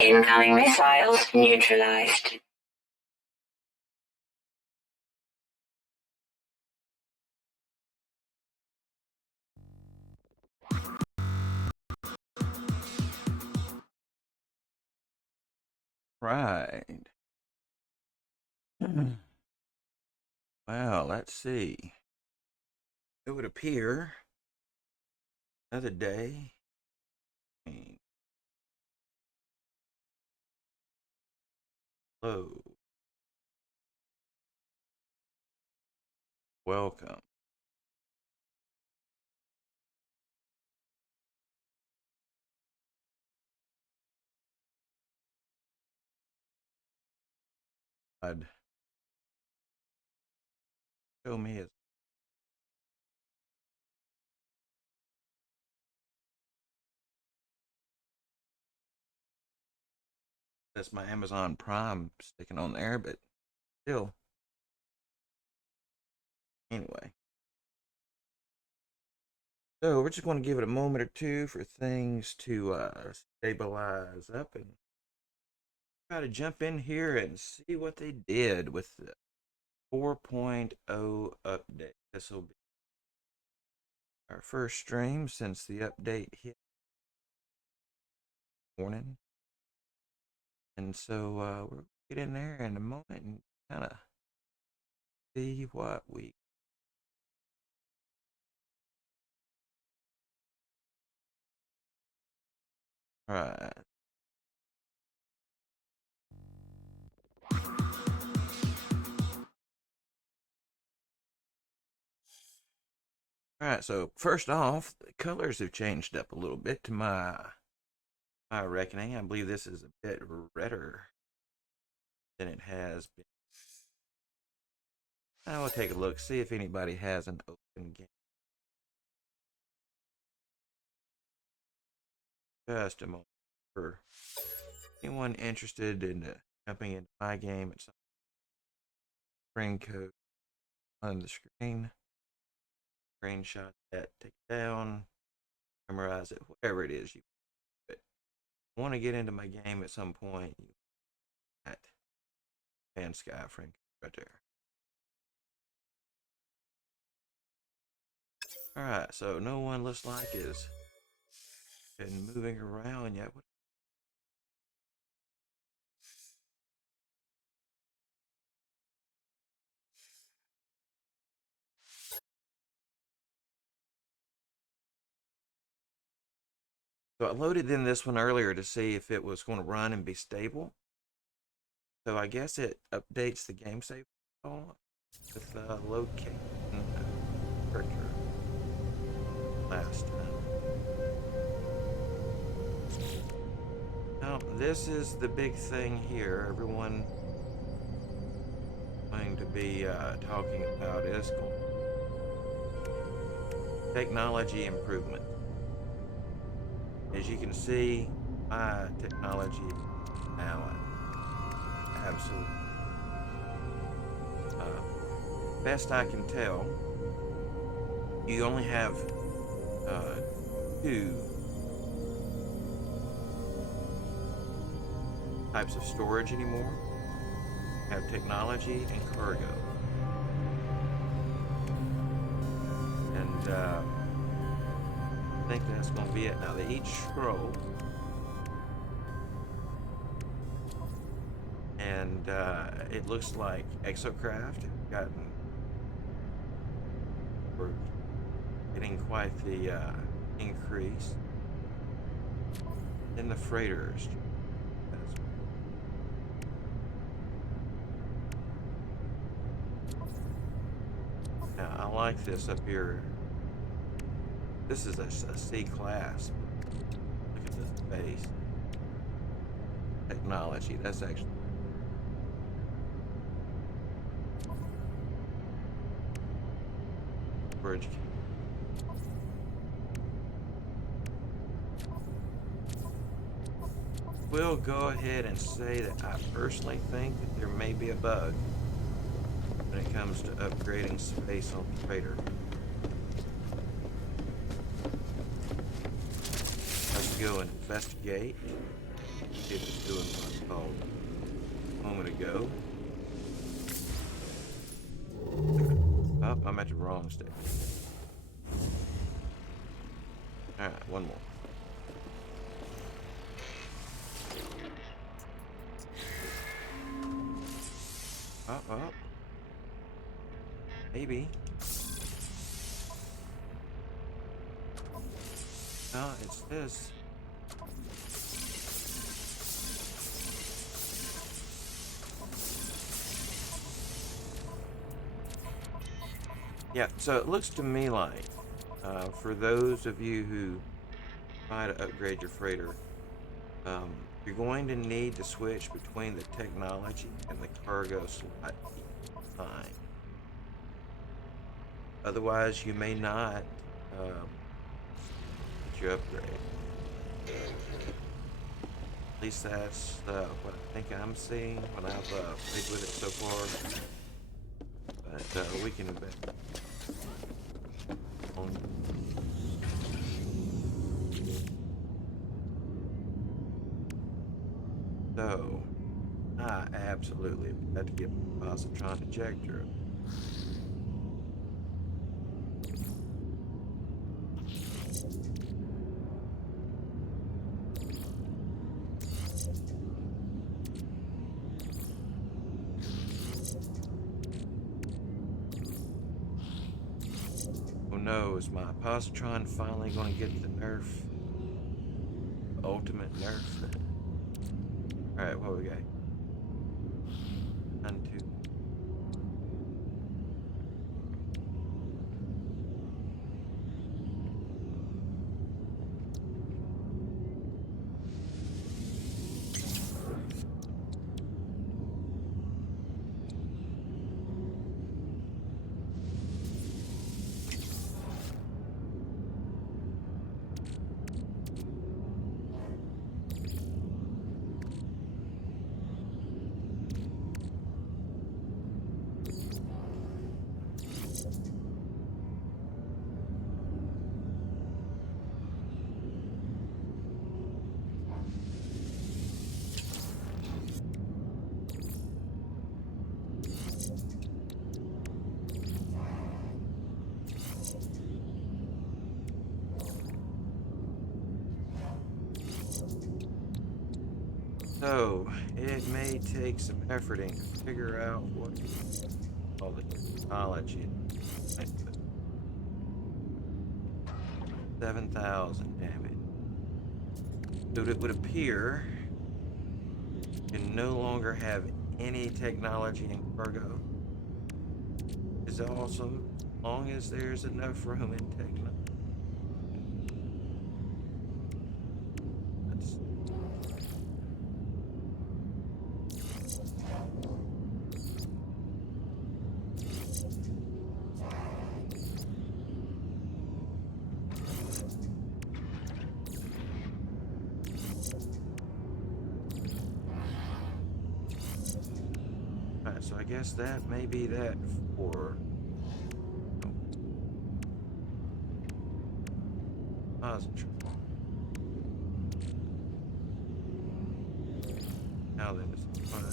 Incoming missiles neutralized. Right. Well, let's see. It would appear another day. Hello. Welcome. I'd show me his. That's my Amazon Prime sticking on there, but still. Anyway. So we're just going to give it a moment or two for things to stabilize up and try to jump in here and see what they did with the 4.0 update. This will be our first stream since the update hit morning. And so we'll get in there in a moment and kind of see what we. All right. All right, so first off, the colors have changed up a little bit to my reckoning. I believe this is a bit redder than it has been. I will take a look, see if anybody has an open game. Just a moment for anyone interested in jumping into my game at some screen code on the screen. Screenshot that, take it down, memorize it, whatever it is you want to get into my game at some point. At and Sky Frank right there. Alright, so no one looks like is been moving around yet. So I loaded in this one earlier to see if it was going to run and be stable. So I guess it updates the game save with location character last time. Now this is the big thing here. Everyone going to be talking about is technology improvement. As you can see, my technology now absolutely best I can tell, you only have two types of storage anymore. You have technology and cargo. And I think that's going to be it. Now they each scroll. And it looks like Exocraft has gotten, we're getting quite the increase in the freighters. Now I like this up here. This is a C class. Look at this base technology. That's actually bridge. We'll go ahead and say that I personally think that there may be a bug when it comes to upgrading space on the freighter. Let's go and investigate. See if it's doing what I called a moment ago. Oh, I'm at the wrong stage. Alright, one more. Oh. Maybe. No, it's this. Yeah, so it looks to me like, for those of you who try to upgrade your freighter, you're going to need to switch between the technology and the cargo slot each time. Otherwise, you may not get your upgrade. At least that's what I think I'm seeing when I've played with it so far. But we can bet on. So, I absolutely had to get my positron ejector. Oh no, is my positron finally going to get the nerf? Ultimate nerf? Alright, what we got? 1, 2. So, it may take some efforting to figure out what all the technology. 7,000 damage. So it would appear you can no longer have any technology in cargo. It's awesome, as long as there's enough room in technology. Alright, so I guess that may be that for positron. Now then, it's fun.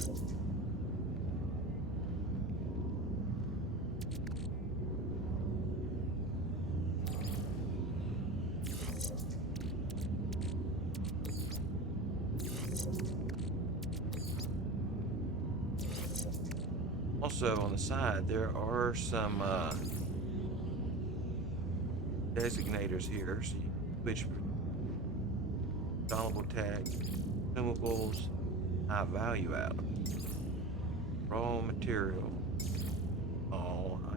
Also, on the side, there are some designators here, so you can switch soluble tech, consumables, high value out, raw material, all high.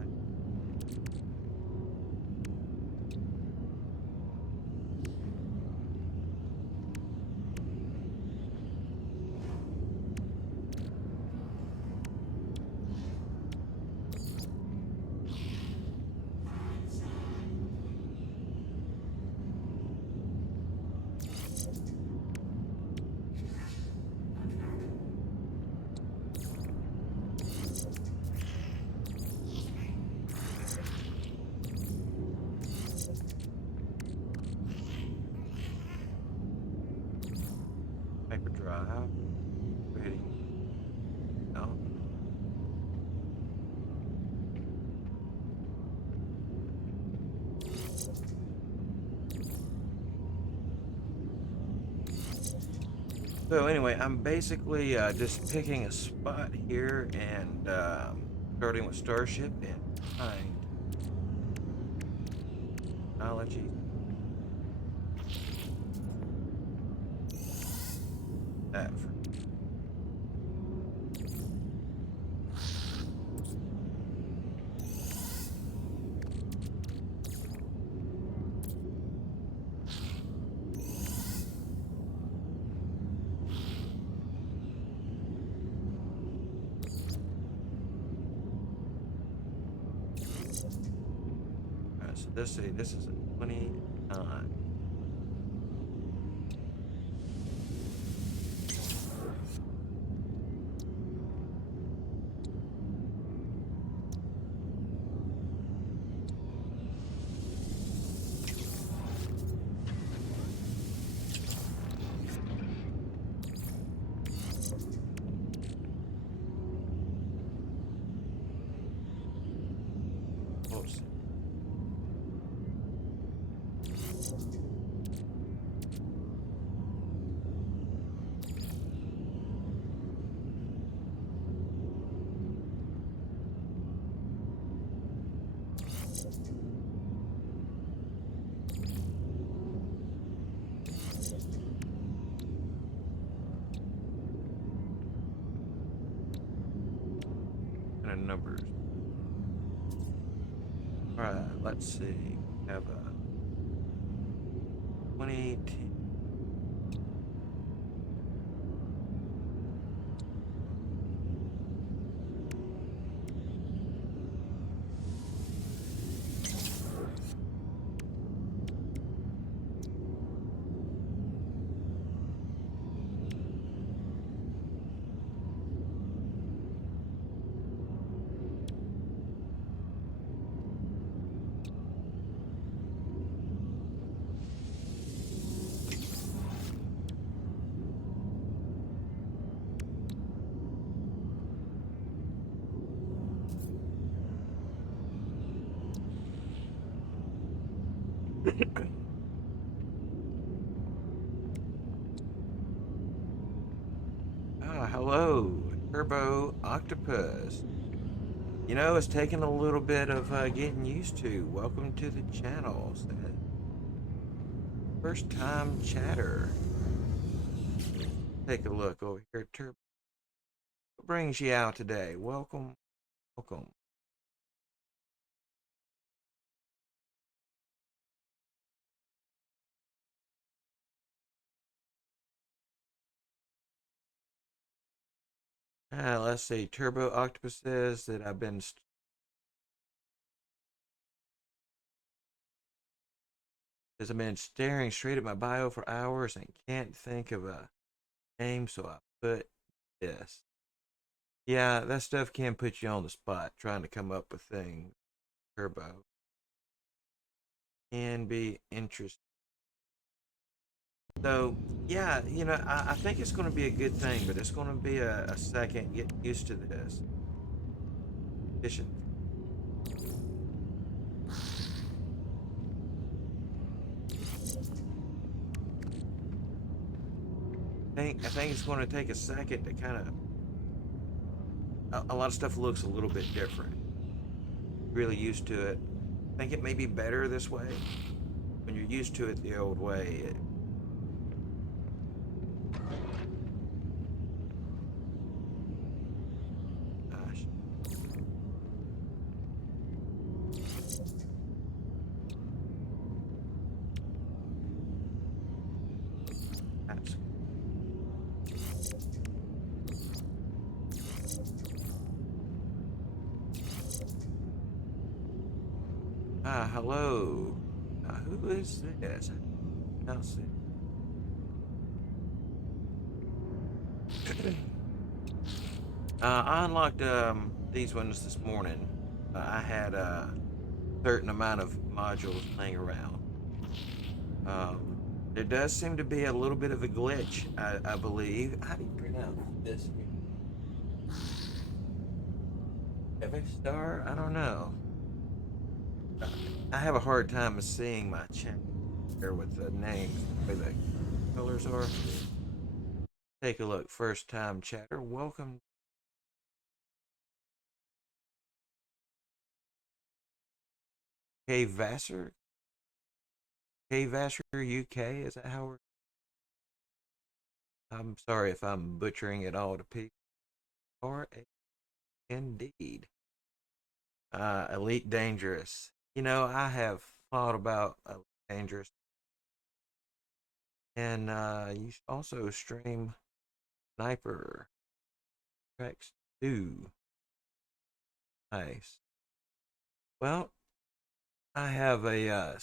So anyway, I'm basically just picking a spot here and starting with Starship and find technology. That for so this is a 29. Oops. Kind of numbers. All right, let's see. We have a 2010. Ah, hello, Turbo Octopus. You know, it's taken a little bit of getting used to. Welcome to the channel. First time chatter. Take a look over here, Turbo. What brings you out today? Welcome, welcome. Let's see. Turbo Octopus says that I've been staring straight at my bio for hours and can't think of a name, so I put this. Yeah, that stuff can put you on the spot trying to come up with things. Turbo can be interesting. So, yeah, I think it's going to be a good thing, but it's going to be a second getting used to this. Efficient. I think it's going to take a second to kind of. A lot of stuff looks a little bit different. Really used to it. I think it may be better this way. When you're used to it the old way, gosh, that's hello. Who is this? I'll see. I unlocked these ones this morning. I had a certain amount of modules laying around. Um, there does seem to be a little bit of a glitch, I believe. How do you pronounce this? Epic Star? I don't know. I have a hard time of seeing my chat here with the names, the way the colors are. Take a look. First time chatter. Welcome. K Vassar. K Vassar UK. Is that how we're? I'm sorry if I'm butchering it all to people. Indeed. Elite Dangerous. You know, I have thought about Elite Dangerous. And you also stream Sniper Rex 2. Nice. Well, I have a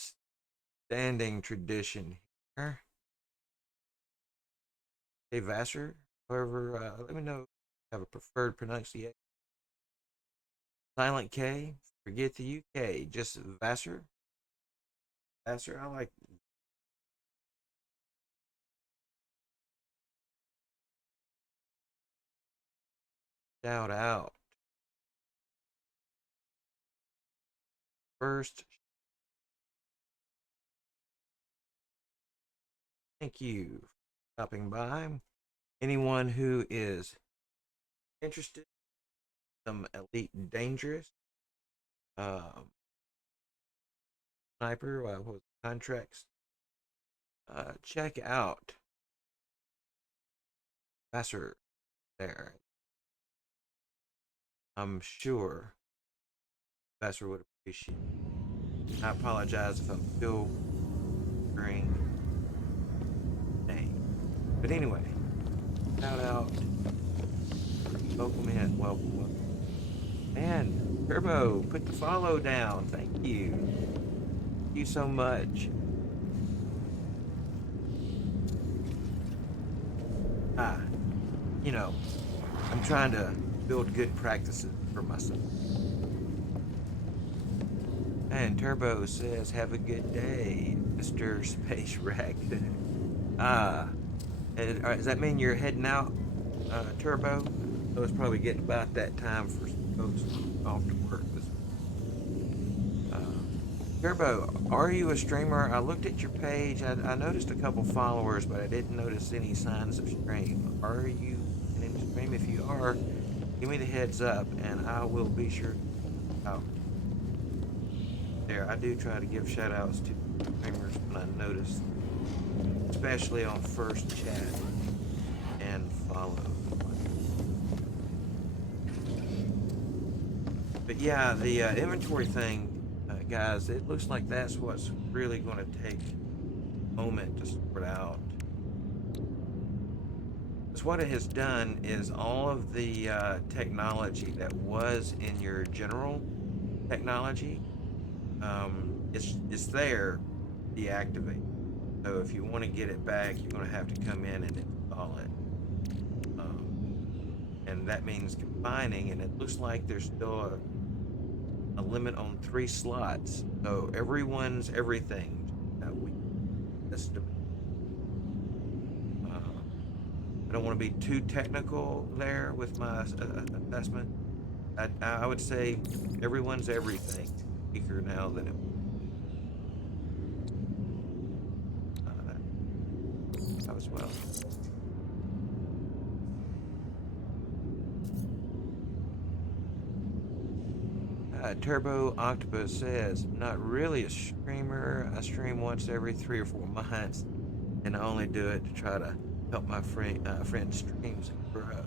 standing tradition here. Hey, Vassar. However, let me know if you have a preferred pronunciation. Silent K. Forget the UK. Just Vassar. Vassar. I like. Shout out. First, thank you for stopping by. Anyone who is interested in some Elite Dangerous Sniper with contracts, check out Vassar there. I'm sure Vassar would appreciate it. I apologize if I'm still during name. But anyway, shout out. Welcome in. Welcome. Man, Turbo, put the follow down. Thank you. Thank you so much. You know, I'm trying to build good practices for myself. And Turbo says, have a good day, Mr. Space Wreck. Does that mean you're heading out, Turbo? So it's probably getting about that time for folks off to work. Turbo, are you a streamer? I looked at your page. I noticed a couple followers, but I didn't notice any signs of stream. Are you in stream? If you are, give me the heads up, and I will be sure to out. There, I do try to give shout outs to streamers when I notice, especially on first chat and follow. But yeah, the inventory thing, guys, it looks like that's what's really going to take a moment to sort out. Because what it has done is all of the technology that was in your general technology, it's there, deactivated. So if you want to get it back, you're going to have to come in and install it. And that means combining, and it looks like there's still a limit on 3 slots. So everyone's everything that we estimate. I don't want to be too technical there with my assessment. I would say everyone's everything weaker now than it was as well. Turbo Octopus says, not really a streamer. I stream once every 3 or 4 months, and I only do it to try to help my friends' streams grow.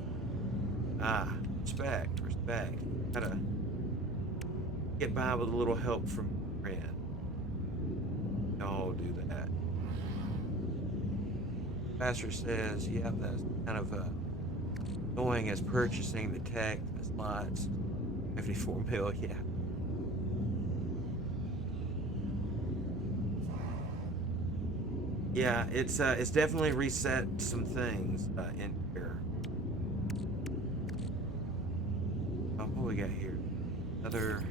Respect. Gotta get by with a little help from a friend. Don't do that. Pastor says, yeah, that's kind of annoying as purchasing the tech, the slots, 54 mil, yeah. Yeah, it's definitely reset some things in here. What we got here? Another.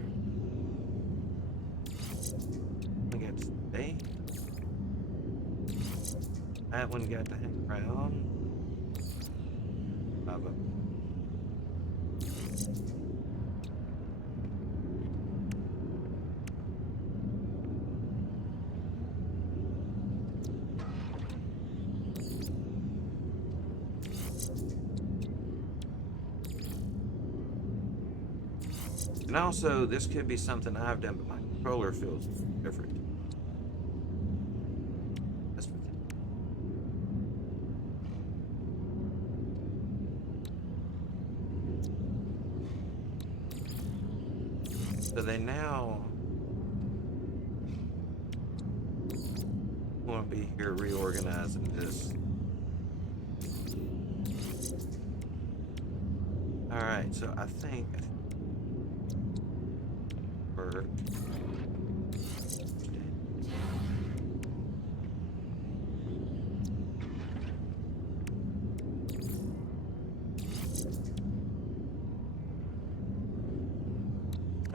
We got today. That one got to hang around. And also, this could be something I've done, but my controller feels different. So they now want to be here reorganizing this. All right, so I think for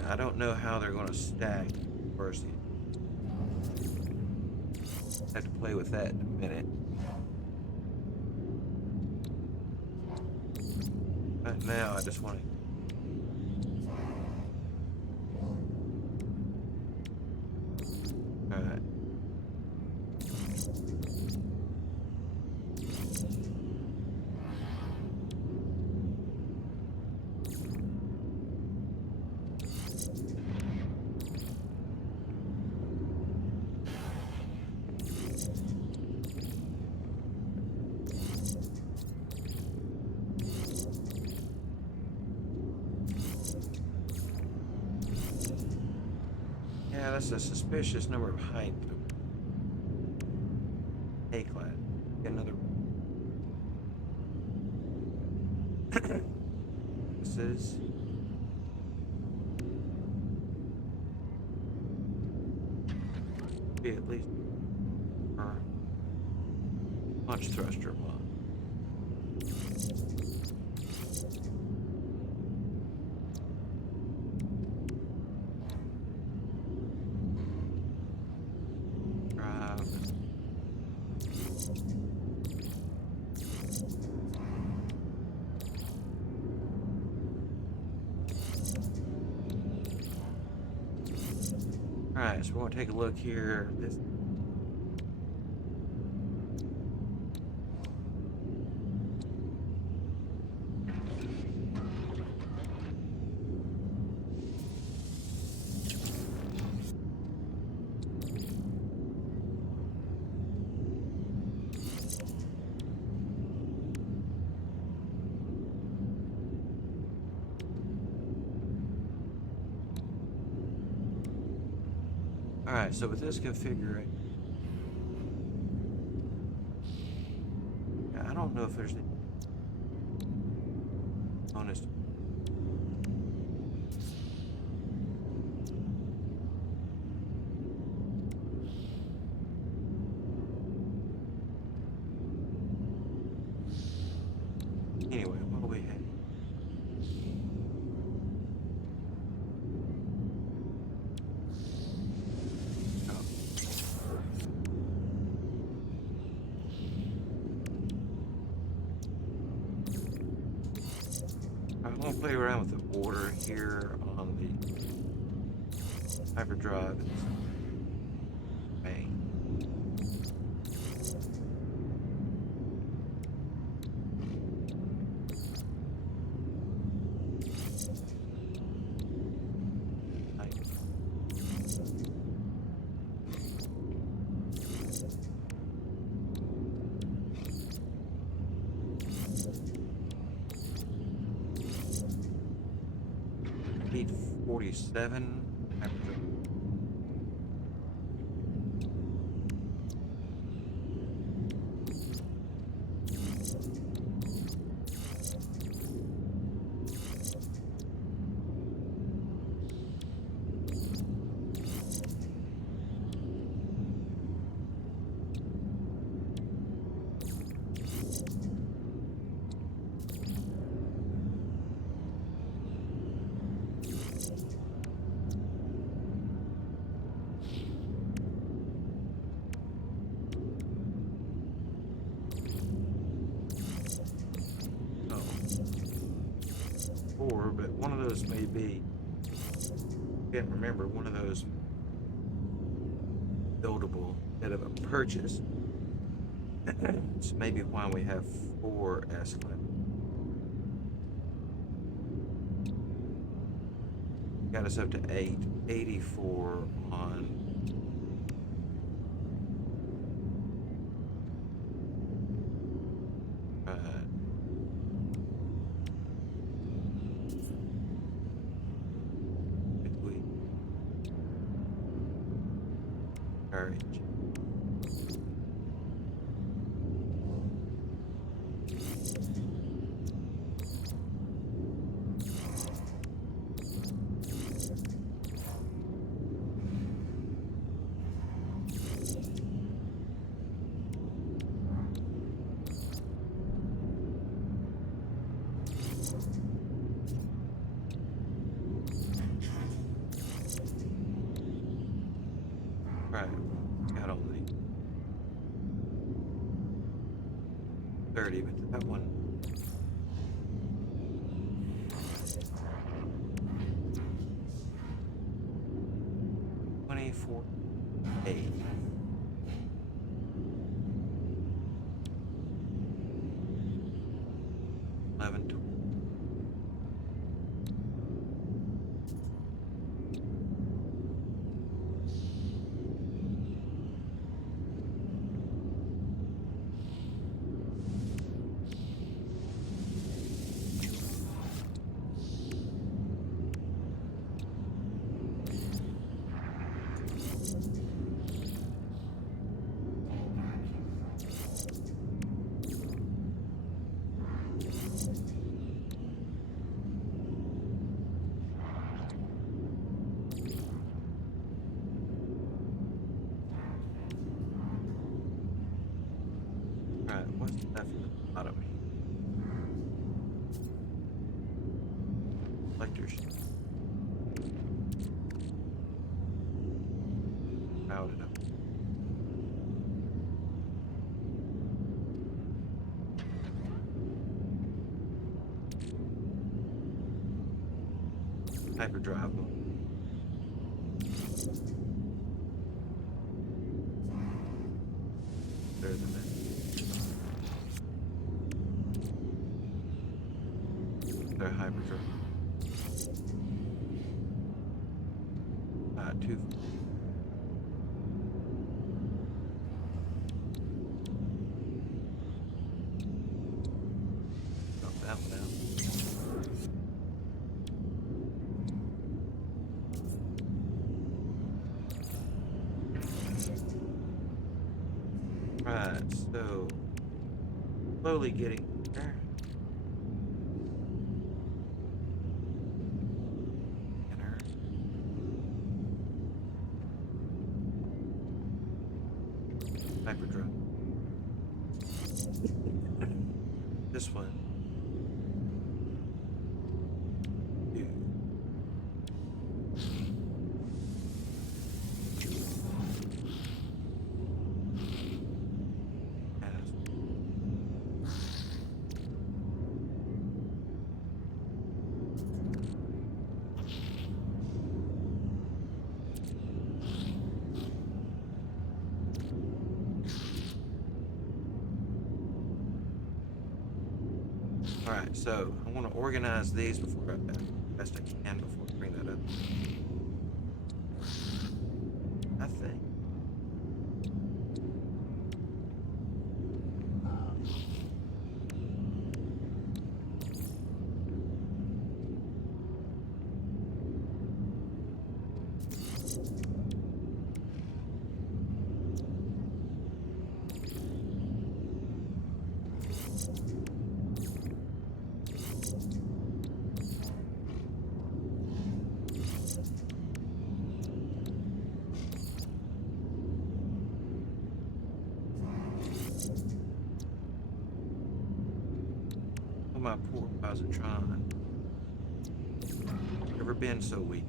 I don't know how they're going to stack first. Have to play with that in a minute. Right now, I just want to. All right. Yeah, that's a suspicious number of height. A class. Get another. This is. Be at least. Punch thruster mod. Alright, so we're going to take a look here. This Alright, so with this configuration, I don't know if there's any bonus. Anyway, what do we have? I'm going to play around with the order here on the hyperdrive. Main. Speed 47. But one of those may be, can't remember, one of those buildable instead of a purchase. It's maybe why we have 4 S-Class. got us up to 884 on we courage. Right, got only 30, but that one. $24.8. 11. Alright, what's left at the bottom here? Collector's crowded up. Hyperdrive mode. Better than that. Their hyperdrive. 2. Drop that one out. Right, so slowly getting there. Enter. Hyperdrive. This one. 2. Alright, so I want to organize these before best I can before I bring that up. I think. Oh, my poor positron. Never been so weak.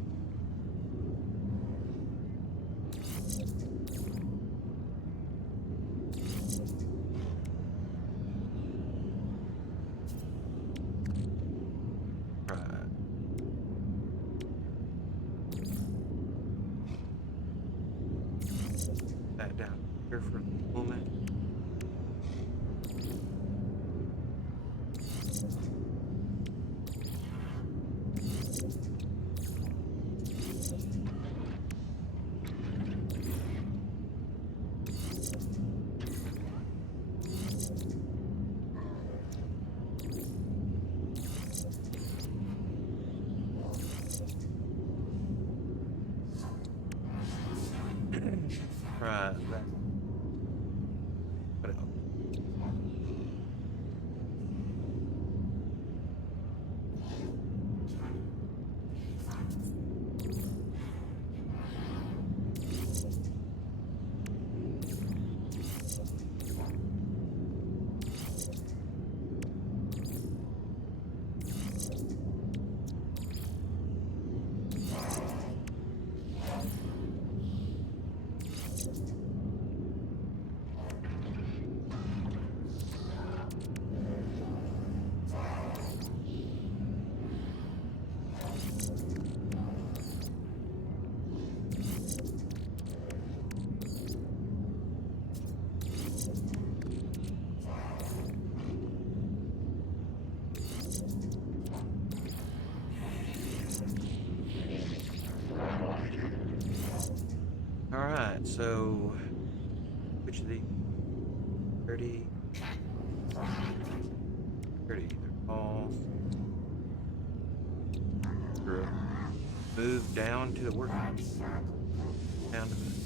Right. That down here for a moment. try that. What else? All right, so which of the 30, 30, they're all through. Move down to the work, down to the.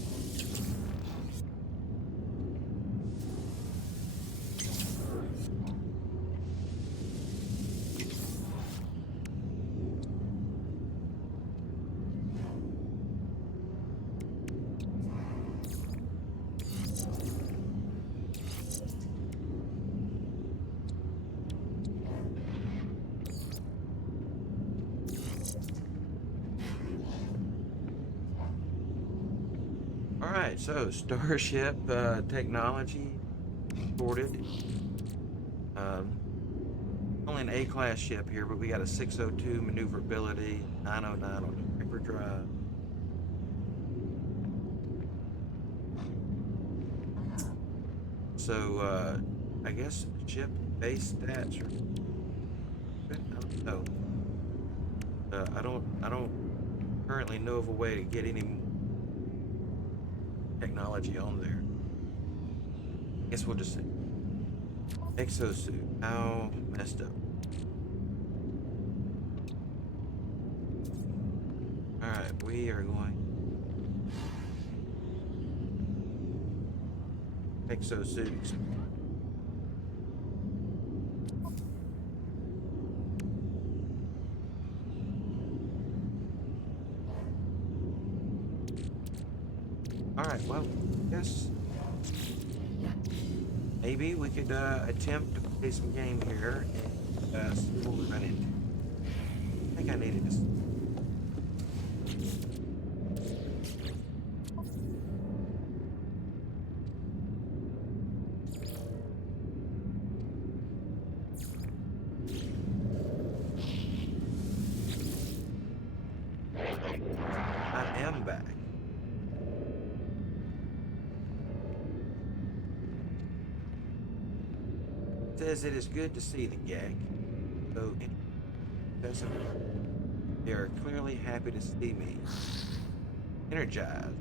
All right, so Starship technology sorted. Only an A-class ship here, but we got a 602 maneuverability, 909 on the hyperdrive. So I guess ship base stats are. I don't know. I don't currently know of a way to get any technology on there. Guess we'll just say exosuit. How messed up. Alright, we are going exosuit. Alright, well, yes. Maybe we could attempt to play some game here and see what we run into. I think I needed this. I am back. It says it is good to see the gag. So they are clearly happy to see me. Energized.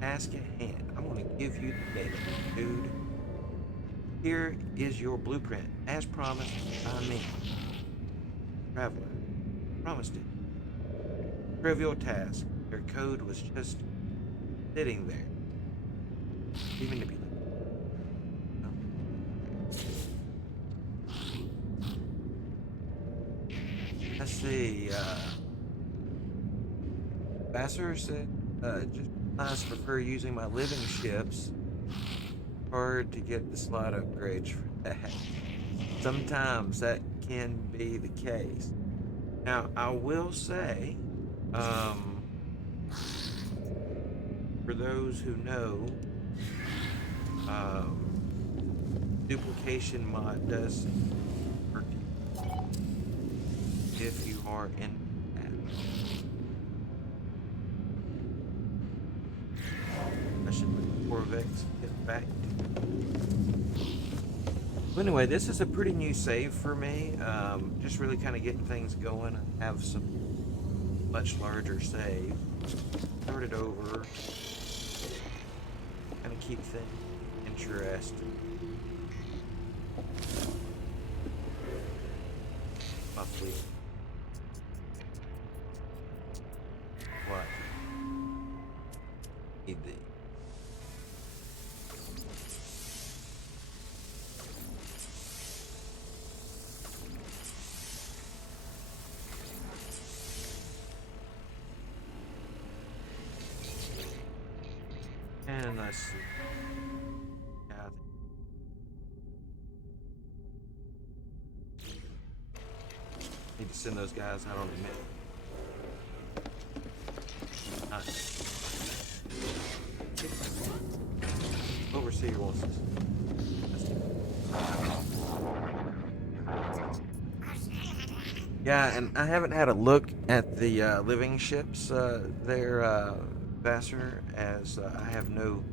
Task at hand. I'm gonna give you the data, dude. Here is your blueprint. As promised by me. Traveler. Promised it. Trivial task. Their code was just sitting there. Even to be let's see, Vassar said, just nice prefer using my living ships. Hard to get the slot upgrades for that. Sometimes that can be the case. Now, I will say, for those who know, duplication mod does hurt if you are in that. I should let the Corvettes get back to. Well, anyway, this is a pretty new save for me. Just really kind of getting things going. I have some much larger save. Start it over. Kind of keep things interesting. My fleet. What? Need the Let's see. Yeah, need to send those guys out on a mission. Overseer wants this. Yeah, and I haven't had a look at the living ships there, Vassar, as I have no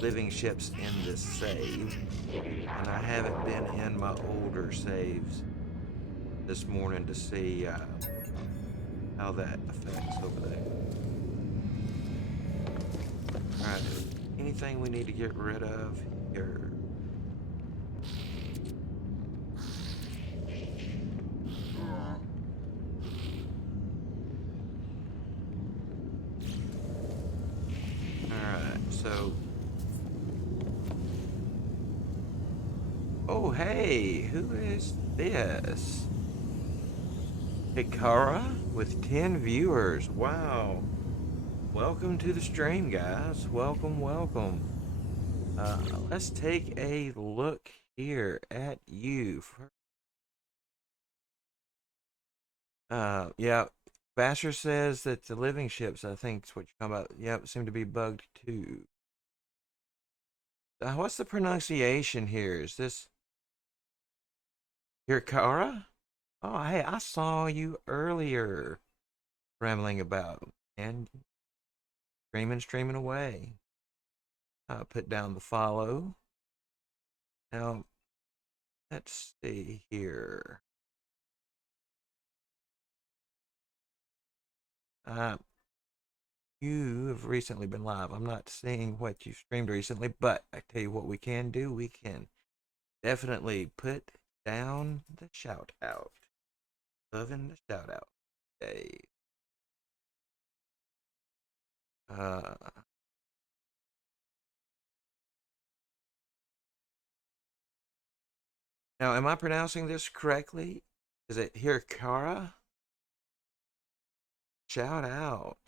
living ships in this save, and I haven't been in my older saves this morning to see how that affects over there. Alright, anything we need to get rid of here? Alright, so... Oh, hey, who is this? Hikara with 10 viewers. Wow. Welcome to the stream, guys. Welcome, welcome. Let's take a look here at you. Yeah, Vassar says that the living ships, I think is what you're talking about, yep, seem to be bugged too. What's the pronunciation here? Is this Hikara? Oh, hey, I saw you earlier rambling about and streaming away. Put down the follow. Now, let's see here. You have recently been live. I'm not seeing what you streamed recently, but I tell you what we can do. We can definitely put down the shout out. Loving the shout out. Dave. Now, am I pronouncing this correctly? Is it Hirkara? Shout out.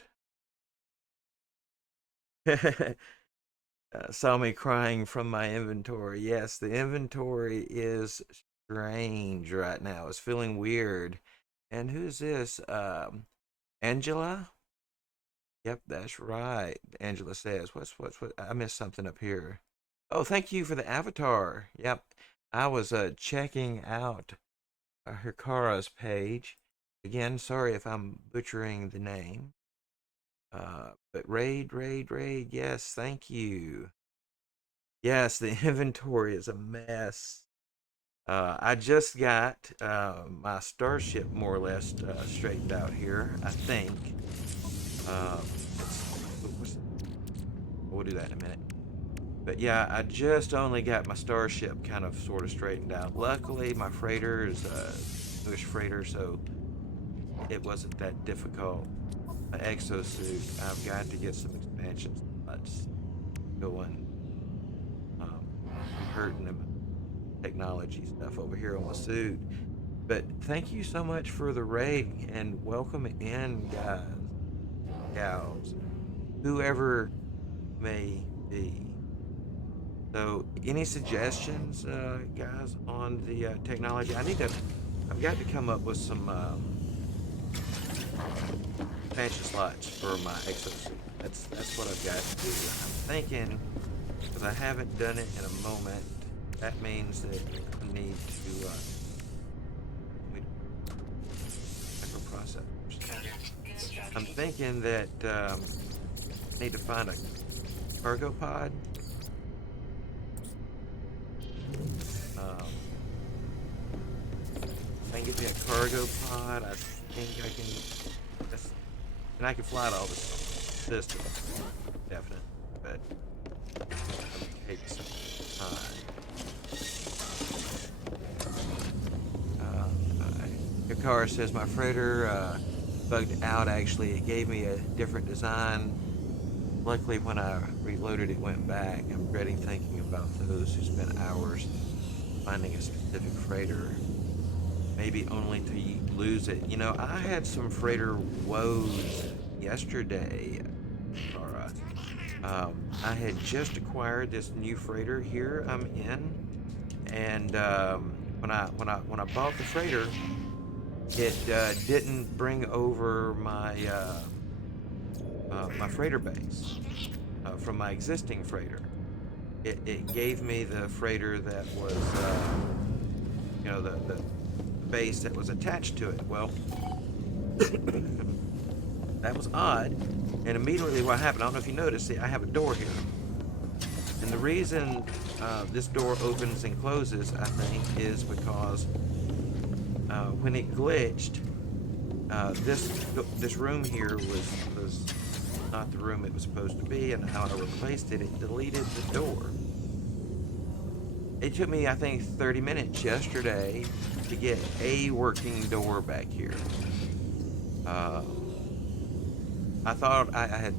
Saw me crying from my inventory. Yes, the inventory is strange right now. It's feeling weird. And who's this? Angela? Yep, that's right. Angela says, what? I missed something up here. Oh, thank you for the avatar. Yep, I was checking out Hikara's page. Again, sorry if I'm butchering the name. But raid, yes, thank you. Yes, the inventory is a mess. I just got my starship more or less straightened out here, I think. We'll do that in a minute. But yeah, I just only got my starship kind of sort of straightened out. Luckily, my freighter is a English freighter, so it wasn't that difficult. My exosuit, I've got to get some expansions. Let's go on. I'm hurting them technology stuff over here on my suit. But thank you so much for the raid and welcome in, guys, gals, whoever may be. So, any suggestions, guys, on the technology? I've got to come up with some expansion slots for my exosuit. That's what I've got to do. I'm thinking, because I haven't done it in a moment, that means that I need to microprocessors. I'm thinking that I need to find a cargo pod. If I can get me a cargo pod, I think I can. And I can fly to all the systems, definitely. But it takes some time. Your car says my freighter bugged out. Actually, it gave me a different design. Luckily, when I reloaded, it went back. I'm dreading thinking about those who spent hours finding a specific freighter, maybe only to lose it. You know, I had some freighter woes yesterday, Tara. I had just acquired this new freighter here I'm in, and when I bought the freighter, it didn't bring over my freighter base from my existing freighter. It gave me the freighter that was the base that was attached to it. Well, that was odd, and immediately what happened, I don't know if you noticed, see, I have a door here. And the reason this door opens and closes, I think, is because when it glitched, this room here was not the room it was supposed to be, and how I replaced it, it deleted the door. It took me, I think, 30 minutes yesterday to get a working door back here. I thought I had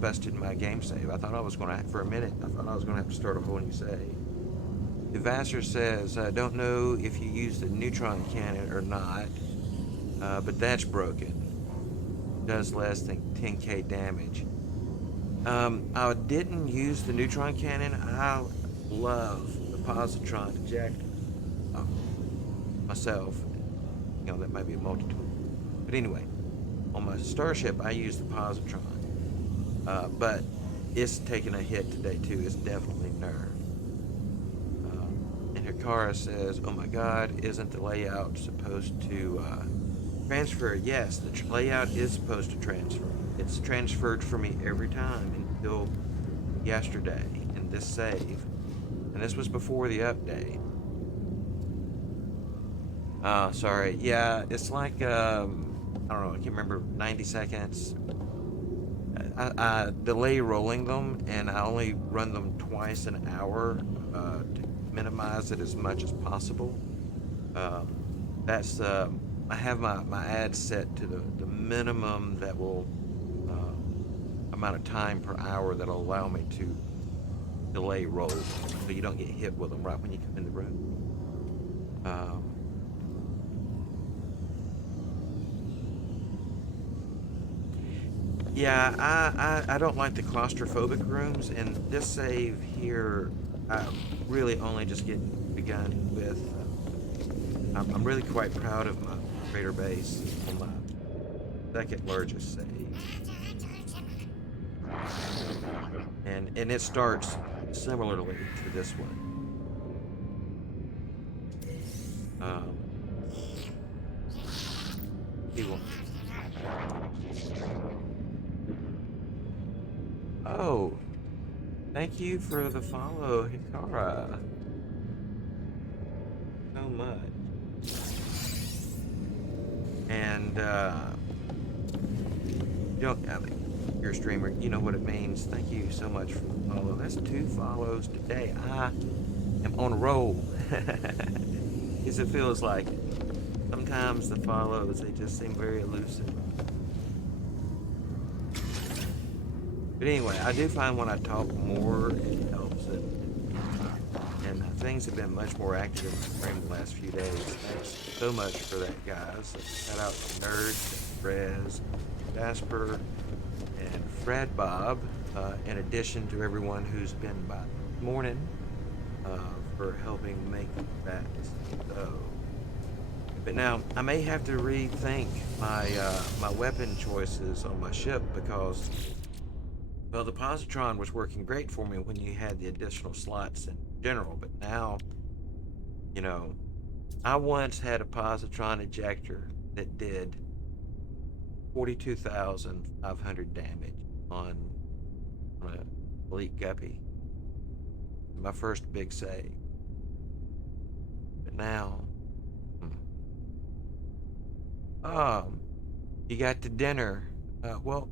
busted my game save. I thought I was going to, for a minute, I thought I was going to have to start a whole new save. Vassar says, I don't know if you use the neutron cannon or not, but that's broken. Does less than 10k damage. I didn't use the neutron cannon. I love the positron ejector myself. You know, that might be a multi-tool. But anyway, on my starship, I use the positron. But it's taking a hit today, too. It's definitely nerfed. And Hikara says, oh my god, isn't the layout supposed to transfer? Yes, the layout is supposed to transfer. It's transferred for me every time until yesterday in this save. And this was before the update. Sorry. Yeah, it's like, I don't know, I can't remember, 90 seconds. I delay rolling them, and I only run them twice an hour to minimize it as much as possible. That's I have my ads set to the minimum that will amount of time per hour that'll allow me to delay roll, so you don't get hit with them right when you come in the room. Yeah, I don't like the claustrophobic rooms, and this save here, I'm really only just getting begun with. I'm really quite proud of my freighter base on my second largest save, and it starts similarly to this one. He will. Oh, thank you for the follow, Hikara. So much. And you're a streamer, you know what it means. Thank you so much for the follow. That's 2 follows today. I am on a roll. As it feels like. Sometimes the follows, they just seem very elusive. But anyway, I do find when I talk more, it helps it. And things have been much more active in the stream the last few days. Thanks so much for that, guys. Shout out to Nerds, Frez, Jasper, and Fred Bob, in addition to everyone who's been by this morning for helping make that so. But now, I may have to rethink my weapon choices on my ship because, well, the positron was working great for me when you had the additional slots in general, but now, you know, I once had a positron ejector that did 42,500 damage on an elite guppy. My first big save. But now, you got to dinner. Well,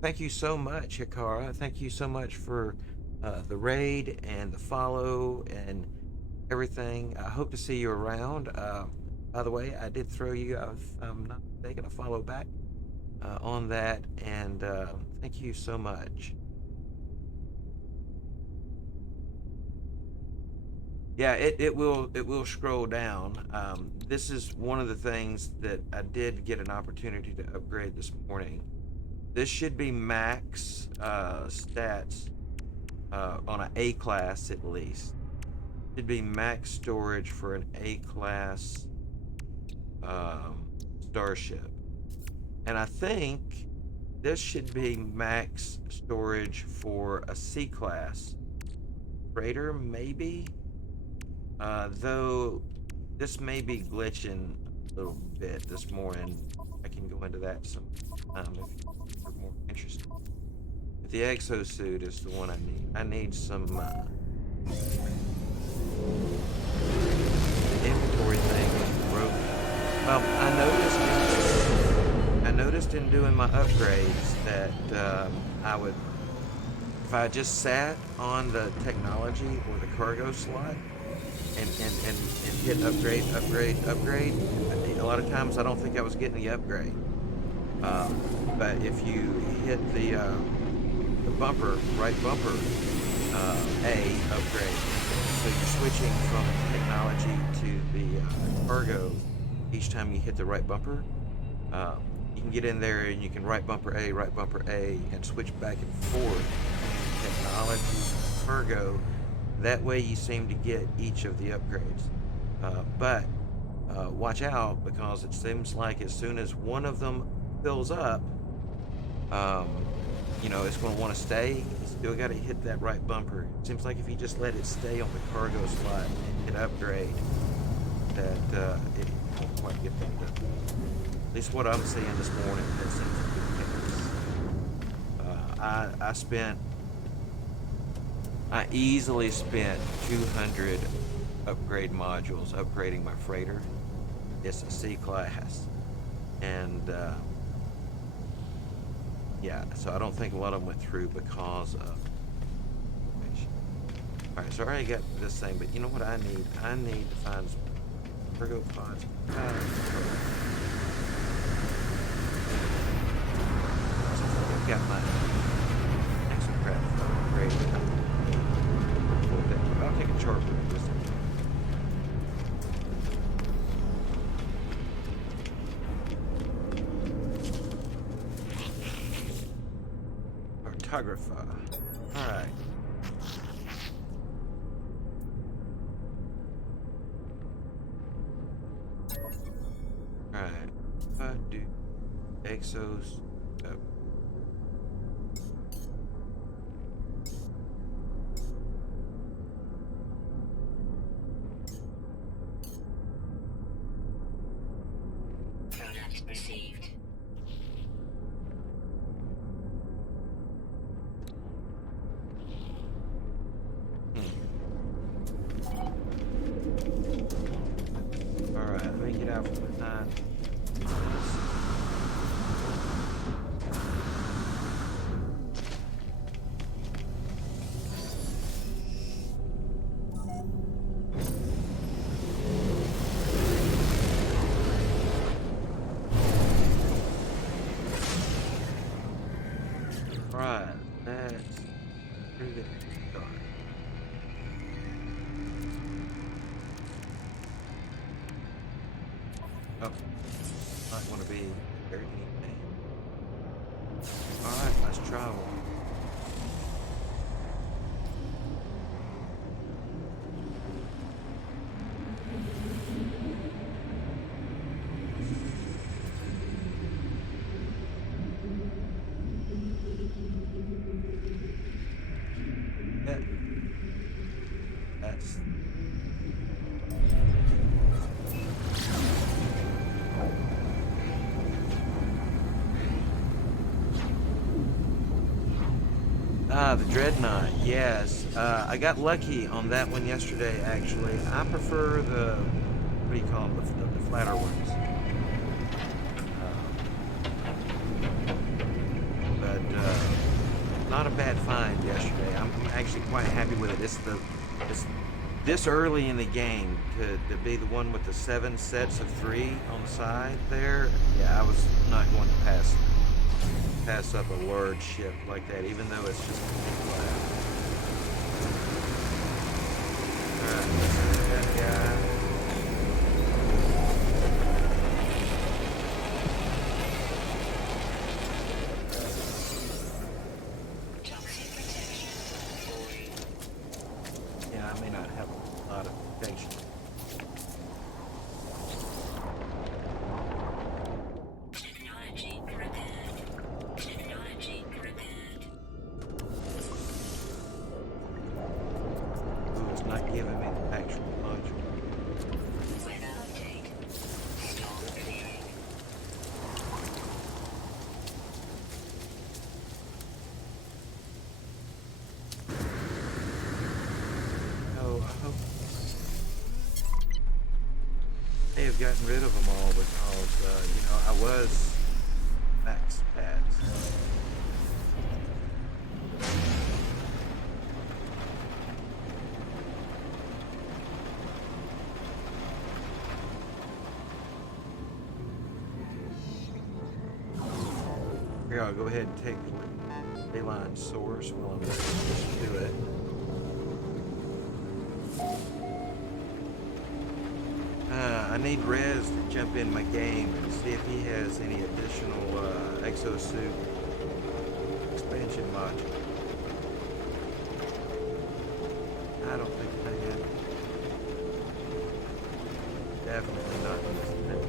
thank you so much, Hikara. Thank you so much for the raid and the follow and everything. I hope to see you around. By the way, I did throw you, if I'm not mistaken, a follow back on that, and thank you so much. Yeah, it will scroll down. This is one of the things that I did get an opportunity to upgrade this morning. This should be max stats on an A class at least. Should be max storage for an A class starship. And I think this should be max storage for a C class freighter, maybe. Though this may be glitching a little bit this morning. I can go into that some if you're more interested. But the exosuit is the one I need. I need some inventory thing is broken. Well, I noticed in doing my upgrades that I would, if I just sat on the technology or the cargo slot and hit upgrade, a lot of times I don't think I was getting the upgrade. But if you hit the bumper, right bumper, A upgrade, so you're switching from technology to the cargo each time you hit the right bumper. You can get in there and you can right bumper A, and switch back and forth between technology, cargo. That way you seem to get each of the upgrades. But watch out, because it seems like as soon as one of them fills up, it's going to want to stay. You still got to hit that right bumper. It seems like if you just let it stay on the cargo slot and hit upgrade, that it won't quite get that done. At least what I'm seeing this morning, that seems to be the case. I easily spent 200 upgrade modules upgrading my freighter. It's a C class, and yeah, so I don't think a lot of them went through because of. All right, so I already got this thing, but you know what I need? I need to find some cargo pods. I've got my exocraft upgraded. I'll take a chart with this. Cartographer. Alright. Alright. What do exos? Oh. Product received. Alright, let me get out from behind. Right, that's through the start. Oh, might want to be very neat. Alright, let's travel. That's the Dreadnought, yes. I got lucky on that one yesterday, actually. I prefer the, what do you call them, the flatter ones. But not a bad find yesterday. I'm actually quite happy with it. It's this early in the game to be the one with the 7 sets of 3 on the side there. Yeah, I was not going to pass up a large ship like that, even though it's just flat. Alright, that guy. gotten rid of them all because, I was max stats. Here, I'll go ahead and take the line source while I'm supposed to do it. I need Rez to jump in my game and see if he has any additional exosuit expansion module. I don't think I have. Definitely not in this thing.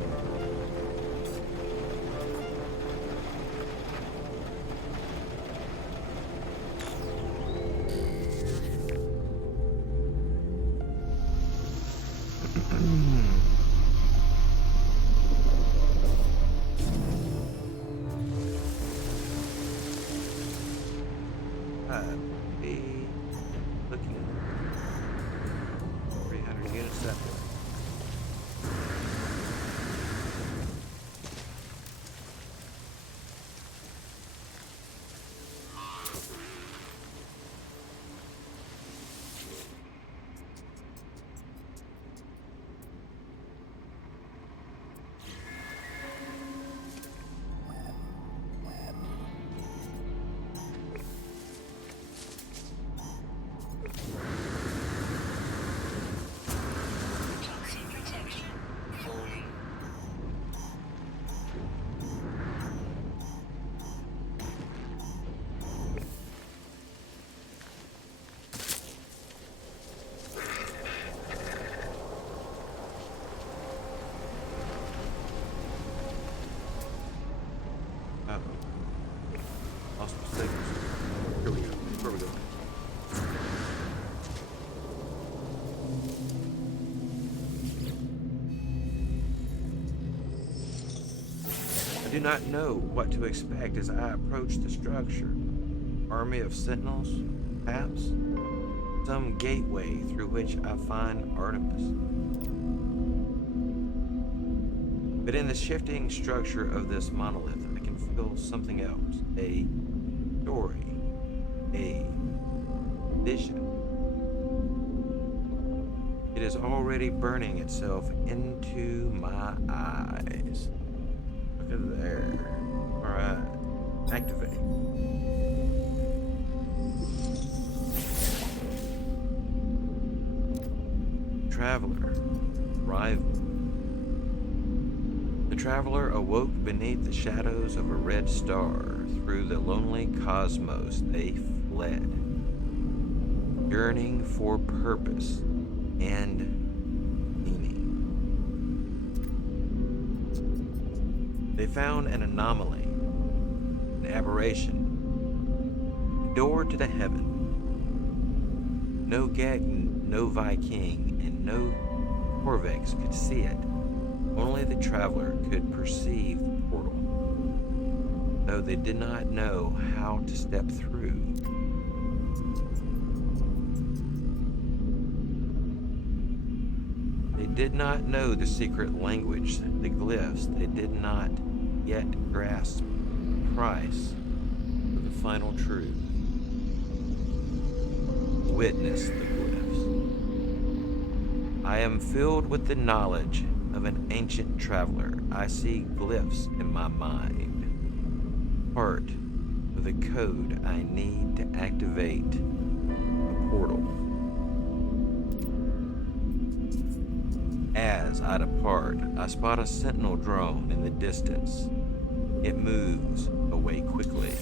Be looking 300 units that way. Toxin protection falling. Uh-oh. Lost the signals. Here we go. Where we go? I do not know what to expect as I approach the structure. Army of sentinels, perhaps? Some gateway through which I find Artemis. But in the shifting structure of this monolith, I can feel something else. A story. A vision. It is already burning itself into my eyes. Look at there. Alright. Activate. Traveler. Rival. The traveler awoke beneath the shadows of a red star. Through the lonely cosmos they fled, yearning for purpose and meaning. They found an anomaly, an aberration, a door to the heaven. No Gagn, no Viking, and no Corvex could see it. Only the traveler could perceive the portal, though they did not know how to step through. They did not know the secret language, the glyphs. They did not yet grasp the price of the final truth. Witness the glyphs. I am filled with the knowledge of an ancient traveler. I see glyphs in my mind. Part of the code I need to activate the portal. As I depart, I spot a sentinel drone in the distance. It moves away quickly.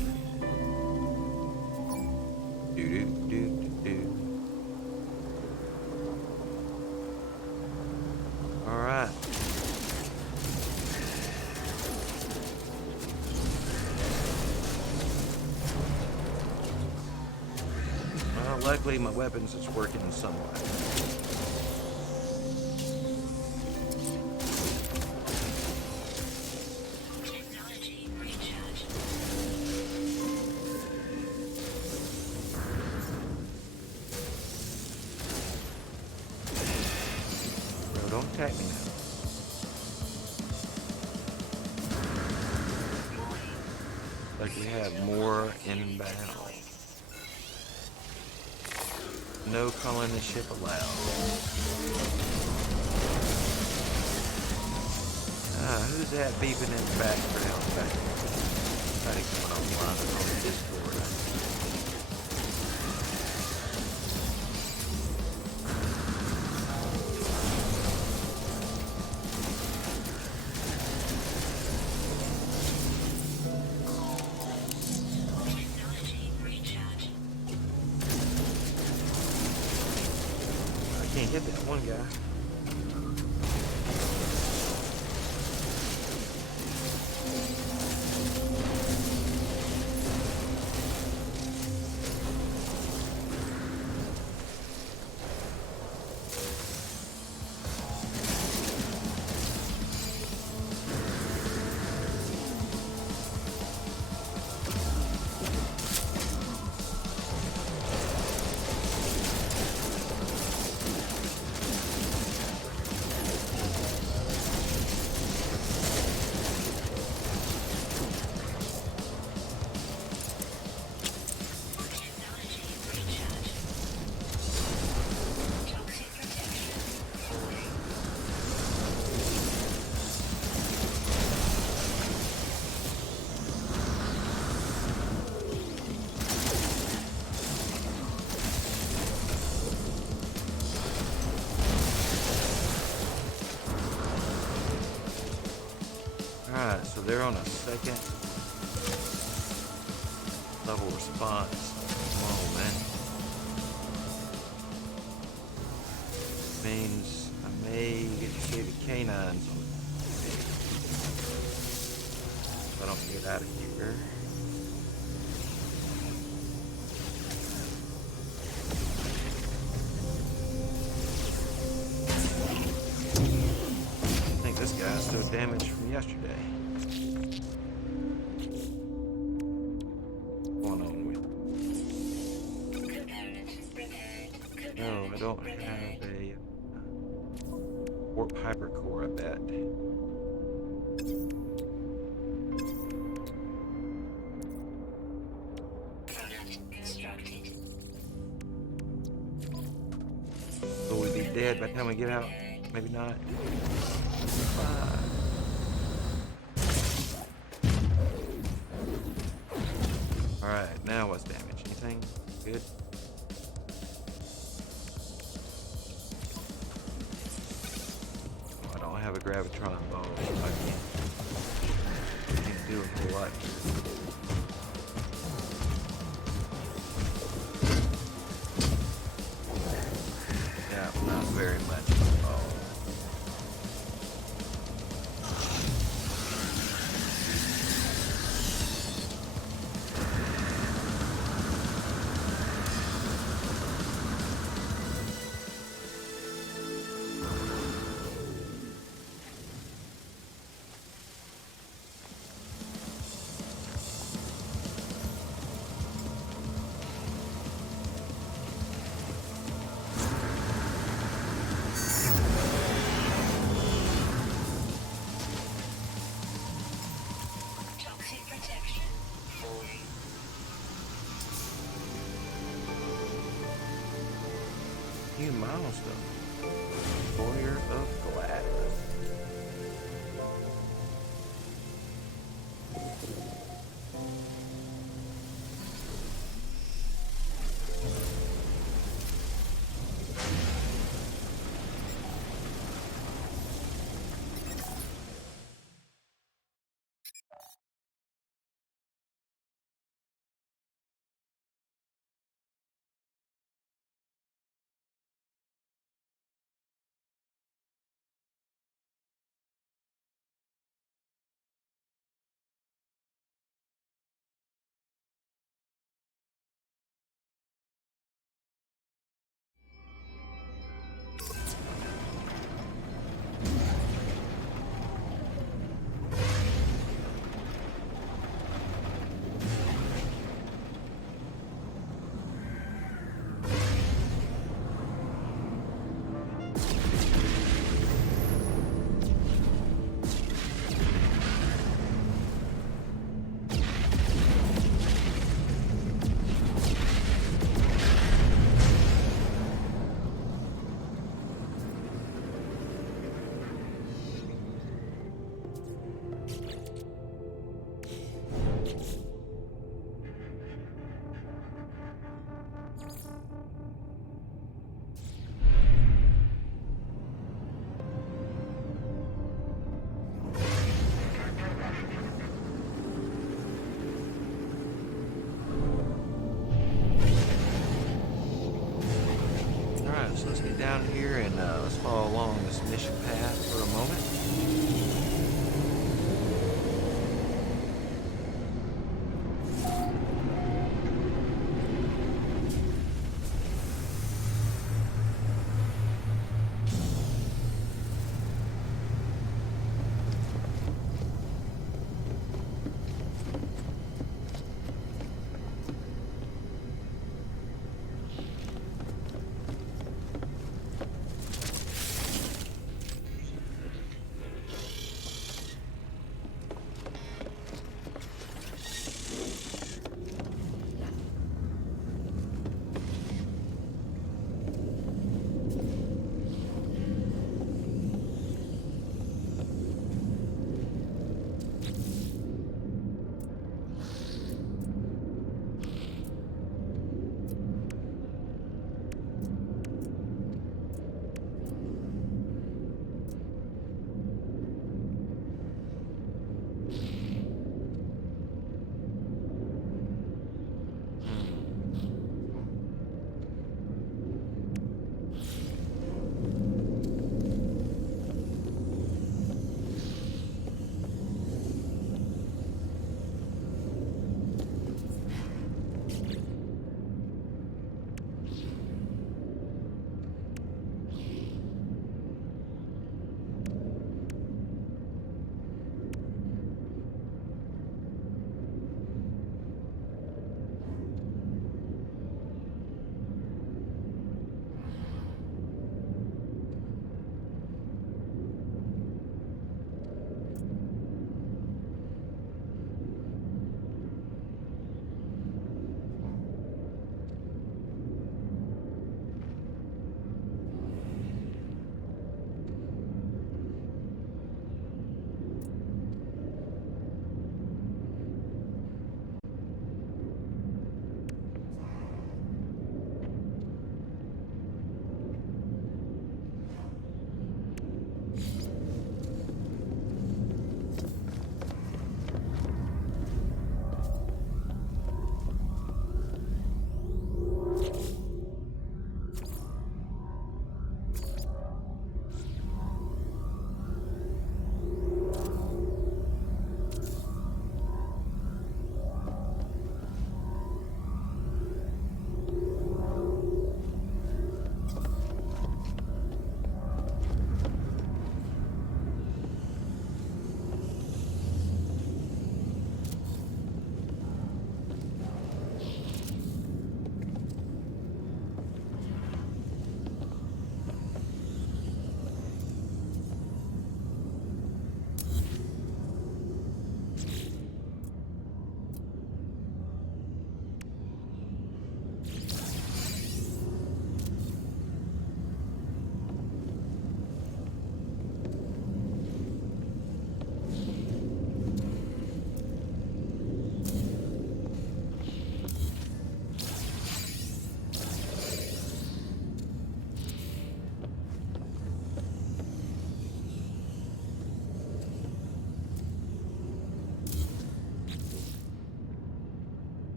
Do-do-do-do-do. Alright. Well, luckily my weapons is working in some way. Technology recharge. No, don't attack me now. We have more inbound. No calling the ship allowed. Who's that beeping in the background? Somebody coming online on Discord. Technology recharge. I can't hit that one guy. Technology recharge. Toxic protection falling. Alright, so they're on a second level response. Come on, man. Means I may get to see the canines on it. If I don't get out of here. I think this guy's still damaged from yesterday. What's going on with? Component repaired. No, I don't have a warp hypercore, I bet. Product constructed. Will we be dead by the time we get out? Maybe not. Alright, now what's damage? Anything? Good? Oh, I don't have a gravitron ball, so I can't do a whole lot. Yeah, not very much at all. Toxic protection falling. New milestone. Warrior of Gladys. down here and let's follow along this mission path for a moment.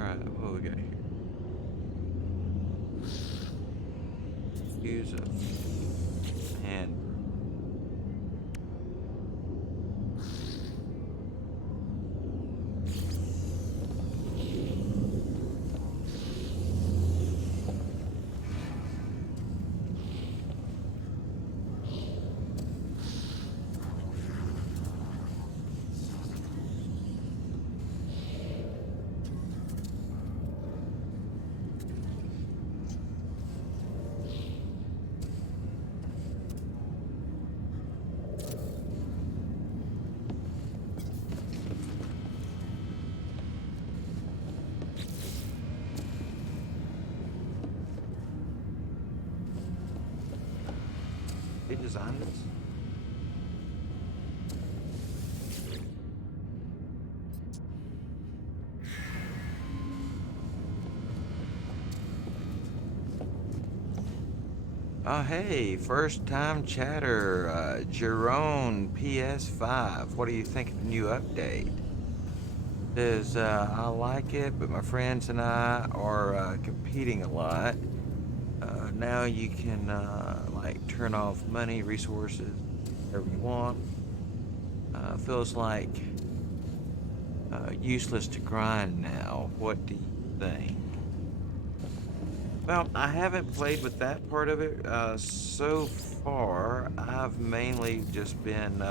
Alright, what we got here? Use a hand. They designed this? Oh, hey, first time chatter, Jerome PS5. What do you think of the new update? Says, I like it, but my friends and I are competing a lot. Now you can, like, turn off money, resources, whatever you want. Feels like useless to grind now. What do you think? Well, I haven't played with that part of it so far. I've mainly just been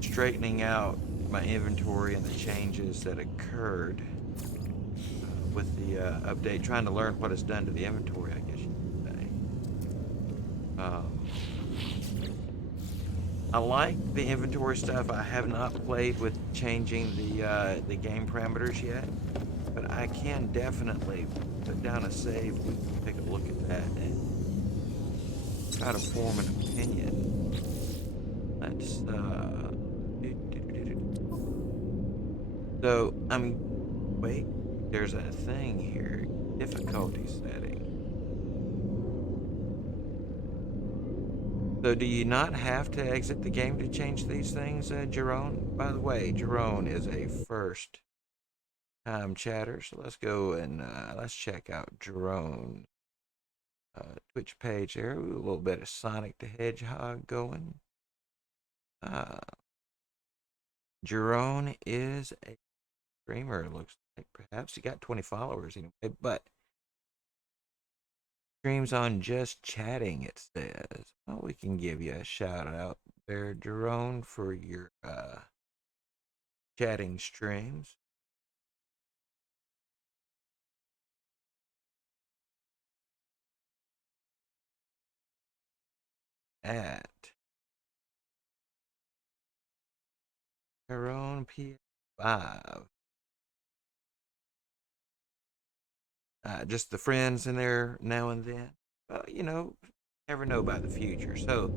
straightening out my inventory and the changes that occurred with the update, trying to learn what it's done to the inventory, I guess you could say. I like the inventory stuff. I have not played with changing the game parameters yet, but I can definitely put down a save. We can take a look at that and try to form an opinion. Let's so wait, there's a thing here. Difficulty setting. So do you not have to exit the game to change these things, Jerome? By the way, Jerome is a first time chatter, so let's go and let's check out Jerome Twitch page there. Ooh, a little bit of Sonic the Hedgehog going. Jerome is a streamer, it looks like. Perhaps he got 20 followers anyway, but streams on just chatting, it says. Well, we can give you a shout out there, Jerome, for your chatting streams. At Jerome P5. Just the friends in there now and then. Well, you know, never know about the future. So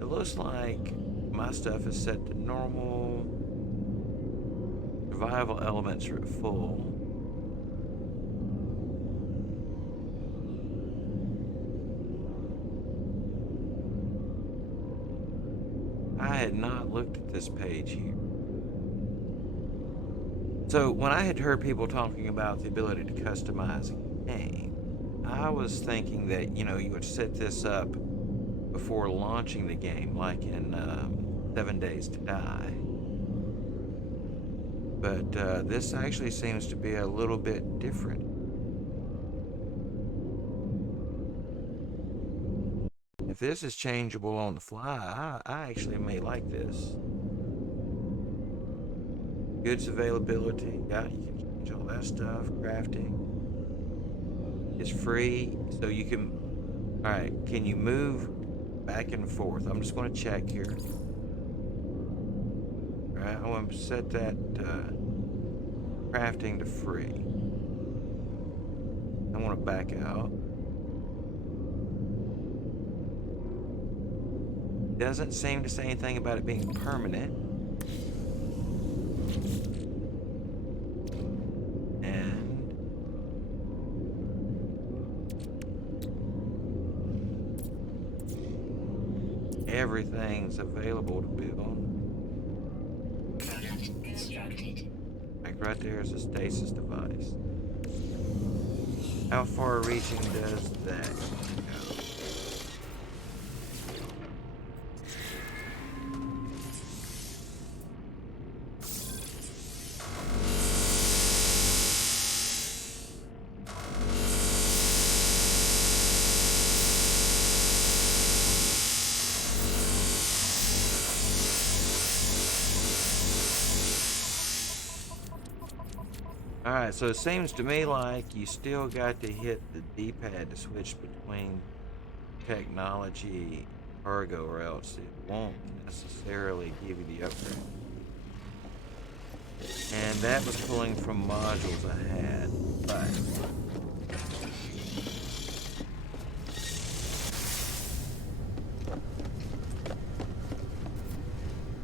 it looks like my stuff is set to normal. Survival elements are at full. I had not looked at this page here. So when I had heard people talking about the ability to customize a game, I was thinking that, you know, you would set this up before launching the game, like in 7 Days to Die. But this actually seems to be a little bit different. If this is changeable on the fly, I actually may like this. Goods availability, yeah, you can change all that stuff. Crafting is free, so you can. All right, can you move back and forth? I'm just going to check here. All right, I want to set that crafting to free. I want to back out. Doesn't seem to say anything about it being permanent. And everything's available to build. Product constructed. Like right there is a stasis device. How far reaching does that go? Alright, so it seems to me like you still got to hit the D-pad to switch between technology and cargo, or else it won't necessarily give you the upgrade. And that was pulling from modules I had, but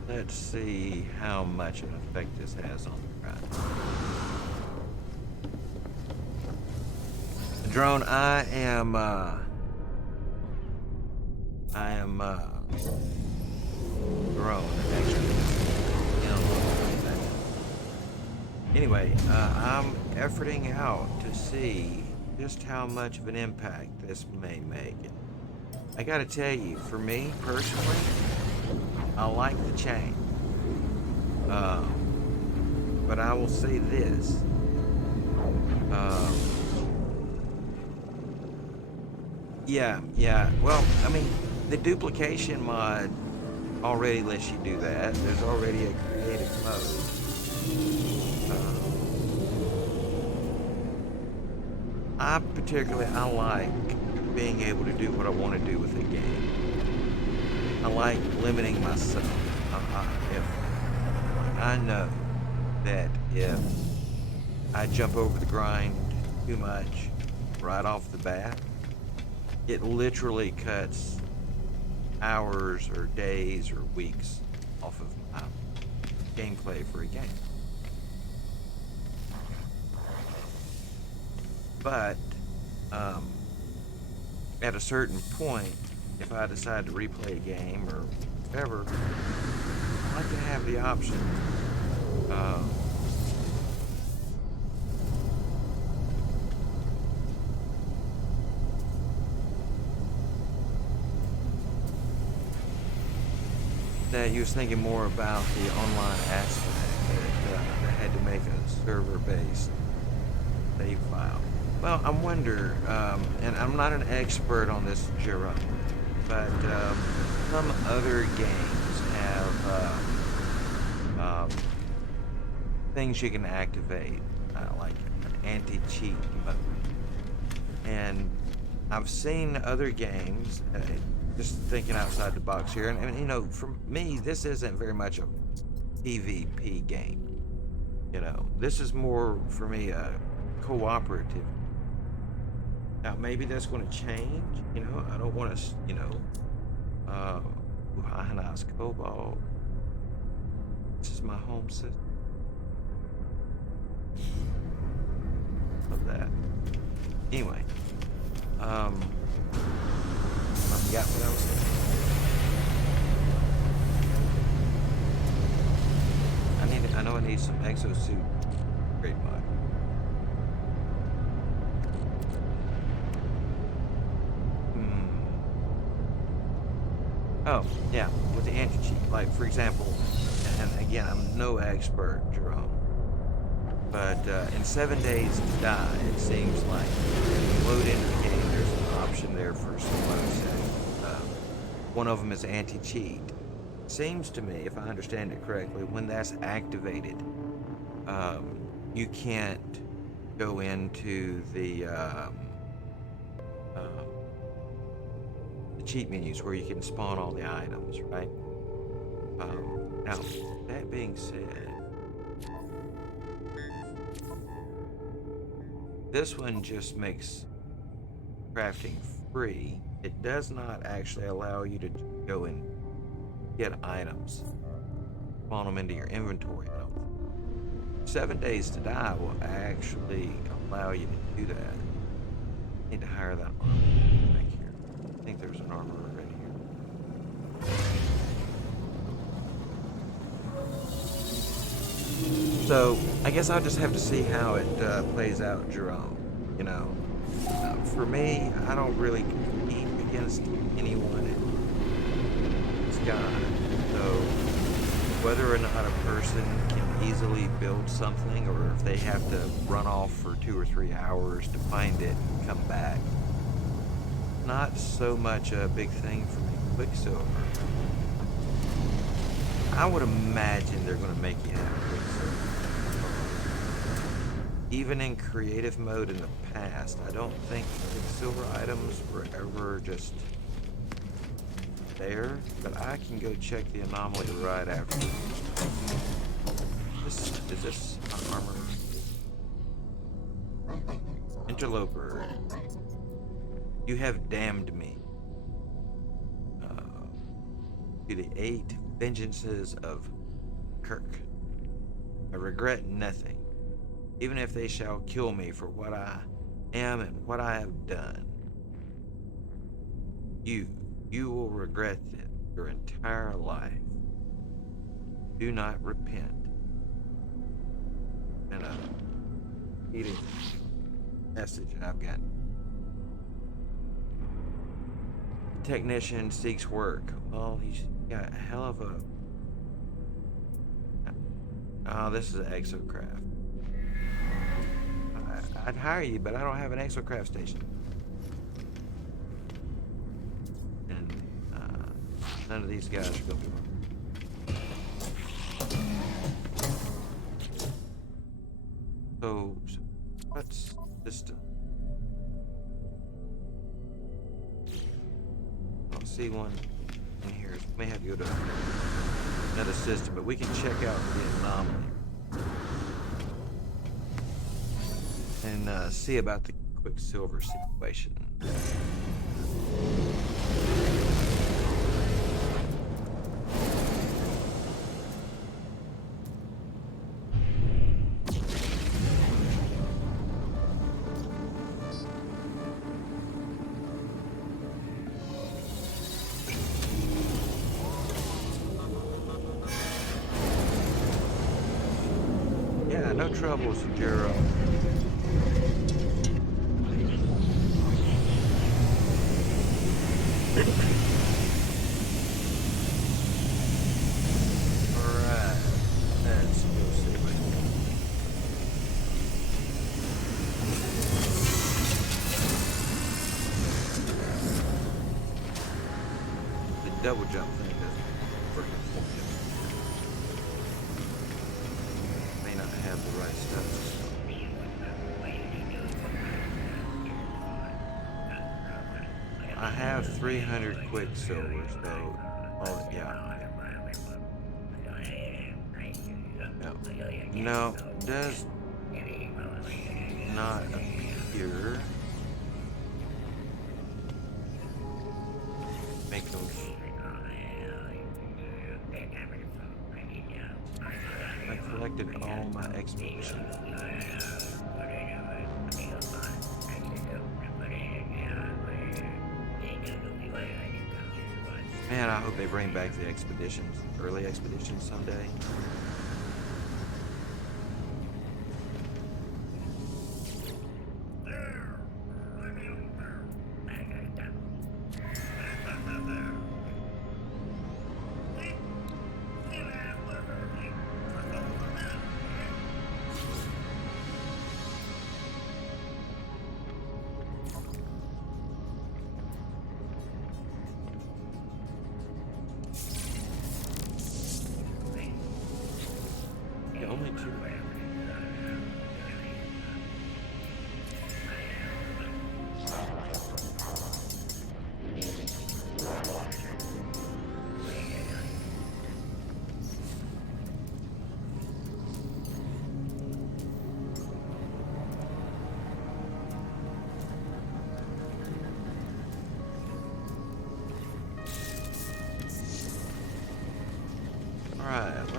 let's see how much of an effect this has on the ride. Drone, I am drone, actually. Anyway, I'm efforting out to see just how much of an impact this may make. I gotta tell you, for me personally, I like the chain. But I will say this. Yeah. Well, I mean, the duplication mod already lets you do that. There's already a creative mode. I like being able to do what I want to do with a game. I like limiting myself. If I know that if I jump over the grind too much right off the bat, it literally cuts hours or days or weeks off of my gameplay for a game. But at a certain point, if I decide to replay a game or whatever, I like to have the option. That you was thinking more about the online aspect that had to make a server-based save file. Well, I wonder, and I'm not an expert on this, Jerome, but some other games have things you can activate, like an anti-cheat mode. And I've seen other games, just thinking outside the box here, and you know, for me, this isn't very much a PvP game. You know, this is more for me a cooperative. Now, maybe that's going to change. You know, I don't want to, you know, High-Nice Cobalt. This is my home system. Love that. Anyway, I forgot what I was saying. I know I need some exosuit upgrade mod. Oh, yeah, with the anti-cheat. Like, for example, and again, I'm no expert, Jerome, But in 7 Days to Die, it seems like when you load into the game, there's an option there for some mode settings. One of them is anti-cheat. Seems to me, if I understand it correctly, when that's activated, you can't go into the cheat menus where you can spawn all the items, right? Now, that being said, this one just makes crafting free. It does not actually allow you to go and get items, spawn them into your inventory. I don't think. 7 Days to Die will actually allow you to do that. Need to hire that armor back here. I think there's an armorer in here. So I guess I'll just have to see how it plays out, Jerome. You know, for me, I don't really compete against anyone in this guy. So whether or not a person can easily build something, or if they have to run off for 2 or 3 hours to find it and come back, not so much a big thing for me. Quicksilver, I would imagine they're going to make you have Quicksilver. Even in creative mode in the past, I don't think Quicksilver items were ever just there, but I can go check the anomaly right after. Is this armor? Interloper. You have damned me. To the 8 vengeances of Kirk. I regret nothing, even if they shall kill me for what I am and what I have done. You will regret it your entire life. Do not repent. And a eating message I've got. Technician seeks work. Well, he's got a hell of a... Oh, this is an exocraft. I'd hire you, but I don't have an exocraft station. And none of these guys are going to be working. So what's this done? I don't see one in here. May have to go to another system, but we can check out the anomaly and see about the Quicksilver situation. Yeah, no troubles, Jero. Alright, let's go see what the double jump thing doesn't work for me. May not have the right stuff. I have 300 Quicksilver, so oh yeah. No, does not appear. Make them. I collected all my expeditions. Man, I hope they bring back the expeditions, early expeditions someday.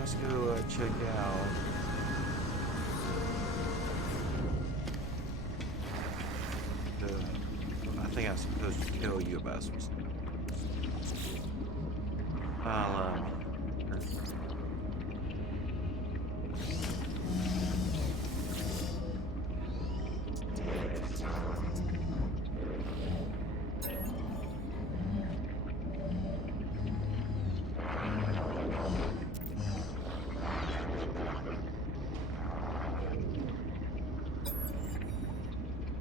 let's go check out. I think I'm supposed to tell you about some stuff. I'll,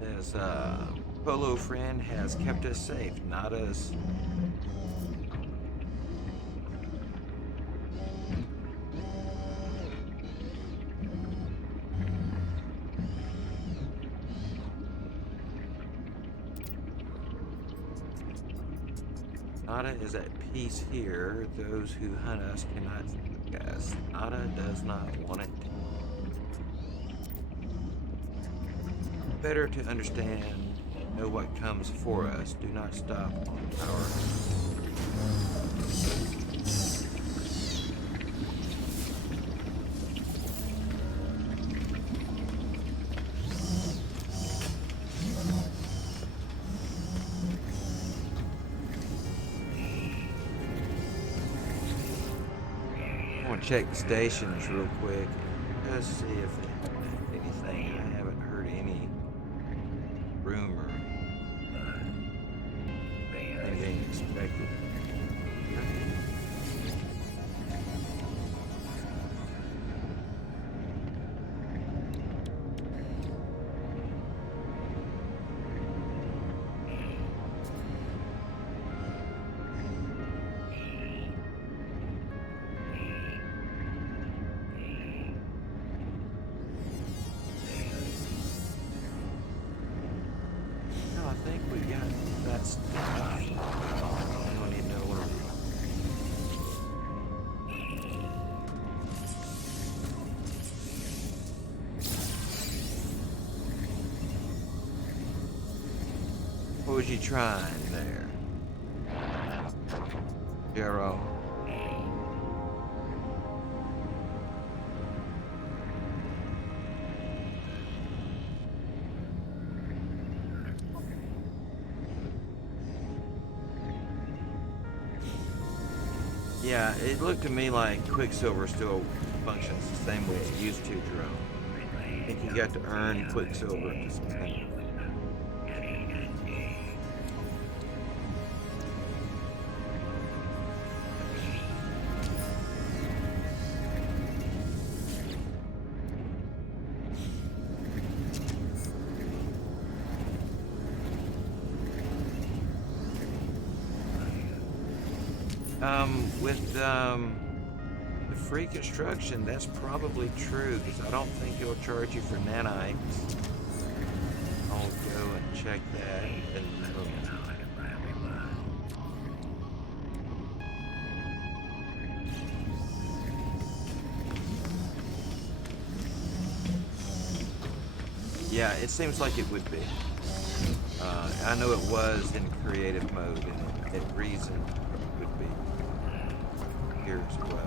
This Polo friend has kept us safe, not us. Nada is at peace here. Those who hunt us cannot see us. Nada does not want it. Better to understand, know what comes for us. Do not stop on our. I want to check the stations real quick. Let's see if they have anything. I haven't heard any rumor. Anything expected. No, I think we got that stuff. I don't even know what What was you trying there, Jero? Yeah, it looked to me like Quicksilver still functions the same way it used to, Jerome. I think you got to earn Quicksilver to sustain. With the free construction, that's probably true, because I don't think he'll charge you for nanites. I'll go and check that. Yeah, it seems like it would be. I know it was in creative mode, and it reasoned it would be here as well.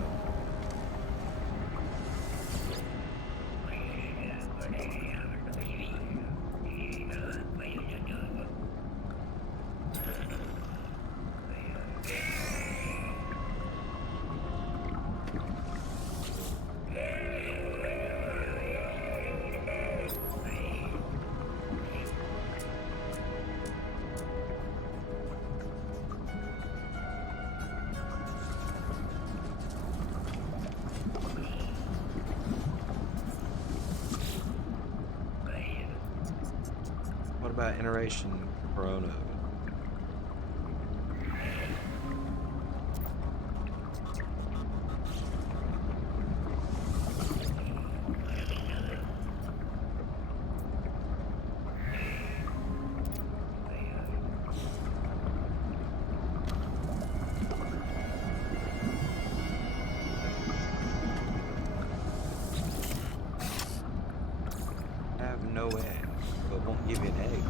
What about iteration Corona? Have no egg, but won't give you an egg.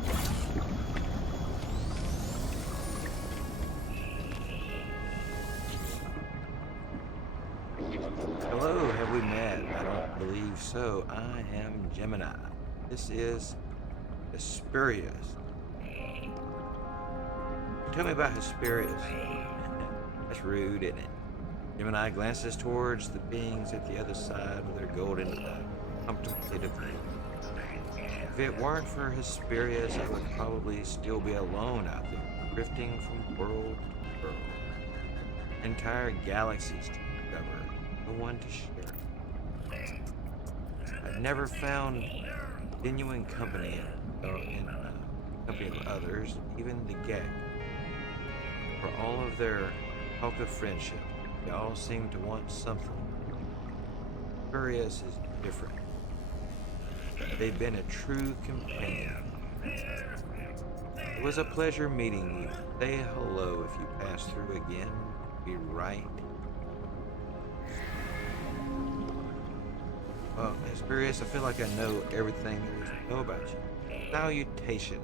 Hello. so I am Gemini. This is Hesperius. Tell me about Hesperius. That's rude, isn't it? Gemini glances towards the beings at the other side of their golden, contemplative look. If it weren't for Hesperius, I would probably still be alone out there, drifting from world to world. Entire galaxies to discover, no one to share. I've never found genuine company in company of others, even the gag. For all of their talk of friendship, they all seem to want something. Furious is different. They've been a true companion. It was a pleasure meeting you. Say hello if you pass through again. Be right. Well, Hesperius, I feel like I know everything there is to know about you. Salutation.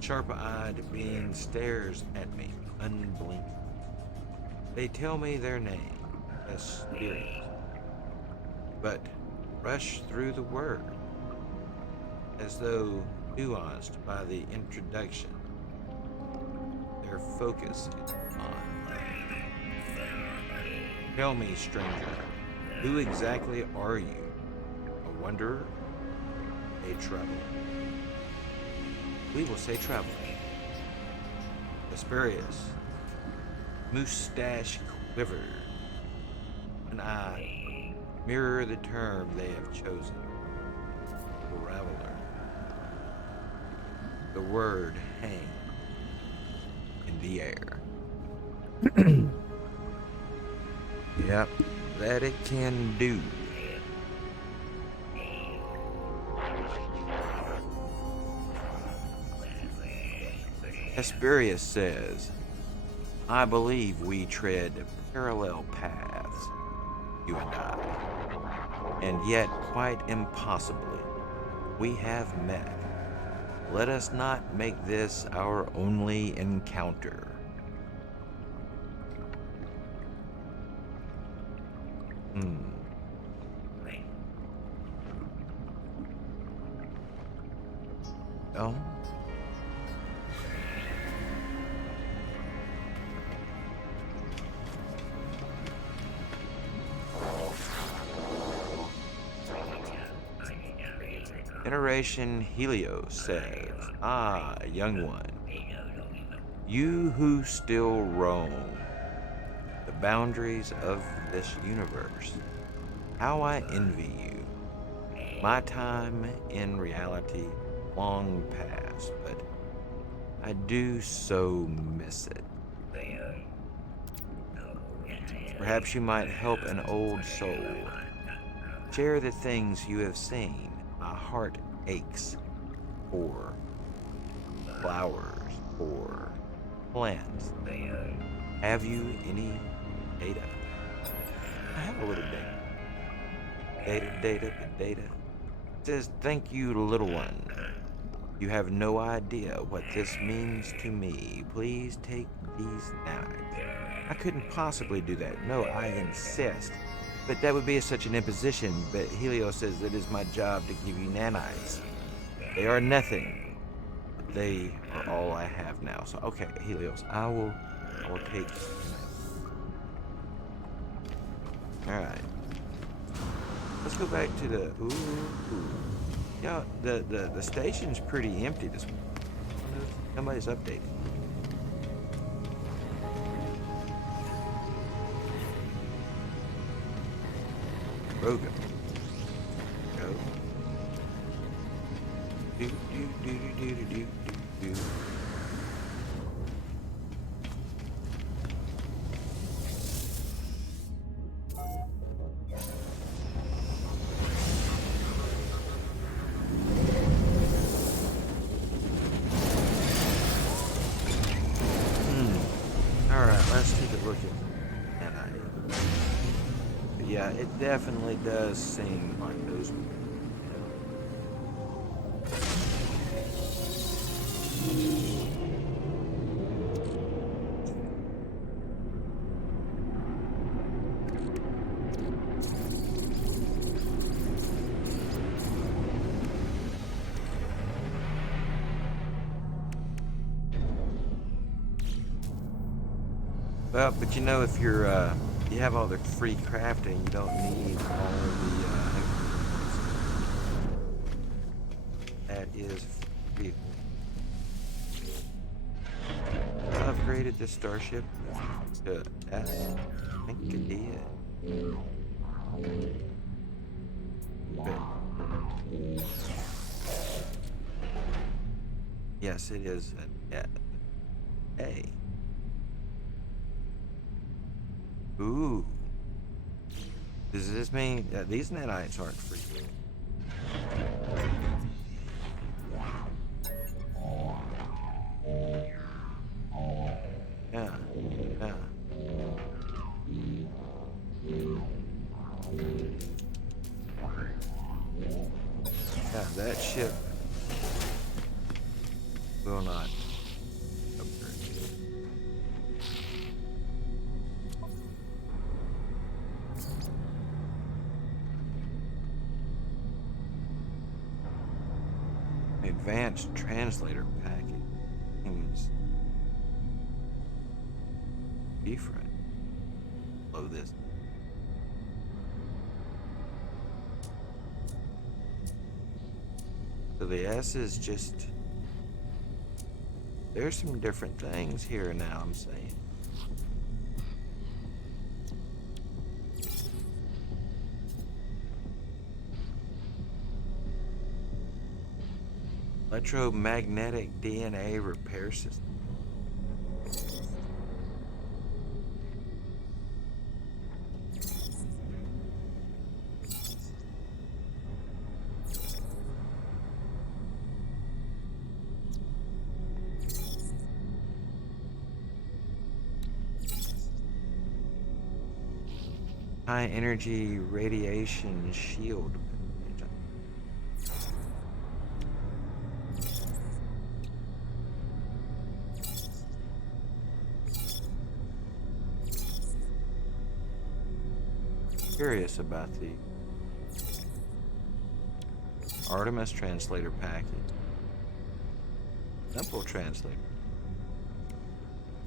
Sharp-eyed being stares at me, unblinking. They tell me their name, Hesperius, but rush through the word, as though nuanced by the introduction. Their focus is on. Tell me, stranger, who exactly are you? A wanderer? A traveler? We will say traveler. Hesperius. Moustache quiver. An eye mirror the term they have chosen. Traveler. The word hang in the air. Yep, that it can do. Hesperius says, I believe we tread parallel paths, you and I. And yet, quite impossibly, we have met. Let us not make this our only encounter. Oh? Generation Helios says, Ah, young one, you who still roam the boundaries of this universe, how I envy you. My time in reality long past, but I do so miss it. Perhaps you might help an old soul. Share the things you have seen. My heart aches for flowers, for plants. Have you any data? I have a little data. Data. It says, thank you, little one. You have no idea what this means to me. Please take these nanites. I couldn't possibly do that. No, I insist. But that would be such an imposition. But Helios says it is my job to give you nanites. They are nothing. But they are all I have now. So, okay, Helios, I will take. Alright. Let's go back to the... Ooh. Yeah, the station's pretty empty this morning. Somebody's updating. Rogan. Go. Do. Alright, let's take a look at NI. Yeah, it definitely does seem like those. Well, but you know, if you're you have all the free crafting, you don't need all the that is free. I upgraded this starship to S. I think it did. But yes, it is an A. Ooh. Does this mean these nanites aren't free? Yeah, yeah. Yeah, that ship will not upgrade. Advanced translator package seems different. Below this. So the S is just, there's some different things here now, I'm saying. Electromagnetic DNA repair system. High energy radiation shield. Curious about the Artemis translator package. Simple translator.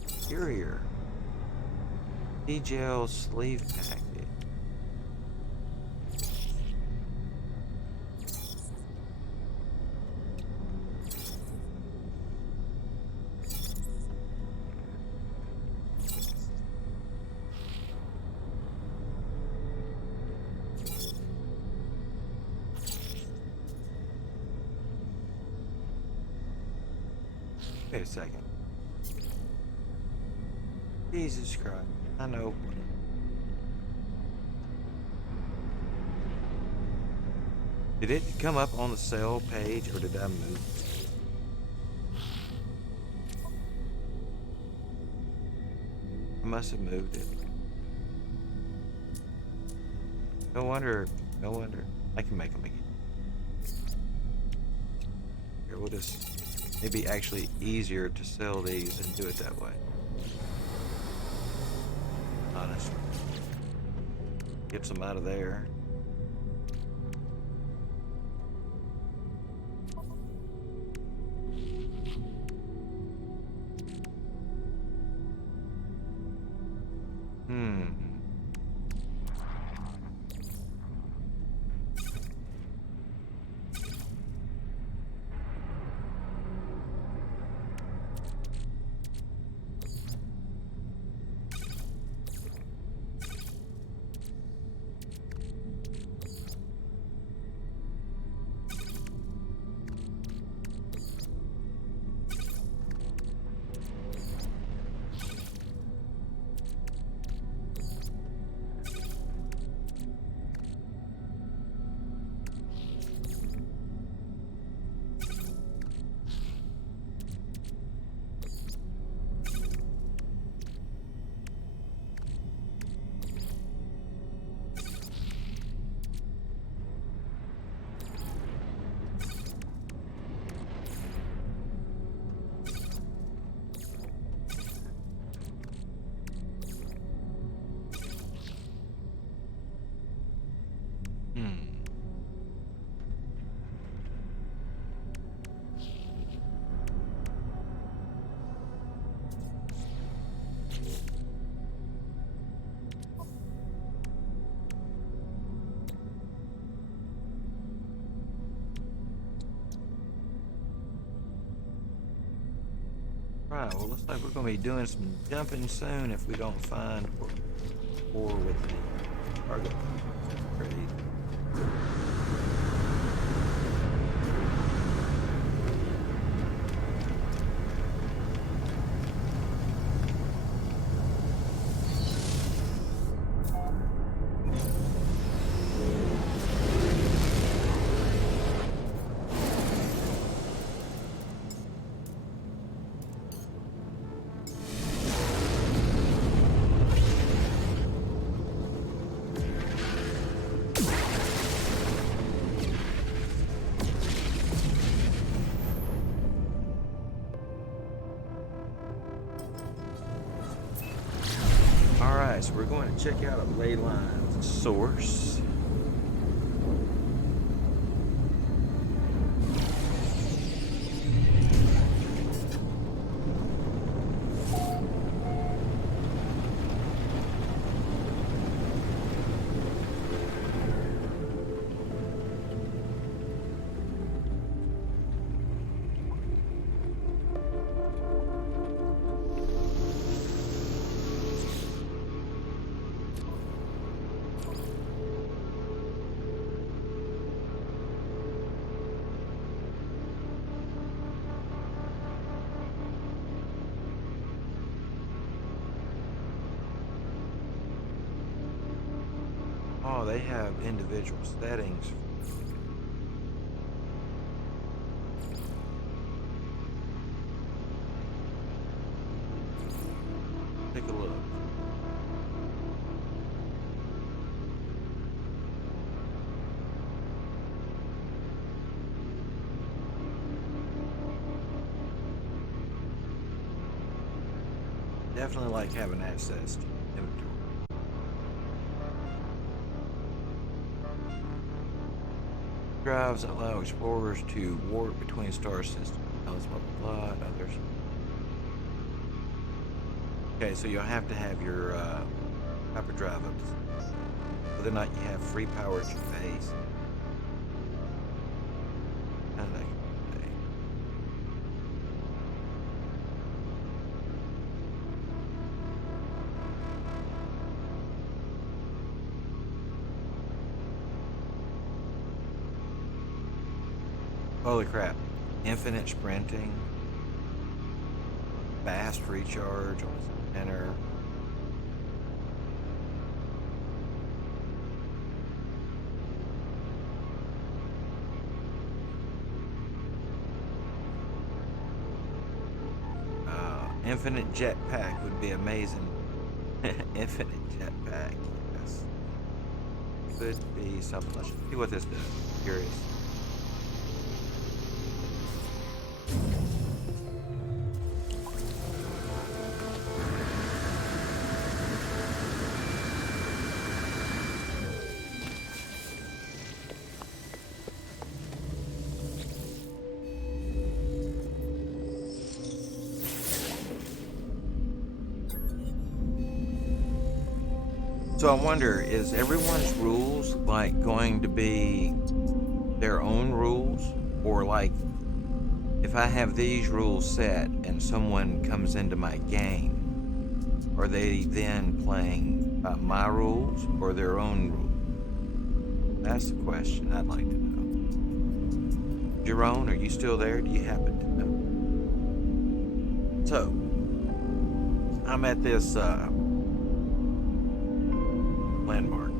Superior. D-gel sleeve package. Wait a second. Jesus Christ. I know. Did it come up on the sale page or did I move it? I must have moved it. No wonder. No wonder. I can make them again. Here, we'll just. It'd be actually easier to sell these and do it that way. Honestly. Get some out of there. Right, well, looks like we're going to be doing some jumping soon if we don't find or with the cargo. Pretty easy. Alright, so we're going to check out a ley line source. Oh, they have individual settings. Take a look. Definitely like having access to inventory. Drives allow explorers to warp between star systems. Blah, blah, blah, others. Okay, so you'll have to have your hyperdrive up. Whether or not you have free power at your base. Kind of that thing. Holy crap. Infinite sprinting. Fast recharge on the center. Infinite jetpack would be amazing. Infinite jetpack, yes. Could be something. Let's see what this does. Curious. So I wonder, is everyone's rules like going to be their own rules? Or like, if I have these rules set and someone comes into my game, are they then playing my rules or their own rules? That's the question I'd like to know. Jerome, are you still there? Do you happen to know? So, I'm at this landmark.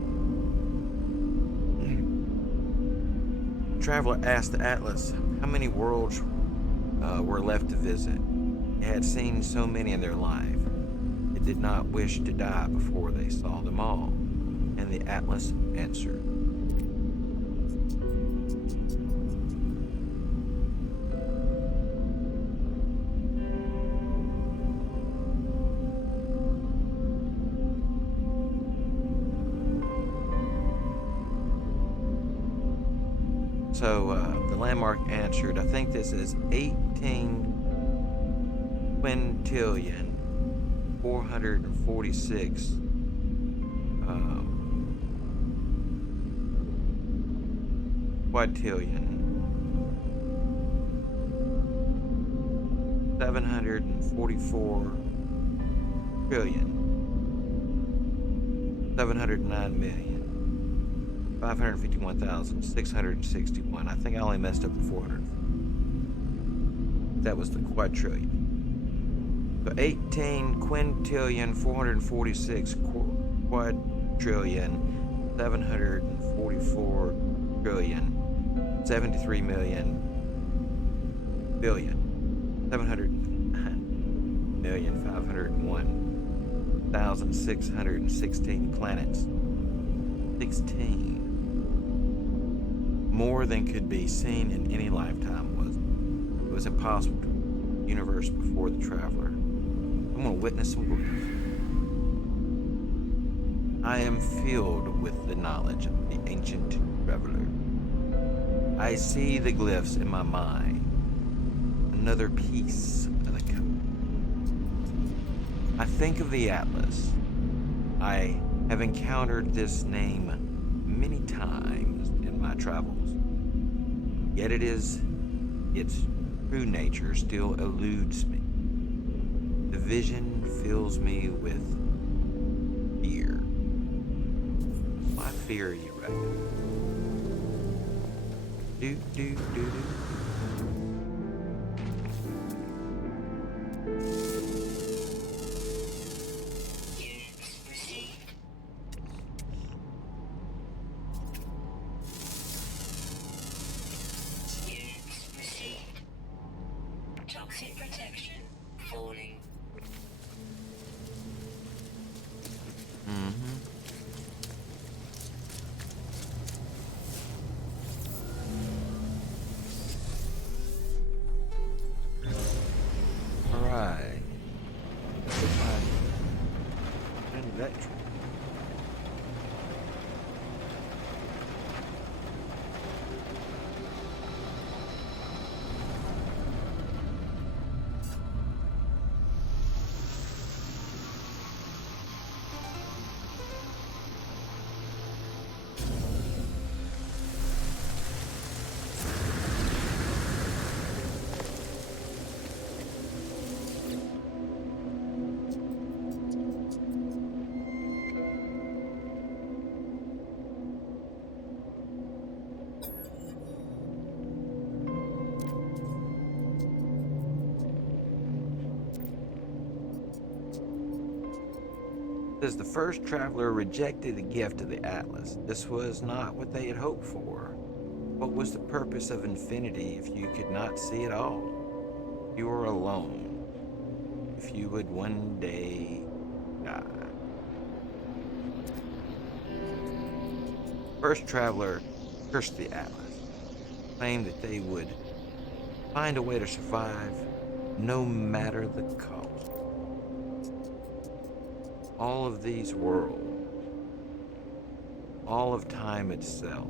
Traveler asked the Atlas how many worlds were left to visit. It had seen so many in their life. It did not wish to die before they saw them all. And the Atlas answered. So the landmark answered, I think this is 18 quintillion 446 quadrillion 744 trillion, 709,551,661. I think I only messed up the 400. That was the quadrillion. So 18 quintillion 446 quadrillion 744 trillion 73 million billion 709,501,616 planets. 16. More than could be seen in any lifetime. It was impossible to the universe before the traveler. I'm going to witness some glyphs. I am filled with the knowledge of the ancient traveler. I see the glyphs in my mind. Another piece of the code. I think of the Atlas. I have encountered this name many times in my travels. Yet its true nature still eludes me. The vision fills me with fear. Why fear, you reckon? Do. Units received. Units received. Toxic protection falling. Alright. Let's go find that tree. Says the first traveler rejected the gift of the Atlas. This was not what they had hoped for. What was the purpose of infinity if you could not see it all? If you were alone. If you would one day die. First traveler cursed the Atlas, claimed that they would find a way to survive no matter the cost. All of these worlds, all of time itself,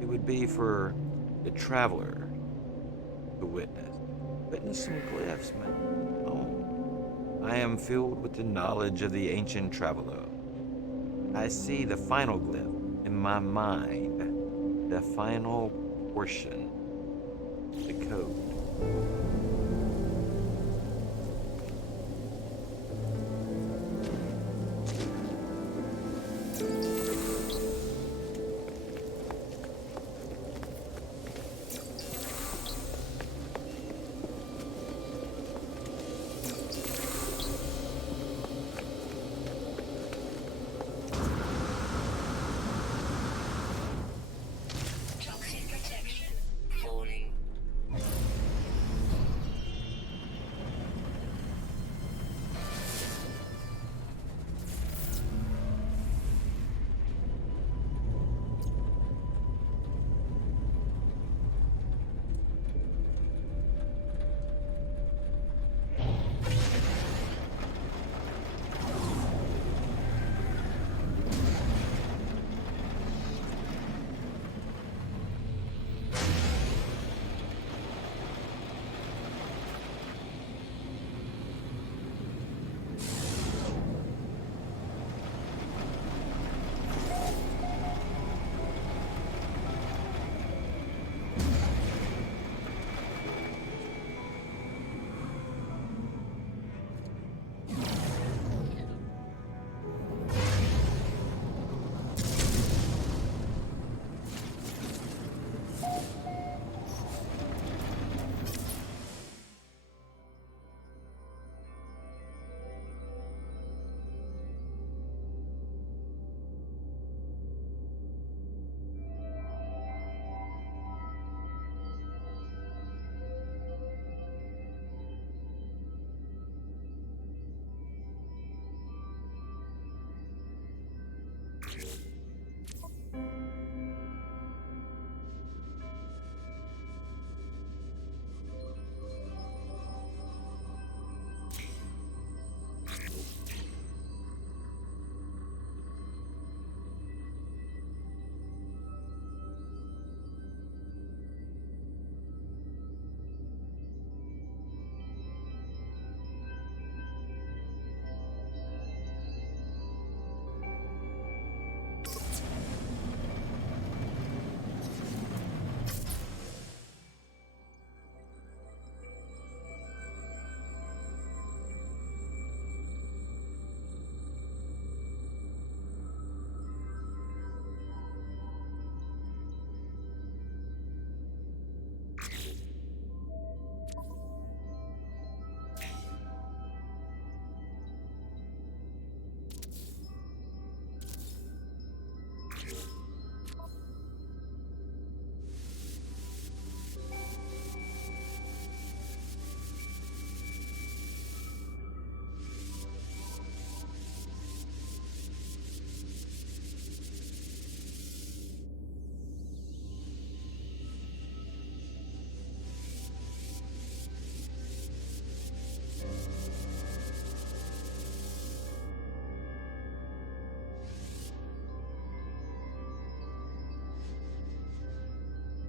it would be for the traveler to witness. Witness some glyphs, man. Oh. I am filled with the knowledge of the ancient traveler. I see the final glyph in my mind, the final portion, the code. Toxic protection falling.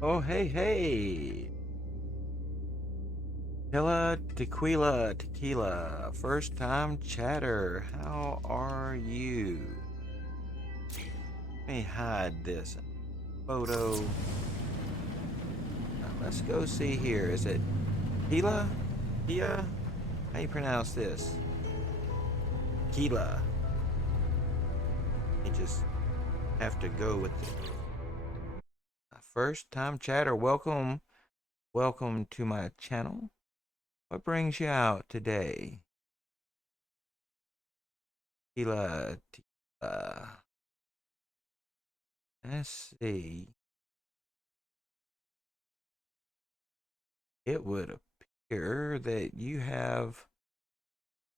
Oh, hey, hey. Tequila. First time chatter. How are you? Let me hide this photo. Now, let's go see here. Is it Tequila? Kia? How you pronounce this? Tequila. You just have to go with it. First time chatter. Welcome to my channel. What brings you out today? Tequila. Let's see. It would appear that you have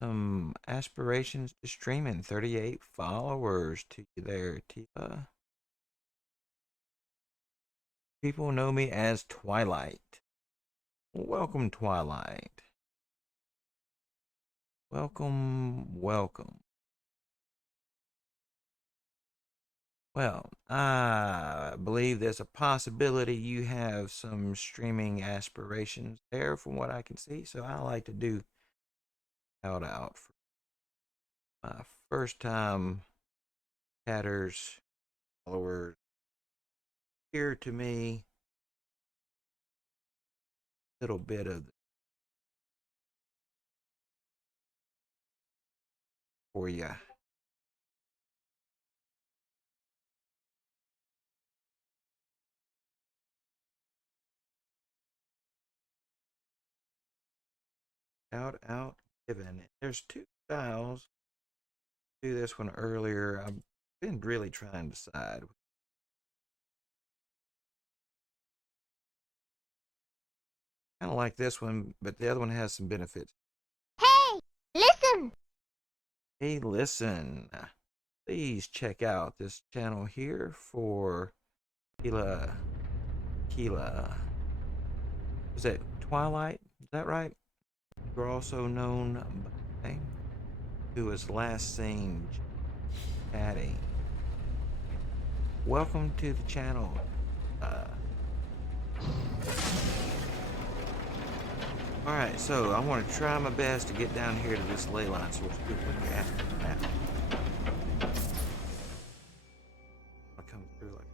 some aspirations to stream and 38 followers to you there, Tila. People know me as Twilight. Welcome, Twilight. Welcome. Well, I believe there's a possibility you have some streaming aspirations there from what I can see. So I like to do shout out for my first time chatters, followers here to me. Little bit of for you. Shout out given. There's two styles. Do this one earlier. I've been really trying to decide. Kind of like this one, but the other one has some benefits. Hey, listen! Hey, listen. Please check out this channel here for Kila. Is it Twilight? Is that right? You're also known by who was last seen chatting. Welcome to the channel. Alright, so I want to try my best to get down here to this ley line, so let's do a quick map. I'll come through like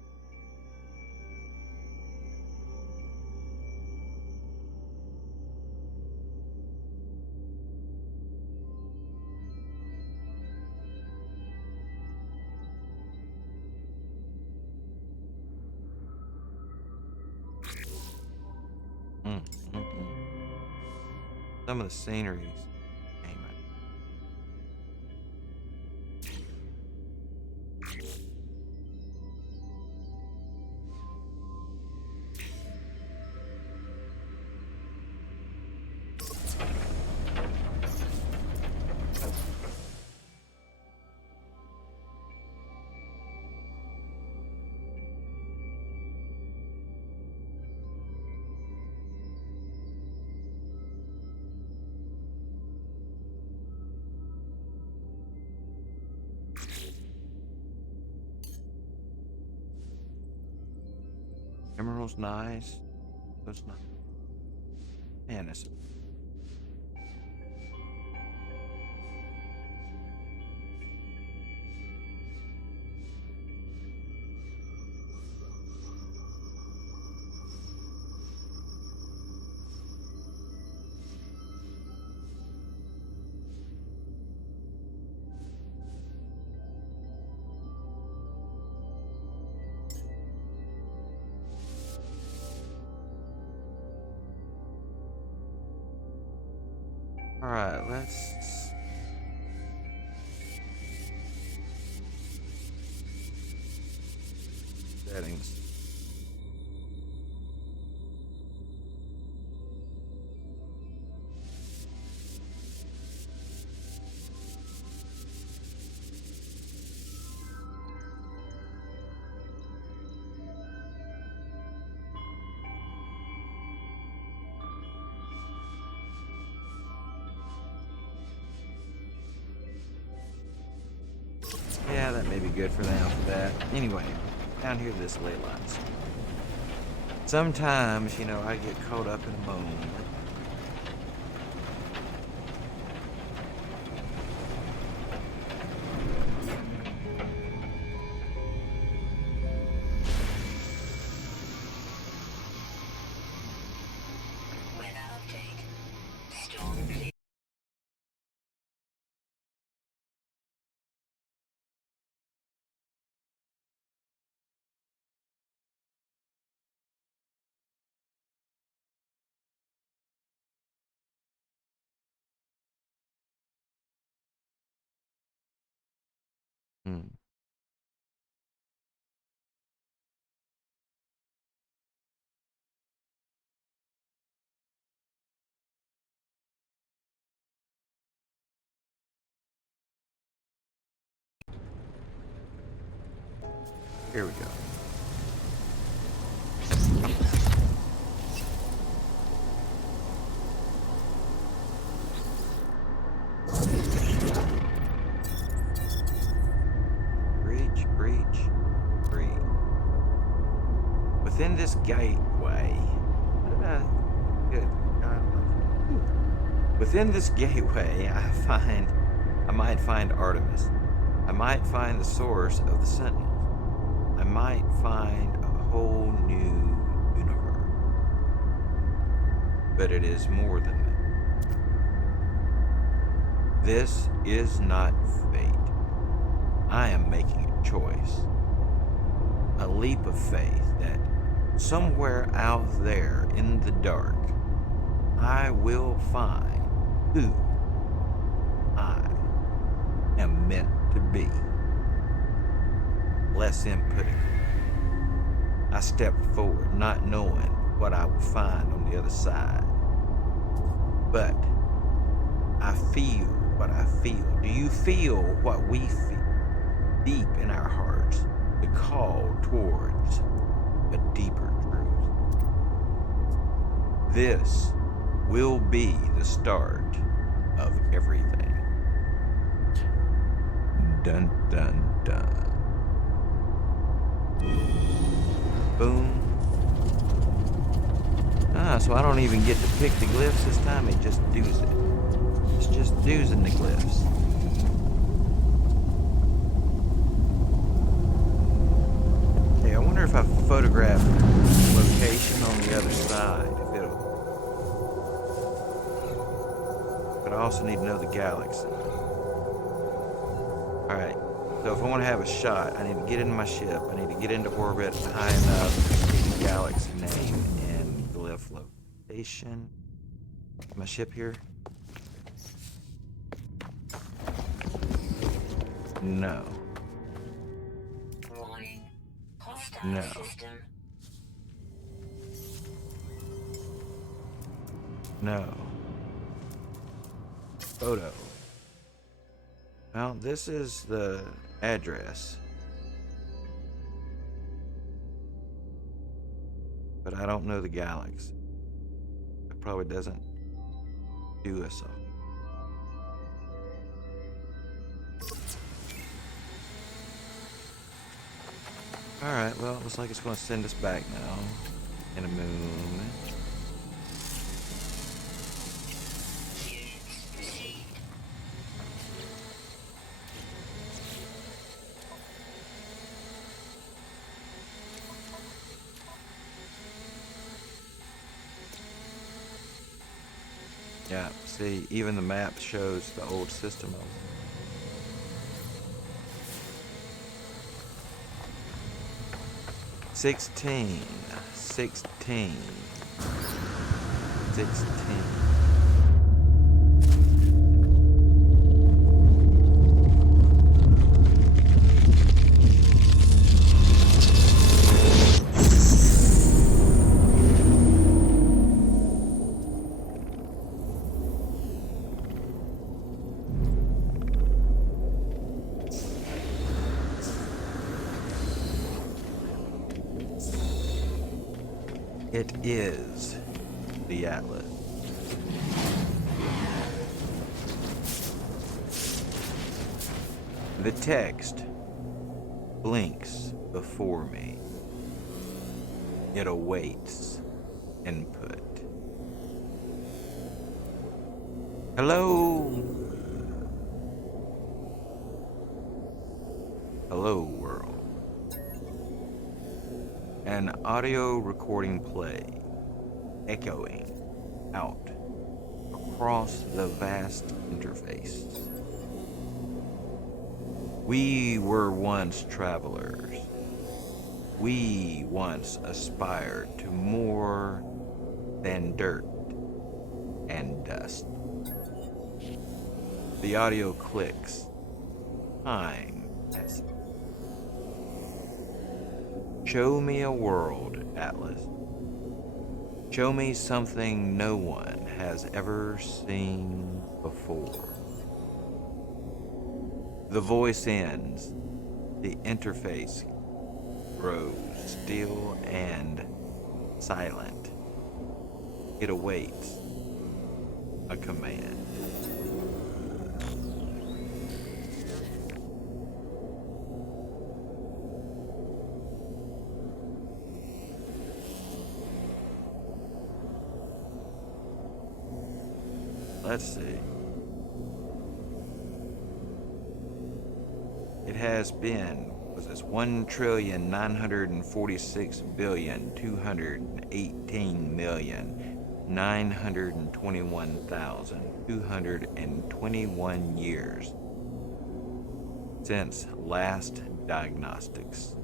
some of the sceneries. Emerald's nice. That's nice. Man, it's alright, let's settings. Yeah, that may be good for now for that. Anyway, down here this ley lines. Sometimes, you know, I get caught up in a moment. Weather update. Storm clear. Hmm. Here we go. Breach, breach, breach. Within this gateway, good God. Within this gateway, I might find Artemis. I might find the source of the Sentinels. I might find a whole new universe. But it is more than that. This is not fate. I am making a choice. A leap of faith that somewhere out there in the dark, I will find who I am meant to be. Less inputting. I step forward not knowing what I will find on the other side. But I feel what I feel. Do you feel what we feel? Deep in our hearts, the call towards a deeper truth. This will be the start of everything. Dun dun dun. Boom. So I don't even get to pick the glyphs this time, it just does it. It's just doing the glyphs. Hey, I wonder if I photograph location on the other side, if it'll... But I also need to know the galaxy. Alright, so if I want to have a shot, I need to get into my ship, I need to get into orbit high enough to see the galaxy name and glyph location. My ship here? No. Warning. Hostile No. system. No. Photo. Well, this is the address. But I don't know the galaxy. It probably doesn't do us all. Alright, well, it looks like it's going to send us back now. In a moment. Units received. Yeah, see, even the map shows the old system of it. 16. It is the Atlas. The text blinks before me. It awaits input. Hello. Hello, world. An audio recording play, echoing out across the vast interface. We were once travelers. We once aspired to more than dirt and dust. The audio clicks. Time passes. Show me a world, Atlas. Show me something no one has ever seen before. The voice ends. The interface grows still and silent. It awaits a command. Let's see. It has been, was this 1,946,218,921,221 years since last diagnostics.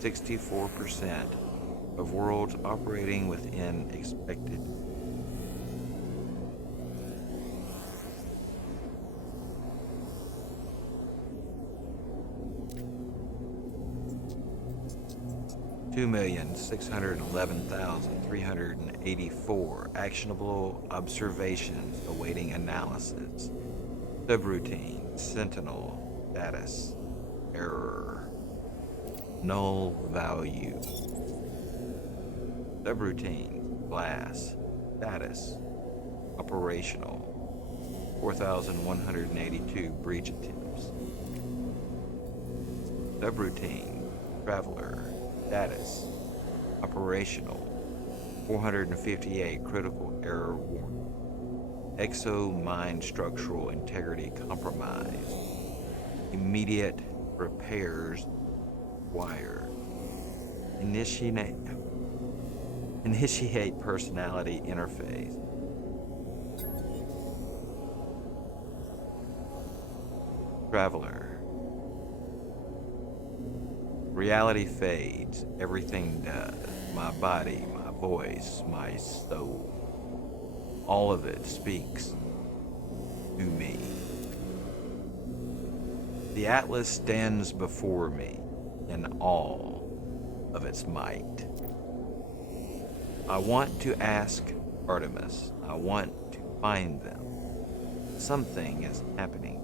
64% of worlds operating within expected. $2,611,384 actionable observations awaiting analysis. Subroutine, Sentinel, status, error, null value. Subroutine, class, status, operational, 4,182 breach attempts. Subroutine, traveler, status, operational, 458 critical error warning. Exo mind structural integrity compromised. Immediate repairs required. Initiate personality interface. Traveler. Reality fades, everything does. My body, my voice, my soul. All of it speaks to me. The Atlas stands before me in all of its might. I want to ask Artemis. I want to find them. Something is happening.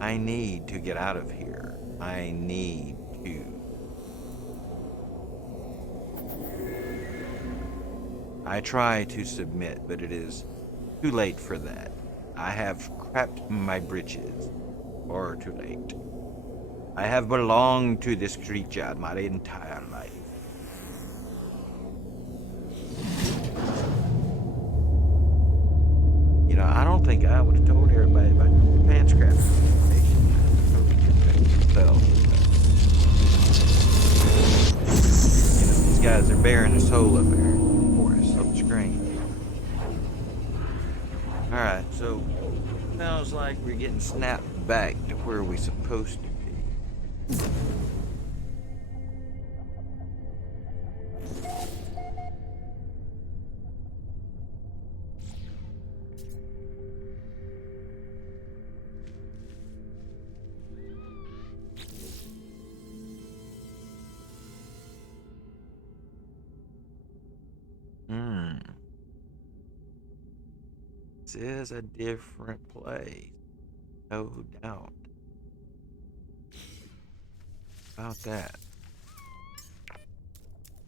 I need to get out of here. I need to. I try to submit, but it is too late for that. I have crapped my britches. Or too late. I have belonged to this creature my entire life. You know, I don't think I would have told everybody about the pants crap. So, you know, these guys are bearing the soul up there for us on the screen. Alright, so sounds like we're getting snapped back to where we're supposed to be. This is a different place, no doubt about that.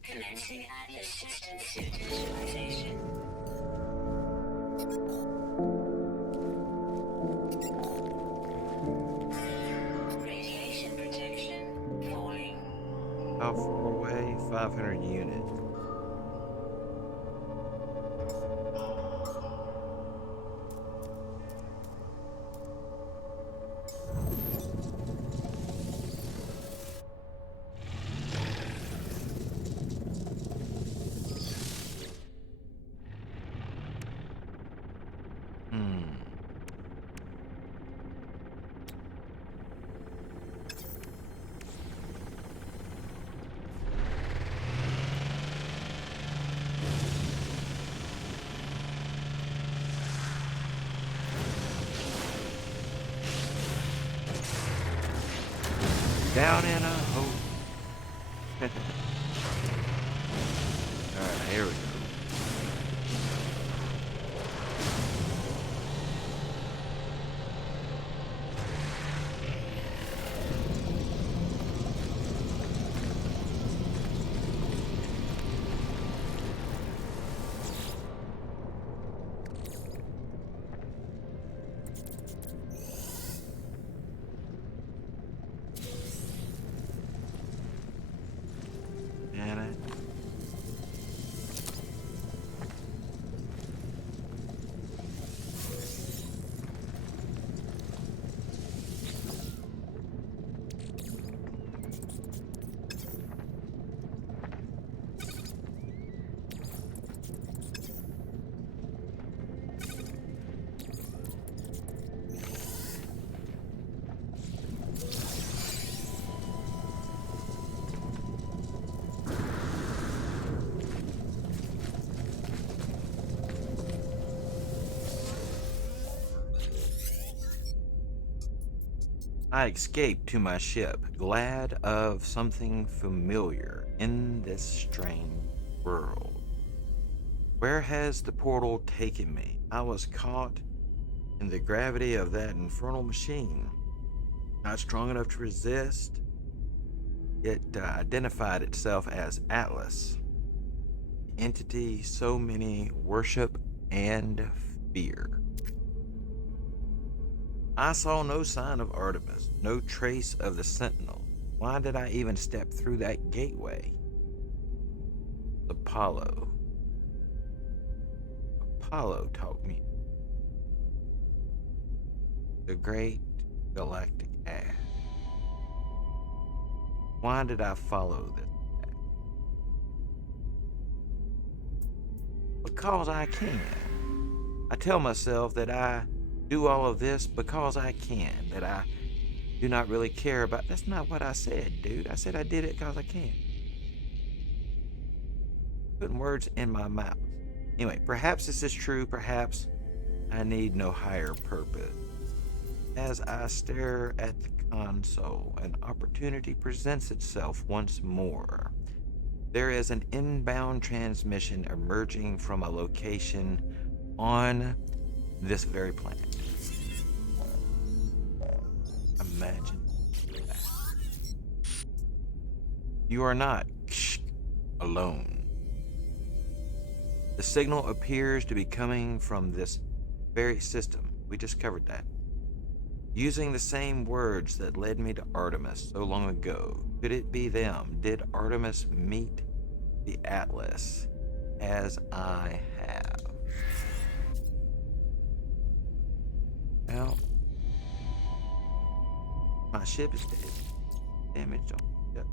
Commencing Atlas system synchronization. Radiation protection falling. How far away? 500 units. Down in a hole. Alright, here we go. I escaped to my ship, glad of something familiar in this strange world. Where has the portal taken me? I was caught in the gravity of that infernal machine. Not strong enough to resist. It identified itself as Atlas, the entity so many worship and fear. I saw no sign of Artemis, no trace of the Sentinel. Why did I even step through that gateway? Apollo taught me. The great galactic ash. Why did I follow this path? Because I can. I tell myself that I do all of this because I can, that I do not really care about. That's not what I said, dude. I said I did it because I can. Putting words in my mouth. Anyway, perhaps this is true, perhaps I need no higher purpose. As I stare at the console, an opportunity presents itself once more. There is an inbound transmission emerging from a location on this very planet. Imagine that. You are not alone. The signal appears to be coming from this very system. We just covered that. Using the same words that led me to Artemis so long ago. Could it be them? Did Artemis meet the Atlas as I have? Well, my ship is dead. Damage on the ship.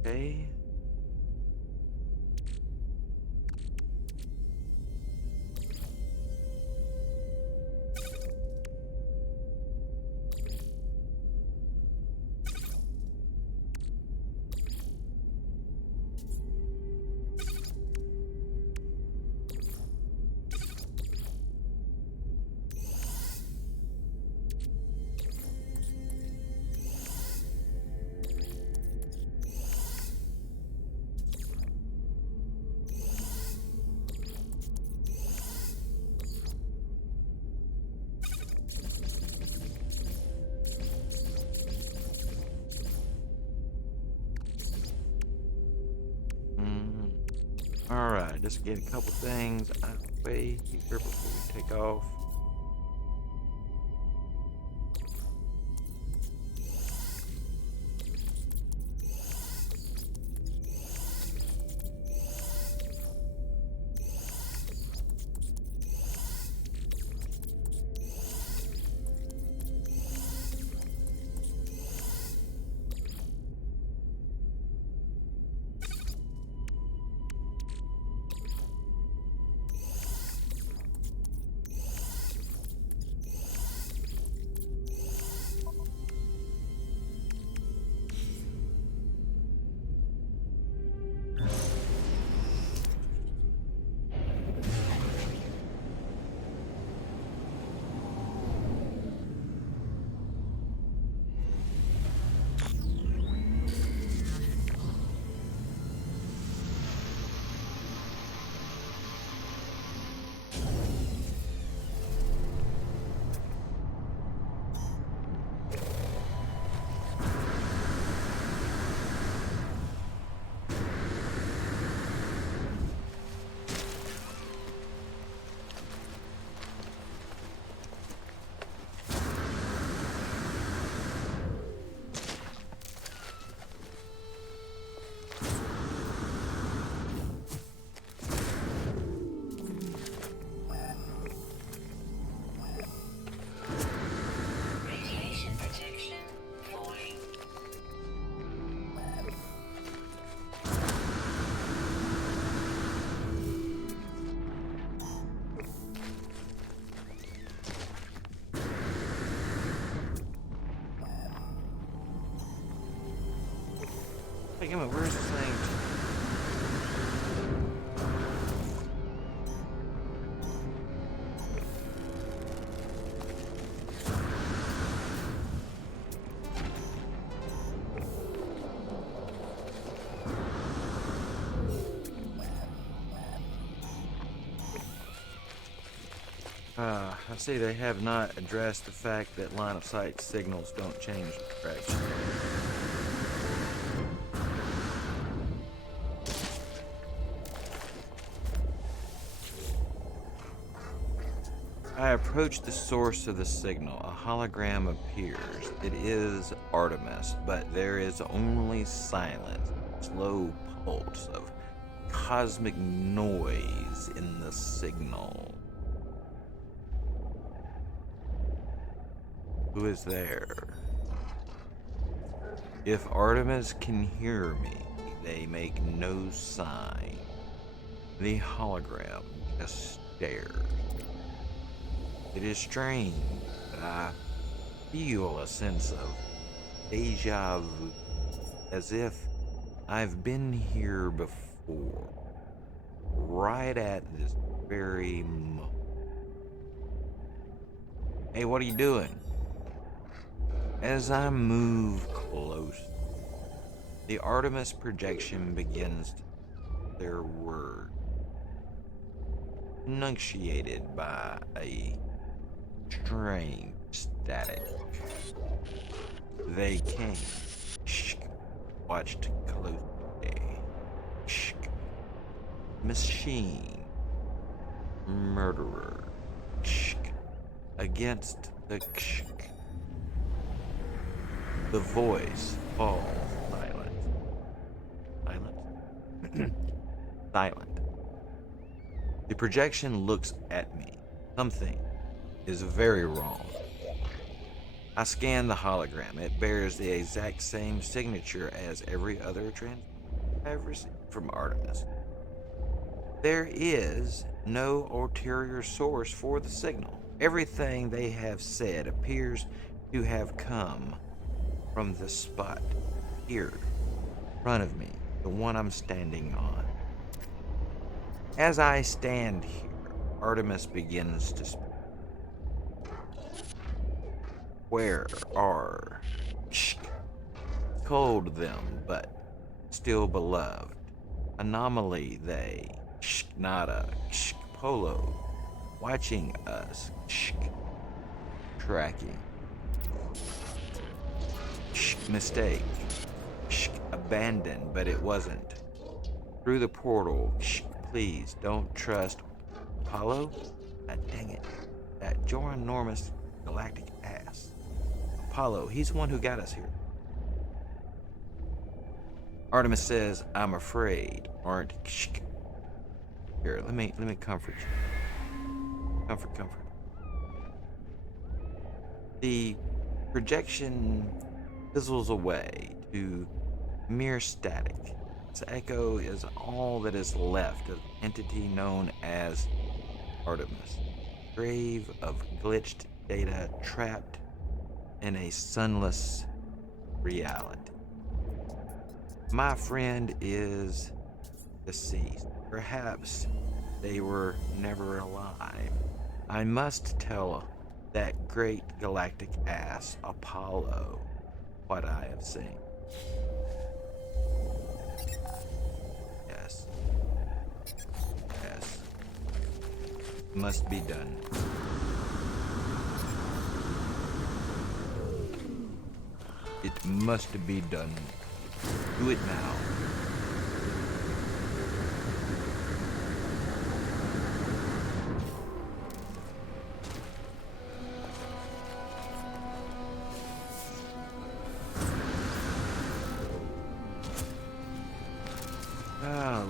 Okay. Alright, just get a couple things out of the way here before we take off. Wait a minute, where's this thing? I see they have not addressed the fact that line of sight signals don't change direction. I approach the source of the signal. A hologram appears. It is Artemis, but there is only silence, slow pulse of cosmic noise in the signal. Who is there? If Artemis can hear me, they make no sign. The hologram just stares. It is strange, but I feel a sense of deja vu, as if I've been here before, right at this very moment. Hey, what are you doing? As I move close, the Artemis projection begins to their word, enunciated by a strange static. They came, watched closely, machine, murderer, against the The voice falls silent. Silent? Silent. The projection looks at me. Something is very wrong. I scan the hologram. It bears the exact same signature as every other transmission I've received from Artemis. There is no ulterior source for the signal. Everything they have said appears to have come from the spot here in front of me, the one I'm standing on. As I stand here, Artemis begins to speak. Where are cold them, but still beloved? Anomaly they, nada, polo, watching us, tracking. Mistake. Abandoned, but it wasn't. Through the portal. Please don't trust Apollo. Dang it. That ginormous galactic ass. Apollo, he's the one who got us here. Artemis says, I'm afraid, aren't. Here, let me comfort you. Comfort. The projection fizzles away to mere static. Its echo is all that is left of the entity known as Artemis. Grave of glitched data trapped in a sunless reality. My friend is deceased. Perhaps they were never alive. I must tell that great galactic ass, Apollo, what I have seen. Yes. Must be done. It must be done. Do it now.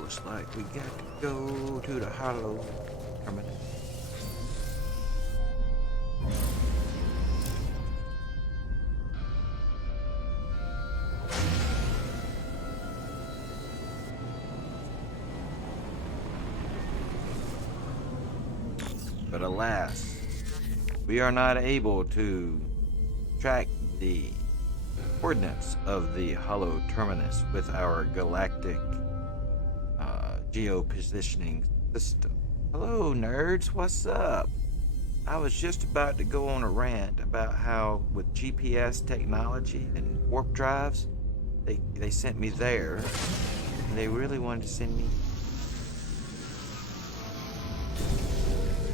Looks like we got to go to the hollow terminal. But alas, we are not able to track the coordinates of the hollow terminus with our galactic geopositioning system. Hello, nerds. What's up? I was just about to go on a rant about how, with GPS technology and warp drives, they sent me there, and they really wanted to send me.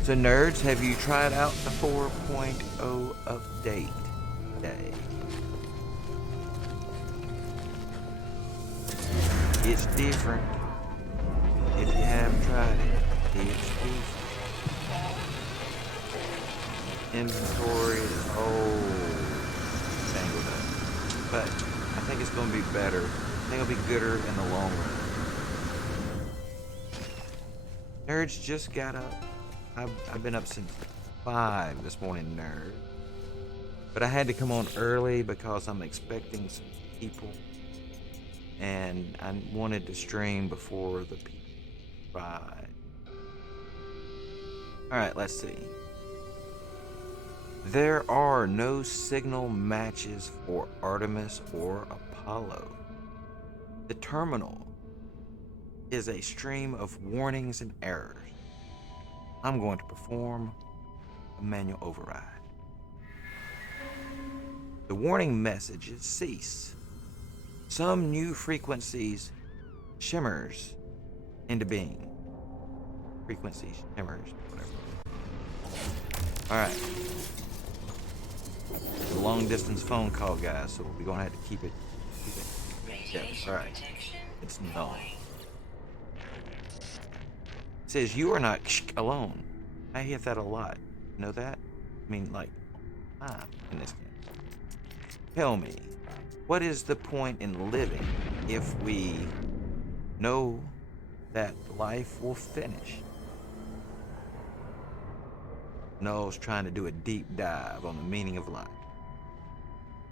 So, nerds, have you tried out the 4.0 update today? It's different. If you haven't tried it, it's different. Inventory is tangled up. But I think it's going to be better. I think it'll be gooder in the long run. Nerds just got up. I've been up since 5 this morning, nerd. But I had to come on early because I'm expecting some people. And I wanted to stream before the people arrive. Alright, let's see. There are no signal matches for Artemis or Apollo. The terminal is a stream of warnings and errors. I'm going to perform a manual override. The warning messages cease. Some new frequencies shimmers into being. Frequency shimmers, whatever. Alright. It's a long distance phone call, guys, so we're gonna have to keep it. Yeah, alright. It's null. It says you are not alone. I hear that a lot. You know that? I mean, like, in this game. Tell me, what is the point in living if we know that life will finish? Noel's trying to do a deep dive on the meaning of life.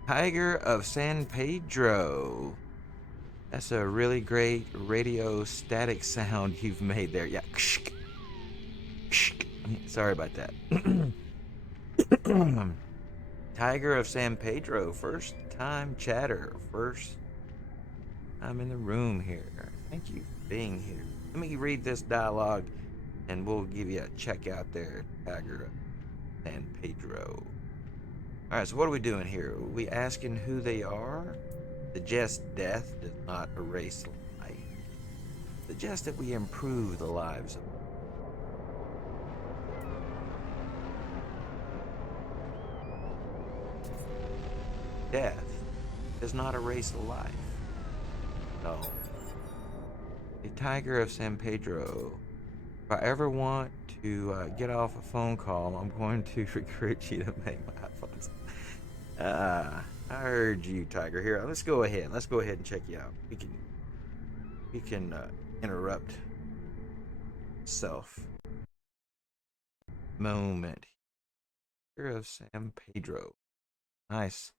Tiger of San Pedro. That's a really great radio static sound you've made there. Yeah. Sorry about that. Tiger of San Pedro, first time chatter, first time in the room here. Thank you for being here. Let me read this dialogue and we'll give you a check out there, Tiger of San Pedro. Alright, so what are we doing here? Are we asking who they are? Suggest death does not erase life. Suggest that we improve the lives of death does not erase life. No. The Tiger of San Pedro. If I ever want to get off a phone call, I'm going to recruit you to make my iPhones. I heard you, Tiger. Here, let's go ahead. Let's go ahead and check you out. We can interrupt self moment. Tiger of San Pedro. Nice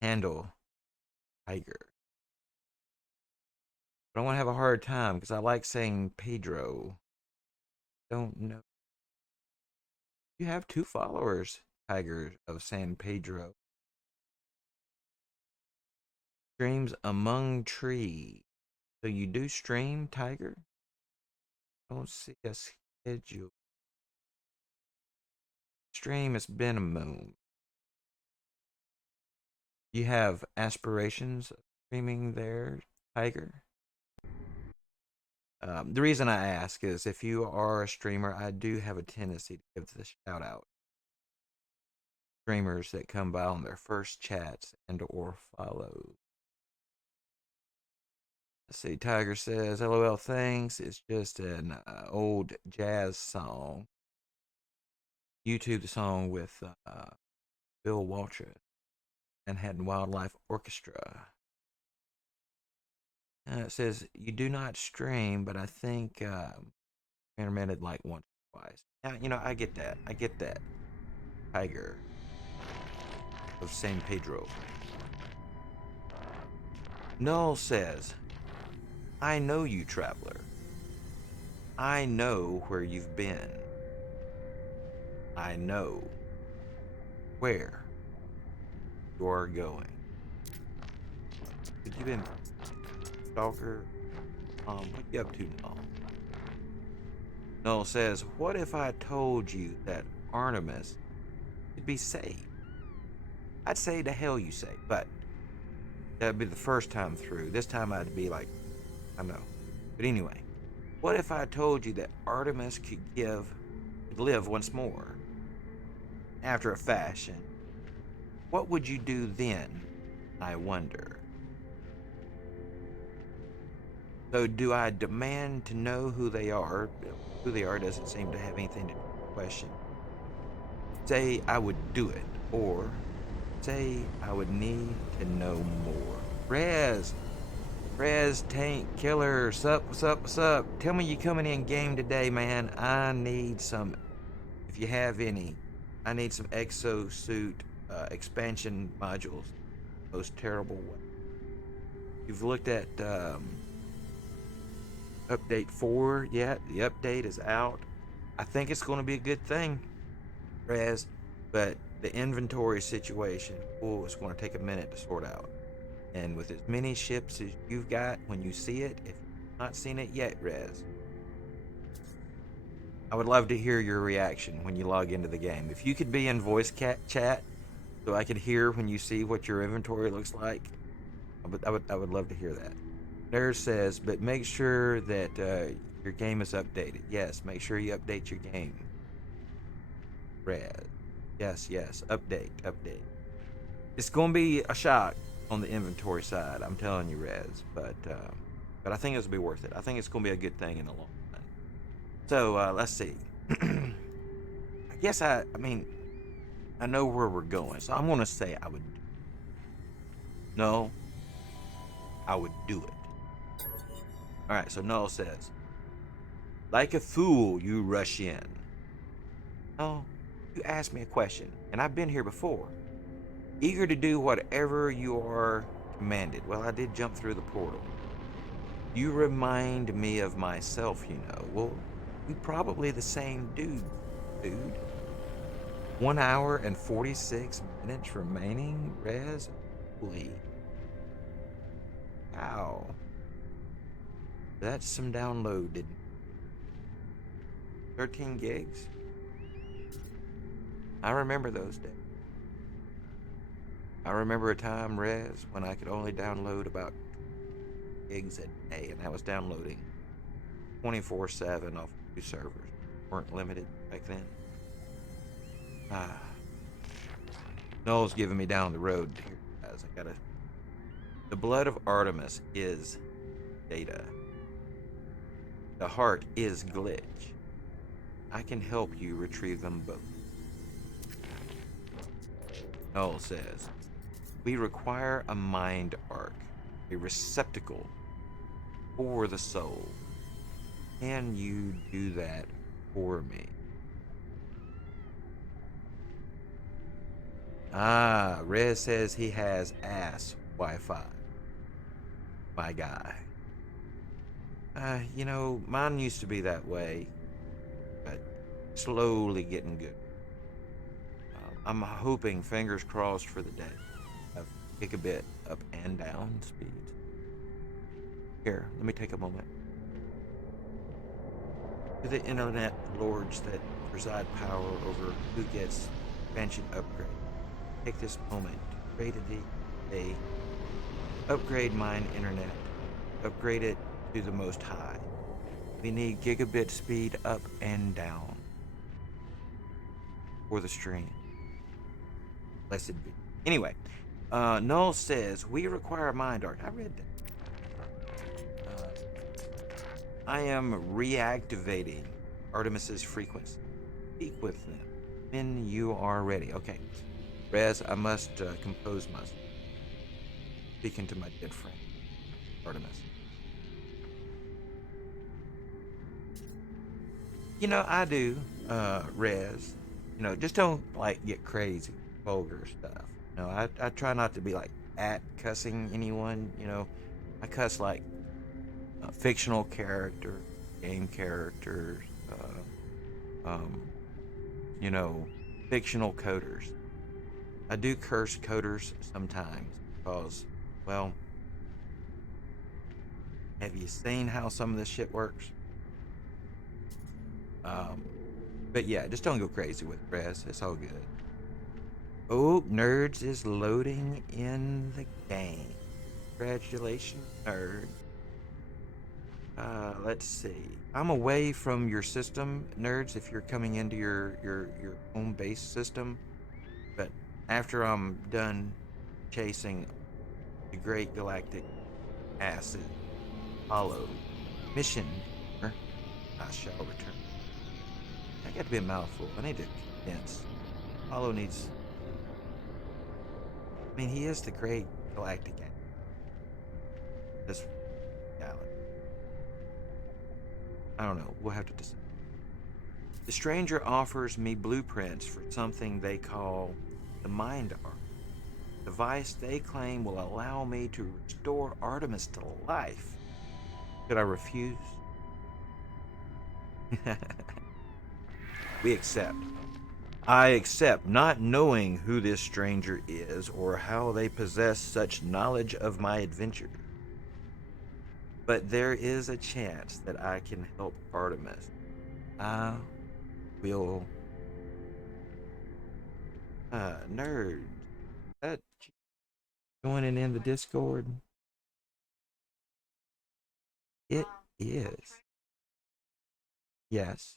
handle, Tiger. But I want to have a hard time because I like saying Pedro. Don't know. You have 2 followers, Tiger of San Pedro. Streams among trees. So you do stream, Tiger? Don't see a schedule. Stream has been a moon. You have aspirations of streaming there, Tiger? The reason I ask is if you are a streamer, I do have a tendency to give the shout out. Streamers that come by on their first chats and or follows. Let's see, Tiger says, LOL, thanks. It's just an old jazz song. YouTube the song with Bill Walter, Manhattan Wildlife Orchestra. It says, you do not stream, but I think intermitted like once or twice. Yeah, you know, I get that. I get that. Tiger of San Pedro. Null says, I know you, traveler. I know where you've been. I know where you are going. Have you been stalker? What you up to, Null? Null says, what if I told you that Artemis could be saved? I'd say the hell you say, but that'd be the first time through. This time I'd be like, I know. But anyway, what if I told you that Artemis could live once more? After a fashion. What would you do then, I wonder? So do I demand to know who they are? Who they are doesn't seem to have anything to do with the question. Say I would do it, or say I would need to know more. Rez Tank Killer, what's up? Tell me you coming in game today, man. I need some, if you have any, I need some exosuit expansion modules. Most terrible way. You've looked at update 4 yet? The update is out. I think it's going to be a good thing, Rez, but the inventory situation, it's going to take a minute to sort out. And with as many ships as you've got, when you see it, if you've not seen it yet, Rez, I would love to hear your reaction when you log into the game. If you could be in voice chat so I could hear when you see what your inventory looks like, I would love to hear that. Nerd says, but make sure that your game is updated. Yes, make sure you update your game. Rez. Yes, update. It's going to be a shock on the inventory side, I'm telling you, Rez, but I think it'll be worth it. I think it's going to be a good thing in the long run. So let's see. I guess I know where we're going, so I'm going to say I would do it. All right, so Null says, like a fool, you rush in. Oh, you asked me a question, and I've been here before. Eager to do whatever you are commanded. Well, I did jump through the portal. You remind me of myself, you know. Well, we probably the same dude. 1 hour and 46 minutes remaining, Rez? Holy. Wow. That's some download, didn't it? 13 gigs? I remember those days. I remember a time, Rez, when I could only download about gigs a day, and that was downloading 24/7 off 2 servers. Weren't limited back then. Noel's giving me down the road here, guys. The blood of Artemis is data. The heart is glitch. I can help you retrieve them both. Noel says, we require a mind arc, a receptacle for the soul. Can you do that for me? Rez says he has ass Wi-Fi. My guy. Mine used to be that way, but slowly getting good. I'm hoping, fingers crossed, for the day of gigabit up and down speed. Here, let me take a moment. To the internet lords that preside power over who gets expansion upgrade, take this moment to create upgrade mine internet, upgrade it to the most high. We need gigabit speed up and down for the stream. Blessed be. Anyway, Null says, we require a mind arc. I read that. I am reactivating Artemis's frequency. Speak with them when you are ready. Okay. Rez, I must compose myself. Speaking to my dead friend, Artemis. I do, Rez. Just don't, get crazy, vulgar stuff. I try not to be, cussing anyone, I cuss, fictional character, game characters, fictional coders. I do curse coders sometimes because, well, Have you seen how some of this shit works? But yeah, just don't go crazy with res. It's all good. Oh, Nerds is loading in the game. Congratulations, Nerd. Let's see. I'm away from your system, Nerds, if you're coming into your home base system. But after I'm done chasing the great galactic acid hollow mission, I shall return. I got to be a mouthful. I need to condense. Hollow needs. I mean, he is the great galactic acid. This galaxy. I don't know. We'll have to decide. The stranger offers me blueprints for something they call the Mind Art. Device they claim will allow me to restore Artemis to life. Should I refuse? We accept. I accept, not knowing who this stranger is or how they possess such knowledge of my adventure. But there is a chance that I can help Artemis. I will. Nerd. That joining in the Discord? It is. Yes.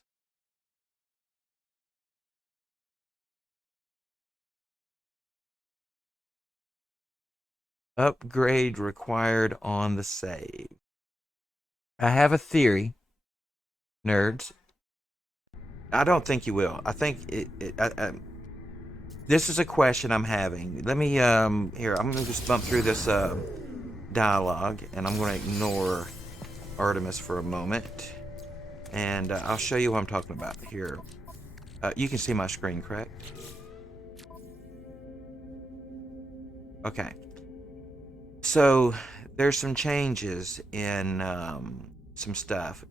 Upgrade required on the save. I have a theory, nerds. I don't think you will. I think this is a question I'm having. Let me here. I'm gonna just bump through this dialogue, and I'm gonna ignore Artemis for a moment, and I'll show you what I'm talking about here. You can see my screen, correct? Okay. So there's some changes in some stuff,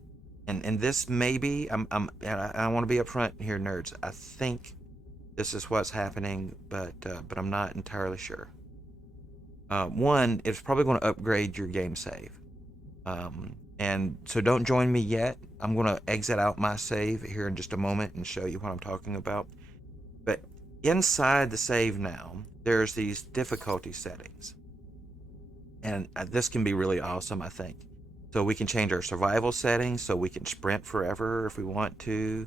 and this maybe I want to be upfront here, nerds. I think this is what's happening, but I'm not entirely sure. One, it's probably going to upgrade your game save, and so don't join me yet. I'm going to exit out my save here in just a moment and show you what I'm talking about. But inside the save now, there's these difficulty settings. And this can be really awesome, I think. So we can change our survival settings so we can sprint forever if we want to.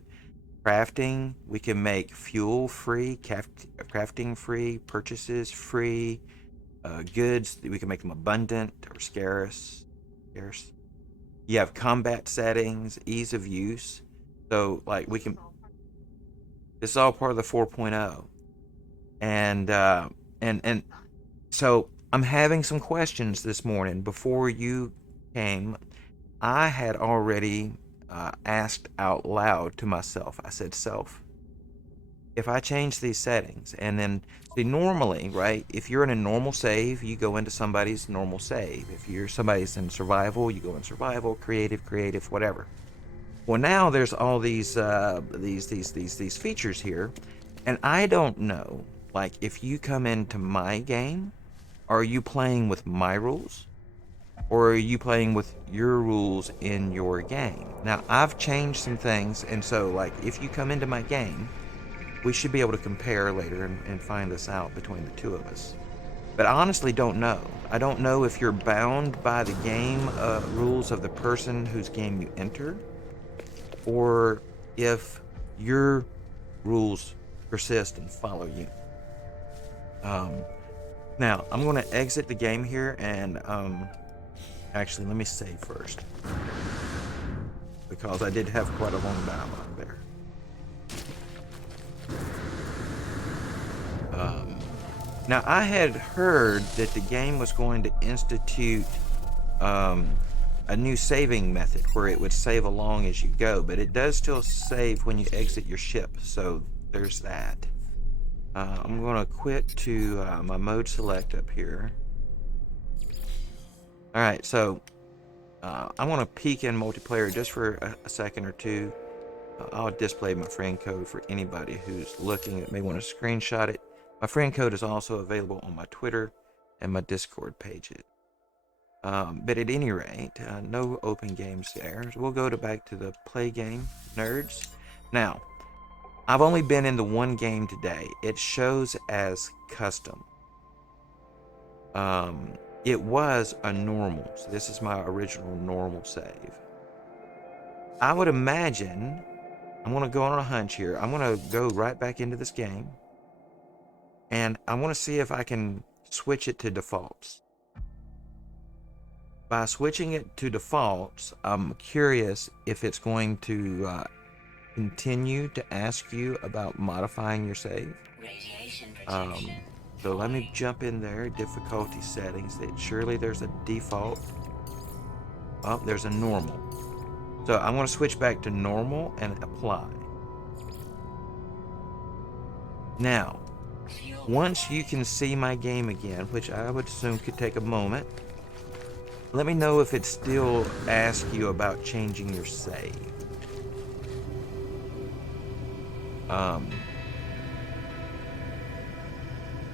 Crafting, we can make fuel free, crafting free, purchases free. Goods, we can make them abundant or scarce. You have combat settings, ease of use. So like we can, this is all part of the 4.0. And so I'm having some questions this morning. Before you came, I had already asked out loud to myself. I said, self, if I change these settings, and then see, normally, right, if you're in a normal save, you go into somebody's normal save. If you're somebody's in survival, you go in survival, creative, whatever. Well, now there's all these features here, and I don't know, like, if you come into my game, are you playing with my rules? Or are you playing with your rules in your game? Now, I've changed some things, and so, like, if you come into my game, we should be able to compare later and find this out between the two of us. But I honestly don't know. I don't know if you're bound by the game rules of the person whose game you enter, or if your rules persist and follow you. Now, I'm going to exit the game here, and actually, let me save first, because I did have quite a long dialogue there. Now, I had heard that the game was going to institute a new saving method where it would save along as you go, but it does still save when you exit your ship, so there's that. I'm going to quit to my mode select up here. Alright, so I want to peek in multiplayer just for a second or two. I'll display my friend code for anybody who's looking that may want to screenshot it. My friend code is also available on my Twitter and my Discord pages. But at any rate, no open games there. So we'll go back to the play game, nerds. Now, I've only been in the one game today. It shows as custom. It was a normal. So this is my original normal save. I would imagine, I'm going to go on a hunch here. I'm going to go right back into this game. And I want to see if I can switch it to defaults. By switching it to defaults, I'm curious if it's going to continue to ask you about modifying your save. So let me jump in there, difficulty settings. Surely there's a default. Oh, there's a normal. So I'm going to switch back to normal and apply. Now, once you can see my game again, which I would assume could take a moment, let me know if it still asks you about changing your save.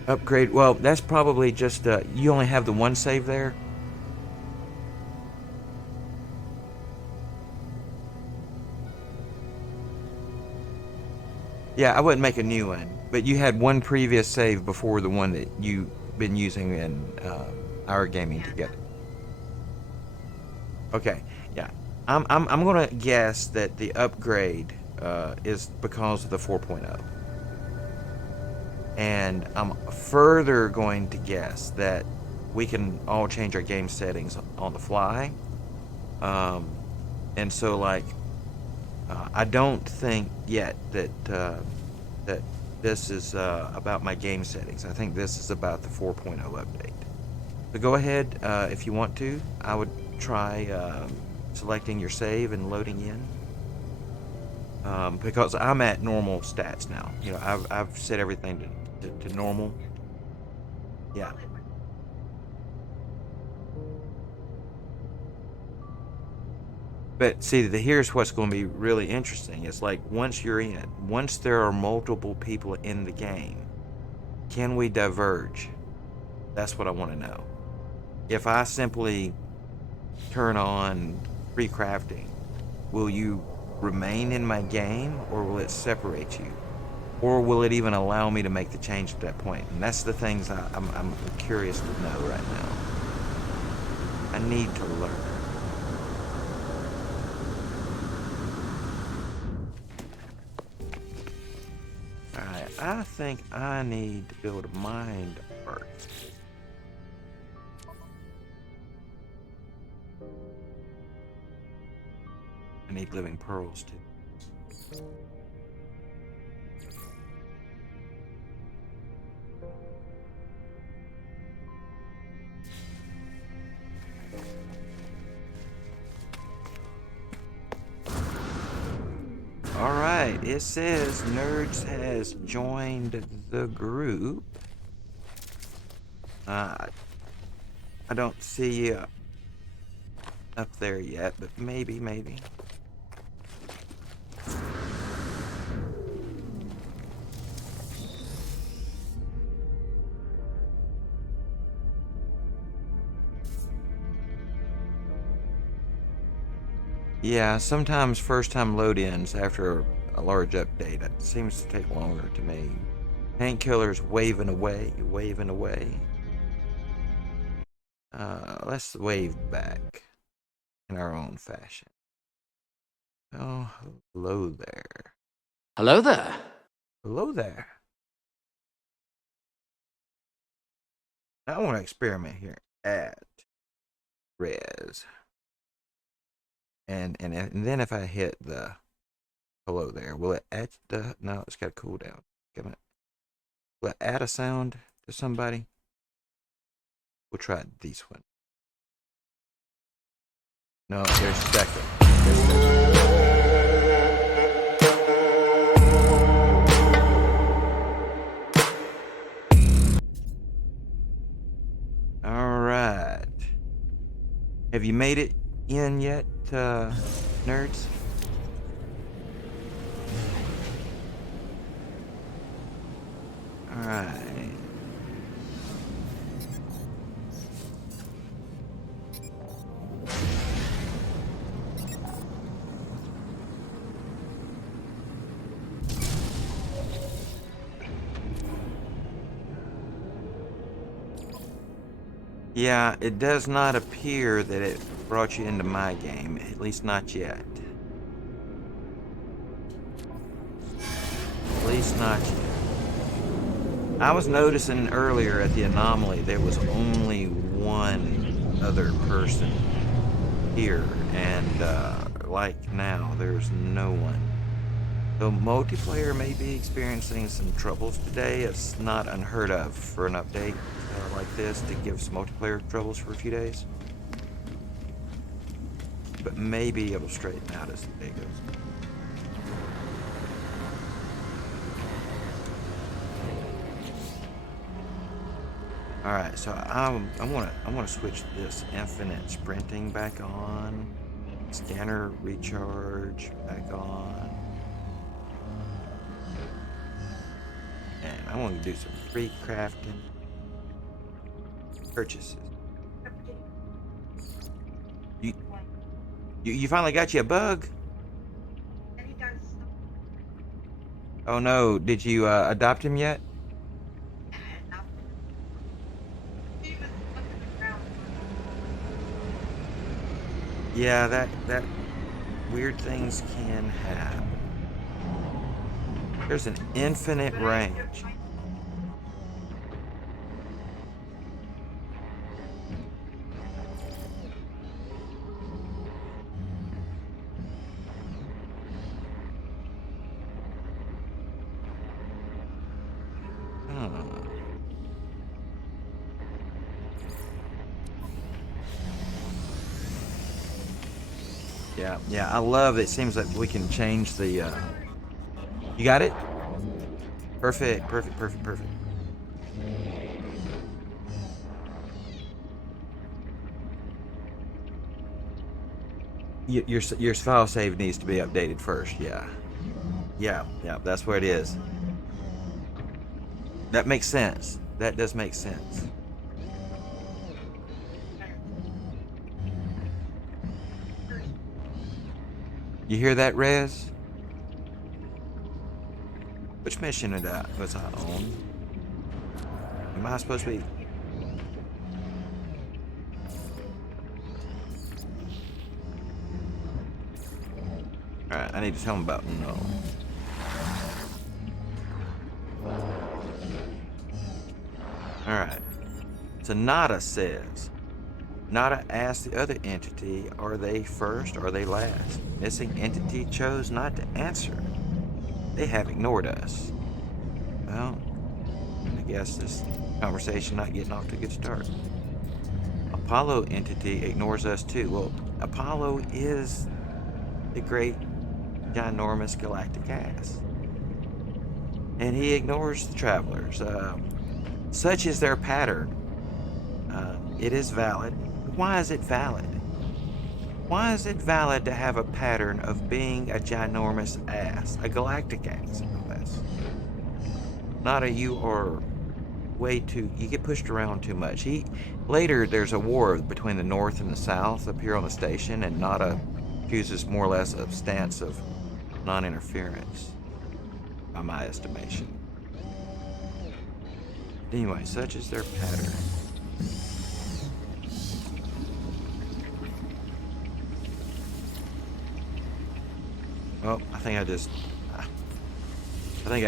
Upgrade, well, that's probably just, you only have the one save there? Yeah, I wouldn't make a new one, but you had one previous save before the one that you've been using in our gaming together. Okay, yeah. I'm gonna guess that the upgrade is because of the 4.0. And I'm further going to guess that we can all change our game settings on the fly. And so, like, I don't think yet that that this is about my game settings. I think this is about the 4.0 update. So go ahead if you want to. I would try selecting your save and loading in. Because I'm at normal stats now. You know, I've set everything to normal. Yeah. But see, here's what's going to be really interesting. It's like once there are multiple people in the game, can we diverge? That's what I want to know. If I simply turn on free crafting, will you remain in my game or will it separate you? Or will it even allow me to make the change at that point? And that's the things I'm curious to know right now. I need to learn. Alright, I think I need to build a mind art. I need living pearls too. Alright, it says Nerds has joined the group. I don't see you up there yet, but maybe. Yeah, sometimes first time load-ins after a large update, it seems to take longer to me. Painkiller's waving away. Let's wave back in our own fashion. Oh, hello there. Hello there. Hello there. I want to experiment here. Add res. And then if I hit the hello there, will it add the... No, it's got to cool down. Will it add a sound to somebody? We'll try this one. No, there's second. Alright. Have you made it in yet, nerds? Alright. Yeah, it does not appear that it brought you into my game, at least not yet. At least not yet. I was noticing earlier at the anomaly there was only one other person here, and like now, there's no one. Though multiplayer may be experiencing some troubles today, it's not unheard of for an update like this to give some multiplayer troubles for a few days. But maybe it'll straighten out as the day goes. All right, so I want to switch this infinite sprinting back on, scanner recharge back on, and I want to do some free crafting purchases. You finally got you a bug? Oh no, did you adopt him yet? Yeah, that weird things can happen. There's an infinite range. Yeah, I love it. Seems like we can change the, you got it? Perfect. Your file save needs to be updated first, yeah, that's where it is. That makes sense. That does make sense. You hear that, Rez? Which mission was I on? Am I supposed to be? Alright, I need to tell him about no. Alright. So Nada says, Nada asked the other entity, are they first or are they last? Missing entity chose not to answer. They have ignored us. Well, I guess this conversation not getting off to a good start. Apollo entity ignores us too. Well, Apollo is the great, ginormous galactic ass. And he ignores the travelers. Such is their pattern. It is valid. Why is it valid? Why is it valid to have a pattern of being a ginormous ass? A galactic ass, no less. Nada, you are way too... You get pushed around too much. Later, there's a war between the North and the South up here on the station, and Nada chooses more or less a stance of non-interference, by my estimation. Anyway, such is their pattern. Well, I think I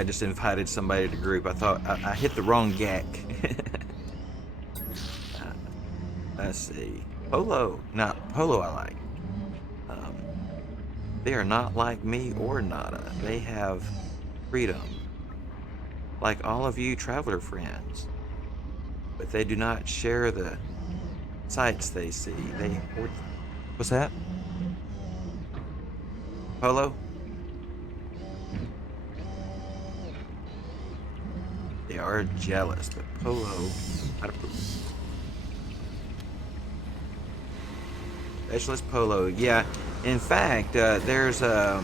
just invited somebody to the group. I thought I hit the wrong GAC. Let's see. Polo. Not Polo I like. They are not like me or Nada. They have freedom. Like all of you traveler friends. But they do not share the sights they see. What's that? Polo? They are jealous, but Polo, not approve. Specialist Polo, yeah. In fact, there's a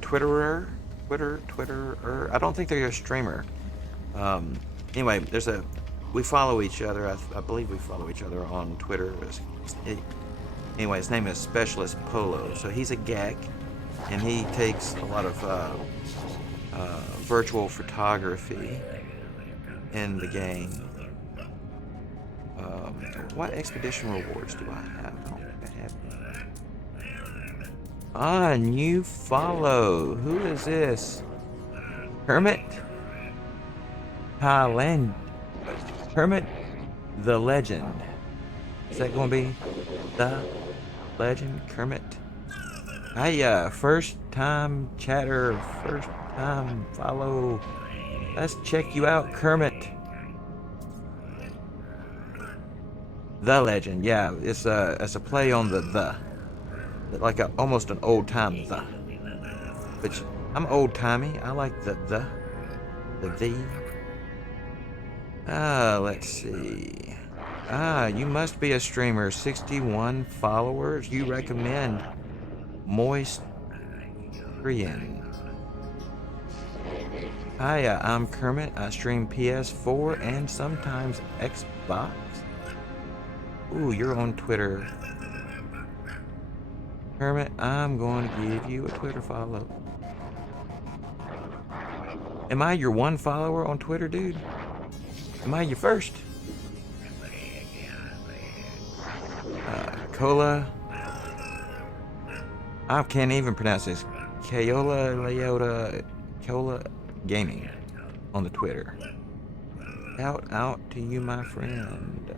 Twitterer. I don't think they're a streamer. Anyway, we follow each other. I believe we follow each other on Twitter. Anyway, his name is Specialist Polo. So he's a GAC, and he takes a lot of virtual photography in the game. What expedition rewards do I have? I don't think I have any. Ah, new follow. Who is this? Kermit? Highland. Kermit the Legend. Is that going to be the Legend? Kermit? Hiya, first time chatter, first time follow. Let's check you out, Kermit. The Legend, yeah, it's a play on the, like almost an old time the. But I'm old timey. I like the. Let's see. You must be a streamer. 61 followers. You recommend Moist Korean. Hiya, I'm Kermit. I stream PS4 and sometimes Xbox. Ooh, you're on Twitter. Kermit, I'm going to give you a Twitter follow. Am I your one follower on Twitter, dude? Am I your first? Cola. I can't even pronounce this. Kaola Leota Cola Gaming on the Twitter. Shout out to you, my friend.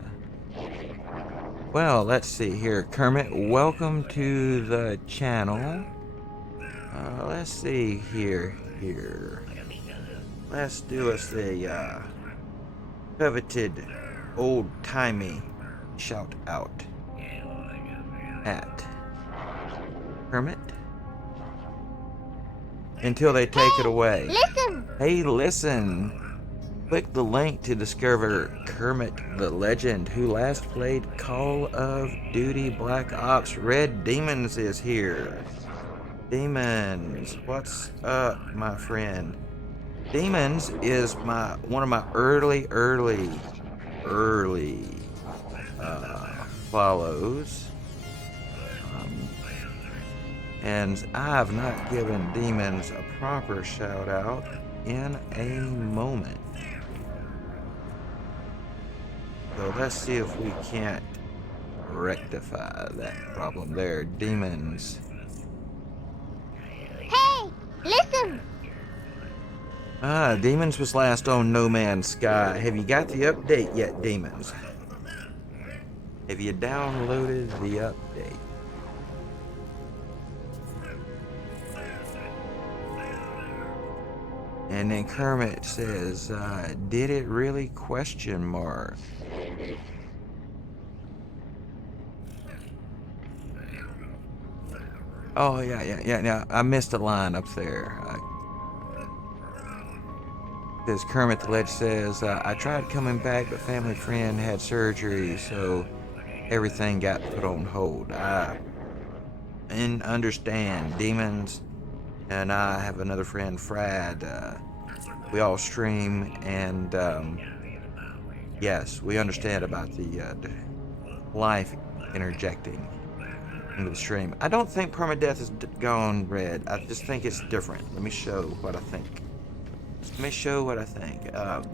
Well, let's see here. Kermit, welcome to the channel. Let's see here. Let's do us a coveted old-timey shout out at Kermit until they take it away. Listen! Hey, listen! Click the link to discover Kermit the Legend, who last played Call of Duty Black Ops. Red Demons is here. Demons, what's up, my friend? Demons is one of my early follows. And I've not given Demons a proper shout out in a moment. So let's see if we can't rectify that problem there. Demons. Hey, listen! Demons was last on No Man's Sky. Have you got the update yet, Demons? Have you downloaded the update? And then Kermit says, did it really ? Oh, yeah. I missed a line up there. This Kermit the Ledge says, I tried coming back, but family friend had surgery, so everything got put on hold. And understand, Demons and I have another friend, Frad. We all stream, and yes, we understand about the life interjecting into the stream. I don't think permadeath is gone red. I just think it's different. Let me show what I think.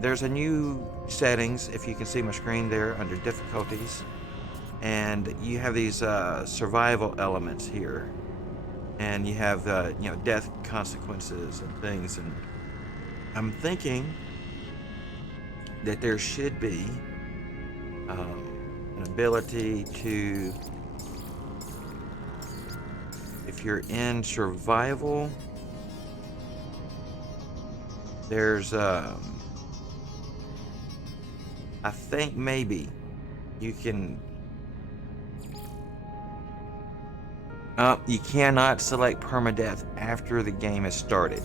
There's a new settings, if you can see my screen there, under difficulties. And you have these survival elements here. And you have, death consequences and things. And I'm thinking that there should be an ability to, if you're in survival, there's I think maybe you can you cannot select permadeath after the game has started.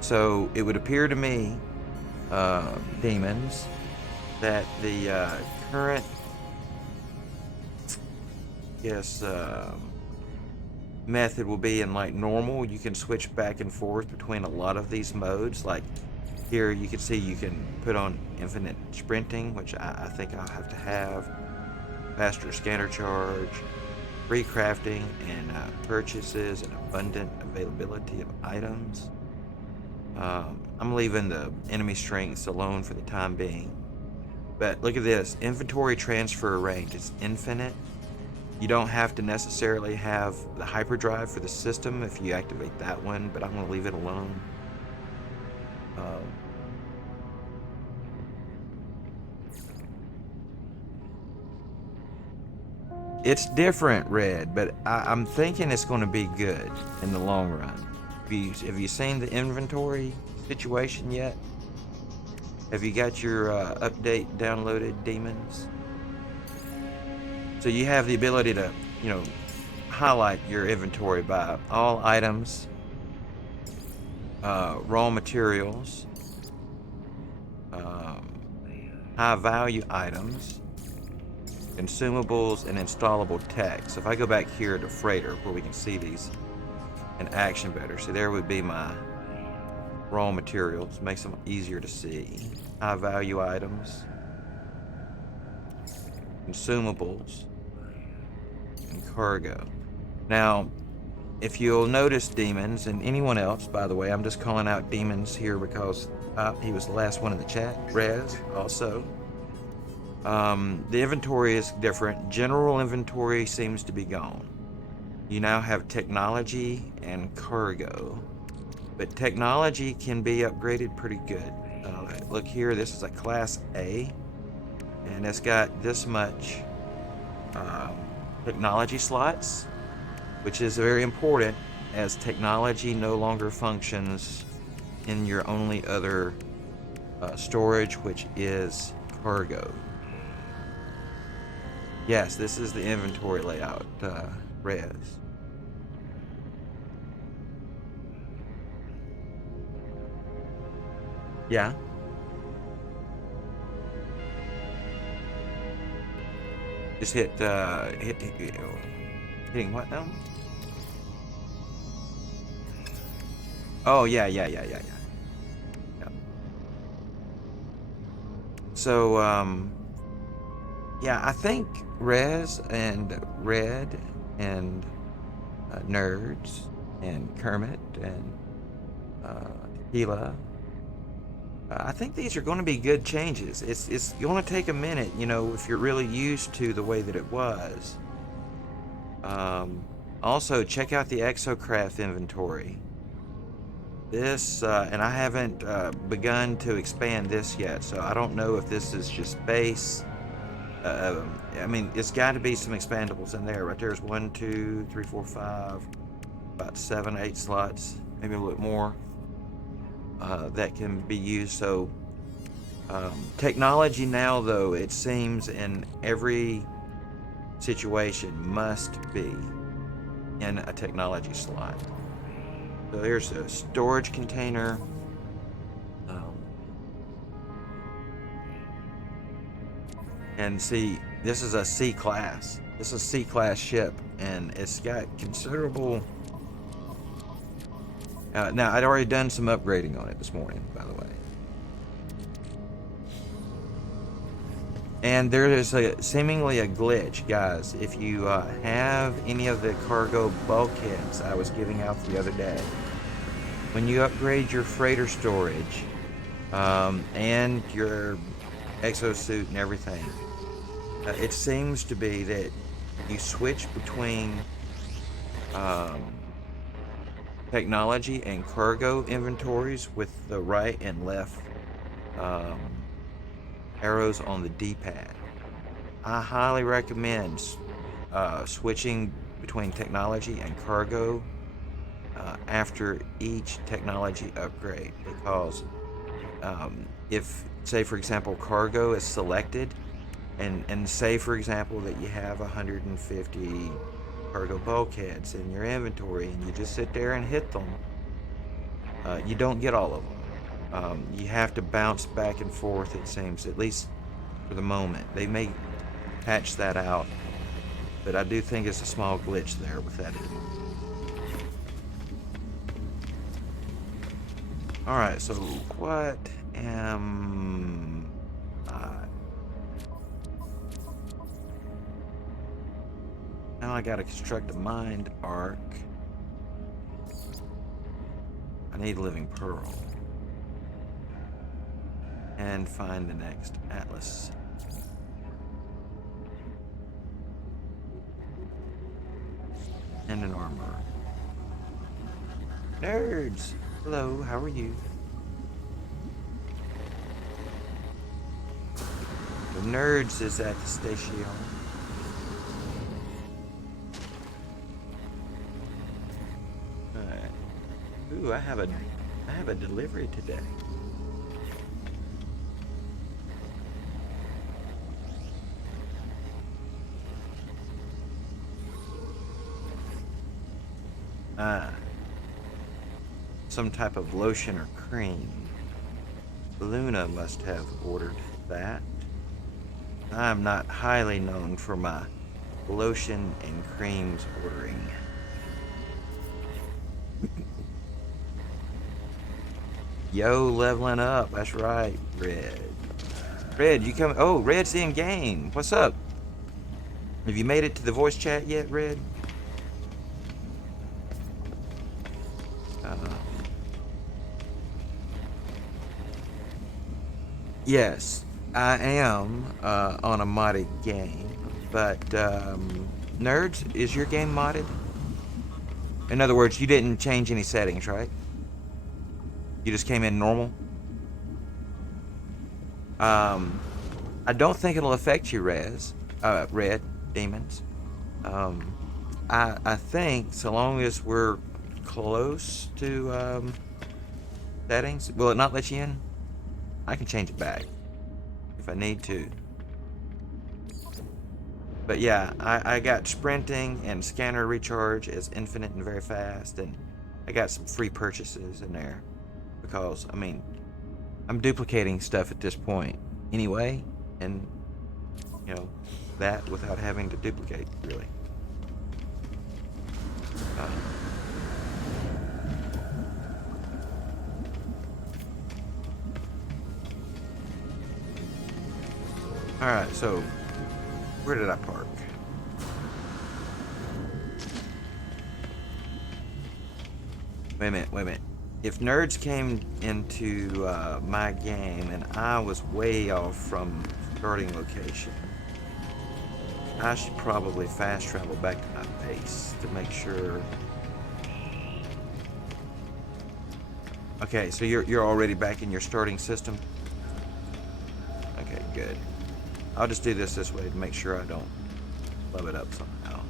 So it would appear to me, Demons, that the current method will be in like normal. You can switch back and forth between a lot of these modes. Like here you can see you can put on infinite sprinting, which I think I'll have to have, faster scanner charge, free crafting and purchases, and abundant availability of items. I'm leaving the enemy strengths alone for the time being. But look at this, inventory transfer range is infinite. You don't have to necessarily have the hyperdrive for the system if you activate that one, but I'm going to leave it alone. It's different, Red, but I'm thinking it's going to be good in the long run. Have you seen the inventory situation yet? Have you got your update downloaded, Demons? So you have the ability to, highlight your inventory by all items, raw materials, high value items, consumables, and installable tech. So if I go back here to Freighter, where we can see these in action better, so there would be my raw materials, makes them easier to see. High value items, consumables, and cargo. Now, if you'll notice, Demons, and anyone else, by the way, I'm just calling out Demons here because he was the last one in the chat. Rez also. The inventory is different. General inventory seems to be gone. You now have technology and cargo. But technology can be upgraded pretty good. Look here, this is a Class A, and it's got this much technology slots, which is very important as technology no longer functions in your only other storage, which is cargo. Yes, this is the inventory layout, Rez. Yeah. Just hitting what now? Oh, yeah. So, yeah, I think Rez and Red and Nerds and Kermit and Tequila, I think these are going to be good changes. It's going to take a minute, if you're really used to the way that it was. Also, check out the Exocraft inventory. This, and I haven't begun to expand this yet, so I don't know if this is just base. I mean, it's got to be some expandables in there. Right there's 1, 2, 3, 4, 5, about 7, 8 slots, maybe a little bit more that can be used. So technology now, though, it seems in every situation must be in a technology slot. So there's a storage container. And see, this is a C class. This is a C class ship, and it's got considerable. Now, I'd already done some upgrading on it this morning, by the way. And there is seemingly a glitch, guys. If you have any of the cargo bulkheads I was giving out the other day, when you upgrade your freighter storage and your exosuit and everything, it seems to be that you switch between technology and cargo inventories with the right and left arrows on the D-pad. I highly recommend switching between technology and cargo after each technology upgrade, because if, say for example, cargo is selected, and say for example that you have 150 cargo bulkheads in your inventory and you just sit there and hit them, you don't get all of them. You have to bounce back and forth, it seems, at least for the moment. They may patch that out, but I do think it's a small glitch there with that. Alright, so what am I? Now I gotta construct a mind arc. I need living pearl. and find the next atlas. And an armor. Nerds! Hello, how are you? The Nerds is at the station. Alright. Ooh, I have a delivery today. Some type of lotion or cream. Luna must have ordered that. I'm not highly known for my lotion and creams ordering. Yo, leveling up. That's right, Red. Red, you come? Oh, Red's in game. What's up? Have you made it to the voice chat yet, Red? Yes, I am on a modded game, but Nerds, is your game modded? In other words, you didn't change any settings, right? You just came in normal? I don't think it'll affect you, Red Demons. I think so long as we're close to settings, will it not let you in? I can change it back if I need to. But yeah, I got sprinting and scanner recharge as infinite and very fast, and I got some free purchases in there because, I mean, I'm duplicating stuff at this point anyway, and, you know, that without having to duplicate, really. Alright, so where did I park? Wait a minute. If Nerds came into my game and I was way off from starting location, I should probably fast travel back to my base to make sure. Okay, so you're already back in your starting system? Okay, good. I'll just do this way to make sure I don't blow it up somehow.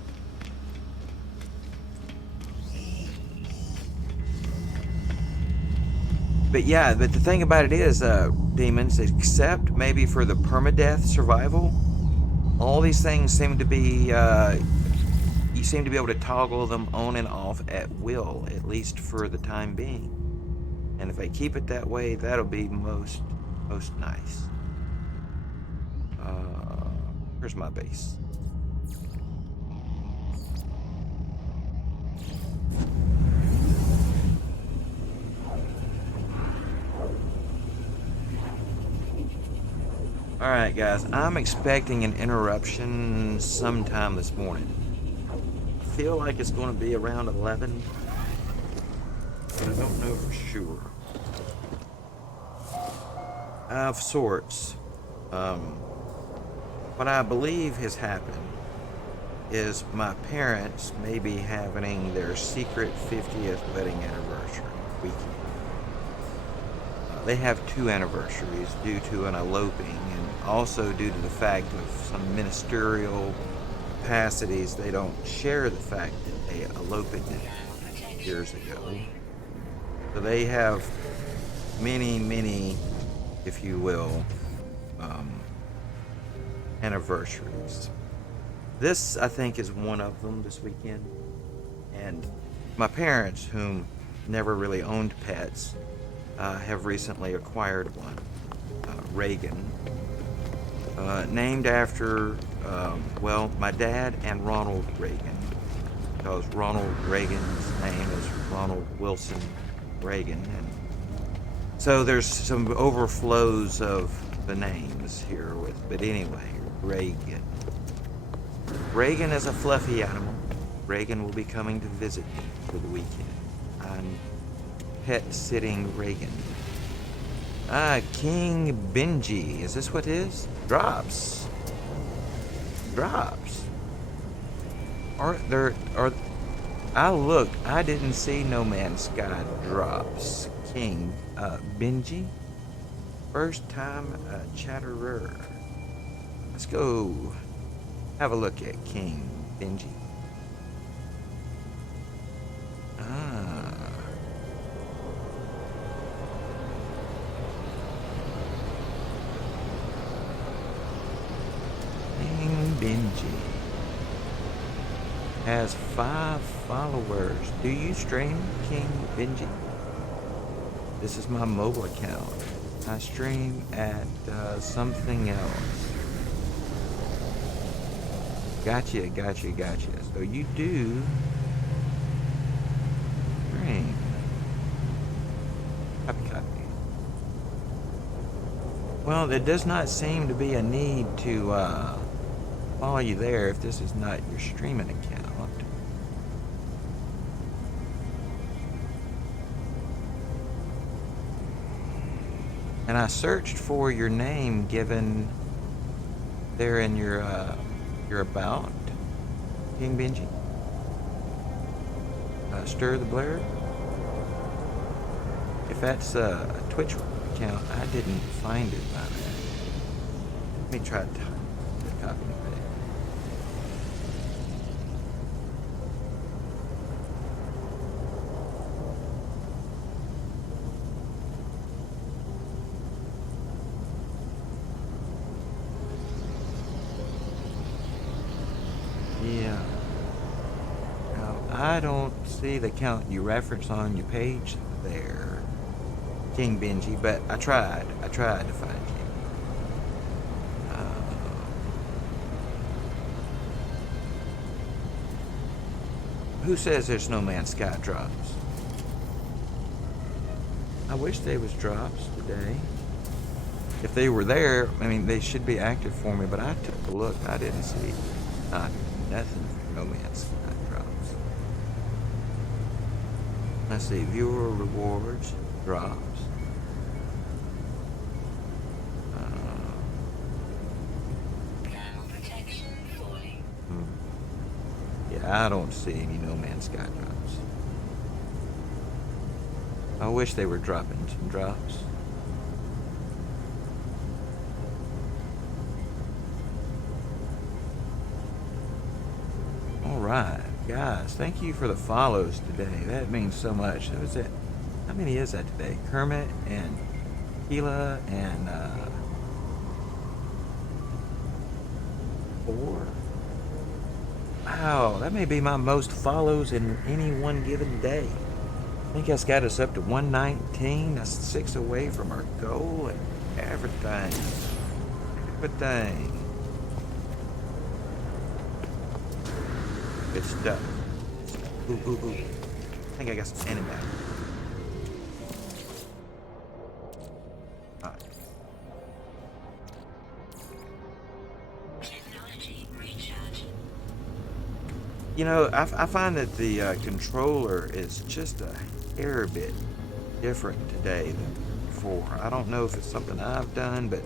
But yeah, but the thing about it is, demons, except maybe for the permadeath survival, all these things seem to be, you seem to be able to toggle them on and off at will, at least for the time being. And if they keep it that way, that'll be most nice. Here's my base. Alright guys, I'm expecting an interruption sometime this morning. I feel like it's going to be around 11, but I don't know for sure. Of sorts. What I believe has happened is my parents may be having their secret 50th wedding anniversary weekend. They have 2 anniversaries due to an eloping, and also due to the fact of some ministerial capacities. They don't share the fact that they eloped years ago. So they have many, if you will, anniversaries. This, I think, is one of them this weekend. And my parents, whom never really owned pets, have recently acquired one, Reagan, named after, well, my dad and Ronald Reagan, because Ronald Reagan's name is Ronald Wilson Reagan, and so there's some overflows of the names here but anyway, Reagan. Reagan is a fluffy animal. Reagan will be coming to visit me for the weekend. I'm pet sitting Reagan. King Benji. Is this what it is? Drops. Drops. I looked. I didn't see No Man's Sky drops. King Benji. First time chatterer. Let's go have a look at King Benji. King Benji has 5 followers. Do you stream, King Benji? This is my mobile account. I stream at something else. Gotcha. So you do stream. Copy. Well, there does not seem to be a need to follow you there if this is not your streaming account. And I searched for your name given there in your about, King Benji. Stir the Blair. If that's a Twitch account, I didn't find it by that. Let me try to copy and paste. Yeah. Now, I don't see the account you reference on your page there, King Benji, but I tried to find you. Who says there's No Man's Sky drops? I wish there was drops today. If they were there, I mean, they should be active for me, but I took a look. I didn't see nothing for No Man's Sky drops. Let's see, viewer rewards, drops. Yeah, I don't see any No Man's Sky drops. I wish they were dropping some drops. Alright, guys, thank you for the follows today. That means so much. That was it. How many is that today? Kermit and Keela and 4? Wow, that may be my most follows in any one given day. I think that's got us up to 119. That's 6 away from our goal and everything. Everything. Good stuff. Ooh. I think I got some NMS. Alright. You know, I find that the controller is just a hair bit different today than before. I don't know if it's something I've done, but...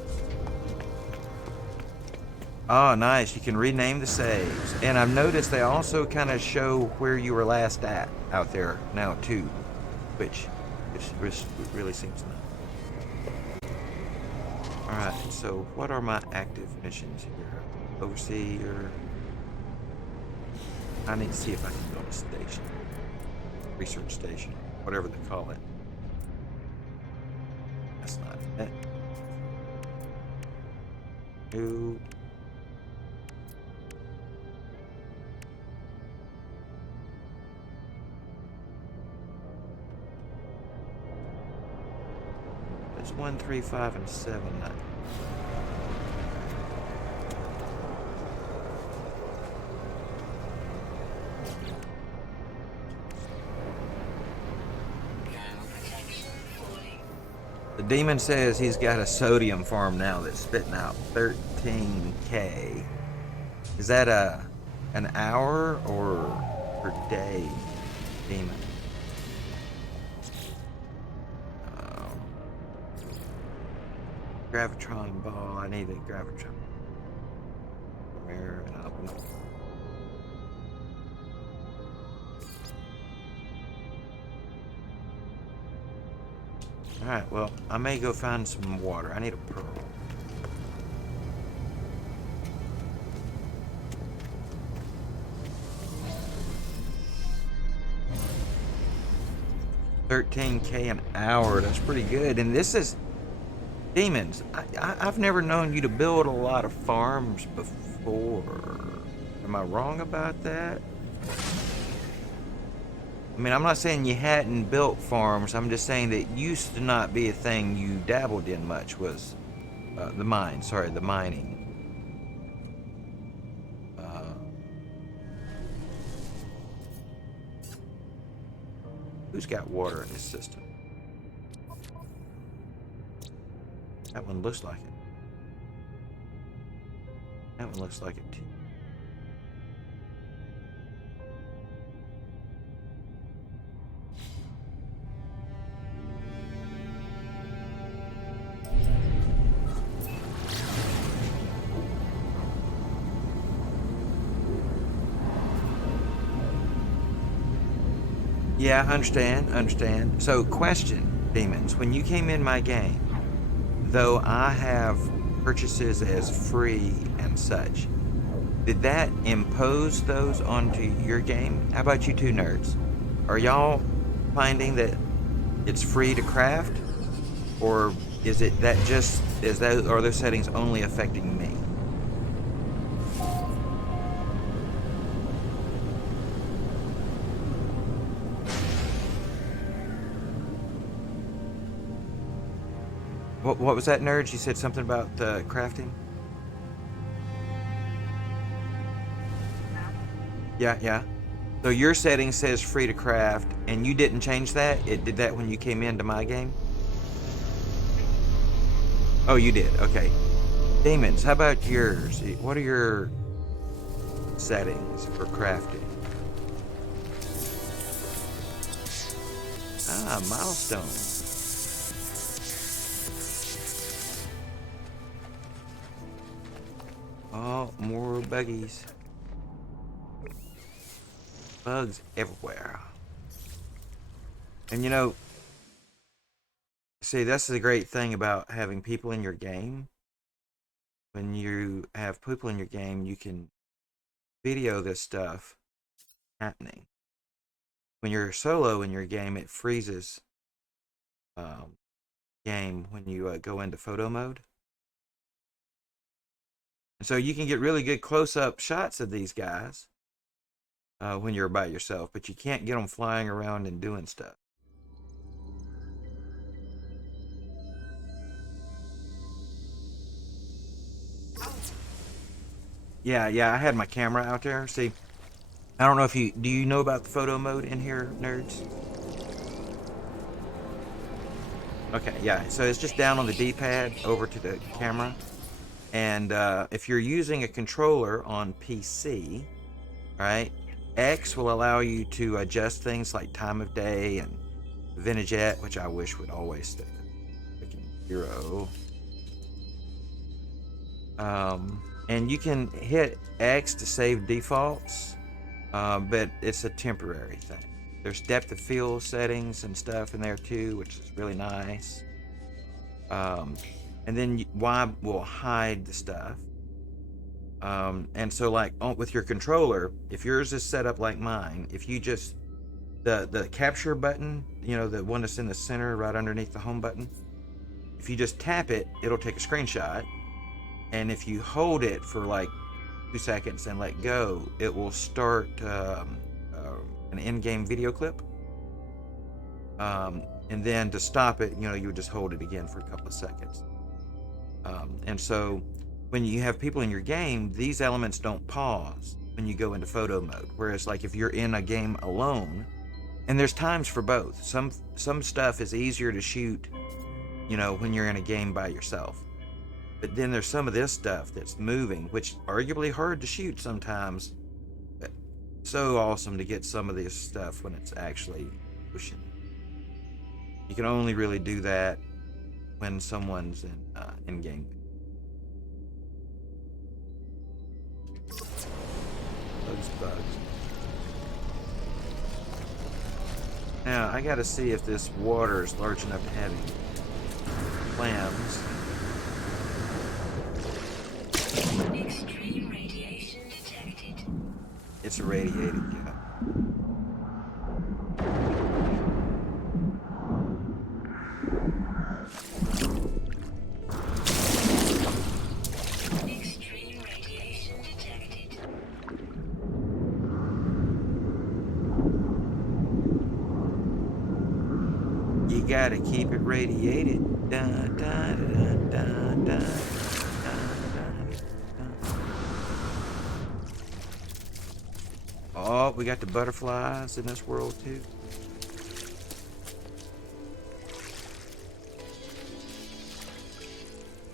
Oh, nice. You can rename the saves. And I've noticed they also kind of show where you were last at out there now, too. Which really seems nice. Alright, so what are my active missions here? Overseer... I need to see if I can go to station. Research station. Whatever they call it. That's not it. New. There's 1, 3, 5, and 7. The demon says he's got a sodium farm now that's spitting out 13K. Is that an hour or per day, demon? Gravitron ball. I need a Gravitron. Where? Alright, well, I may go find some water. I need a pearl. $13K an hour. That's pretty good. And this is demons. I've never known you to build a lot of farms before. Am I wrong about that? I mean, I'm not saying you hadn't built farms. I'm just saying that used to not be a thing you dabbled in much was the mine. Sorry, the mining. Who's got water in his system? That one looks like it. That one looks like it too. Yeah, understand. So, question, demons. When you came in my game, though I have purchases as free and such, did that impose those onto your game? How about you two nerds? Are y'all finding that it's free to craft? Or is it that just, are those settings only affecting me? What was that, nerds? You said something about crafting? Yeah. So your setting says free to craft, and you didn't change that? It did that when you came into my game? Oh, you did. Okay. Demons, how about yours? What are your settings for crafting? Ah, milestone. Oh, more buggies. Bugs everywhere. And you know, see, that's the great thing about having people in your game. When you have people in your game, you can video this stuff happening. When you're solo in your game, it freezes game when you go into photo mode. And so you can get really good close-up shots of these guys when you're by yourself, but you can't get them flying around and doing stuff. Yeah, I had my camera out there. See, I don't know if do you know about the photo mode in here, nerds? Okay, yeah, so it's just down on the D-pad over to the camera. And if you're using a controller on PC, right, X will allow you to adjust things like time of day and vinaigrette, which I wish would always stay freaking 0. And you can hit X to save defaults, but it's a temporary thing. There's depth of field settings and stuff in there too, which is really nice. And then Y will hide the stuff. And so like with your controller, if yours is set up like mine, if you just, the capture button, you know, the one that's in the center right underneath the home button, if you just tap it, it'll take a screenshot. And if you hold it for like 2 seconds and let go, it will start an in-game video clip. And then to stop it, you know, you would just hold it again for a couple of seconds. And so when you have people in your game, these elements don't pause when you go into photo mode. Whereas like if you're in a game alone, and there's times for both. Some stuff is easier to shoot, you know, when you're in a game by yourself. But then there's some of this stuff that's moving, which arguably hard to shoot sometimes. But so awesome to get some of this stuff when it's actually pushing. You can only really do that when someone's in game. Those bugs. Now I gotta see if this water is large enough to have any clams. Extreme radiation detected. It's irradiated, yeah. Extreme radiation detected. You gotta keep it radiated. Dun, dun, dun, dun, dun, dun, dun. Oh, we got the butterflies in this world too.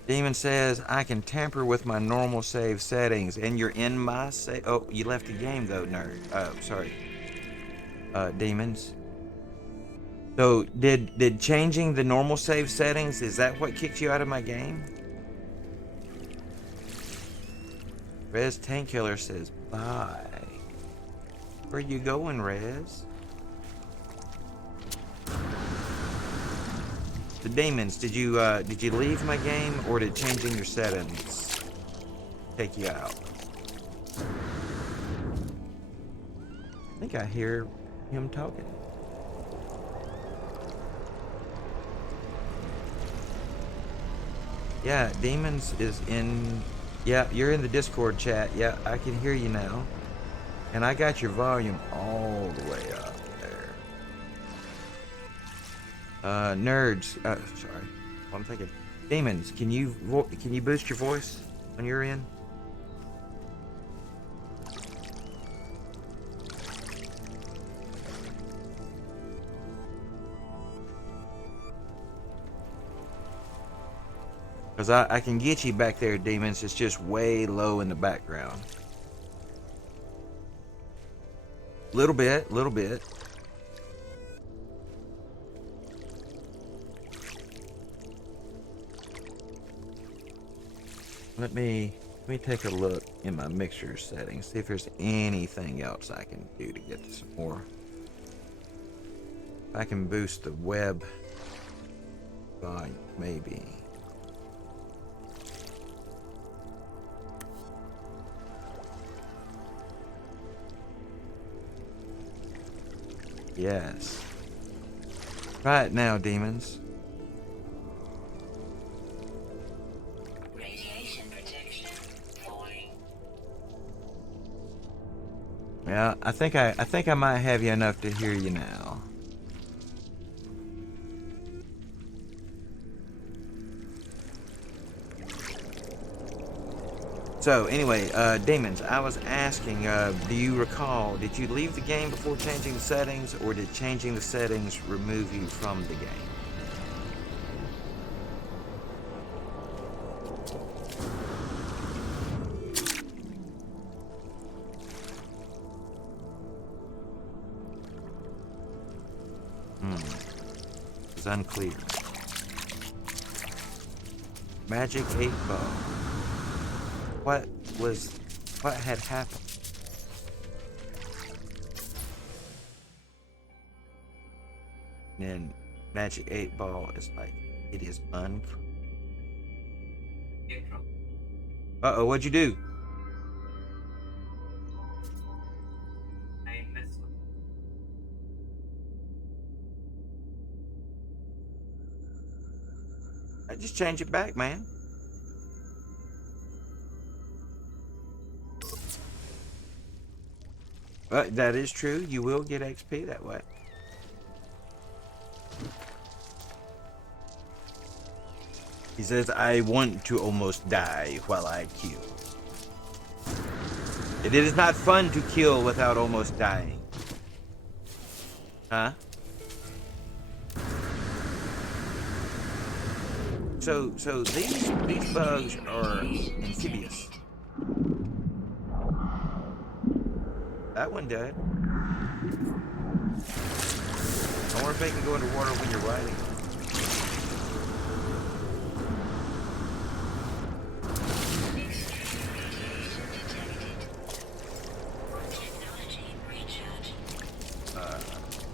Demon says I can tamper with my normal save settings, and you're in my save. Oh, you left the game though, nerd. Sorry. Demons. So did changing the normal save settings, is that what kicked you out of my game? Rez Tank Killer says bye. Where you going, Rez? The demons, did you leave my game, or did changing your settings take you out? I think I hear him talking. Yeah, demons is in. Yeah, you're in the Discord chat. Yeah, I can hear you now, and I got your volume all the way up there. Nerds. Sorry. Well, I'm thinking. Demons, can you boost your voice on your end? Because I can get you back there, demons. It's just way low in the background. Little bit. Let me take a look in my mixer settings, see if there's anything else I can do to get some more. If I can boost the web volume, maybe. Yes. Try it now, demons. Radiation protection falling. Yeah, I think I might have you enough to hear you now. So anyway, demons, I was asking, do you recall, did you leave the game before changing the settings, or did changing the settings remove you from the game? It's unclear. Magic 8 Ball. What had happened? And then Magic 8 Ball is like, it is unclear. Uh-oh, what'd you do? I missed it. I just change it back, man. But that is true. You will get XP that way. He says, I want to almost die while I kill. It is not fun to kill without almost dying. Huh? So these bugs are amphibious. That one died. I wonder if they can go underwater when you're riding.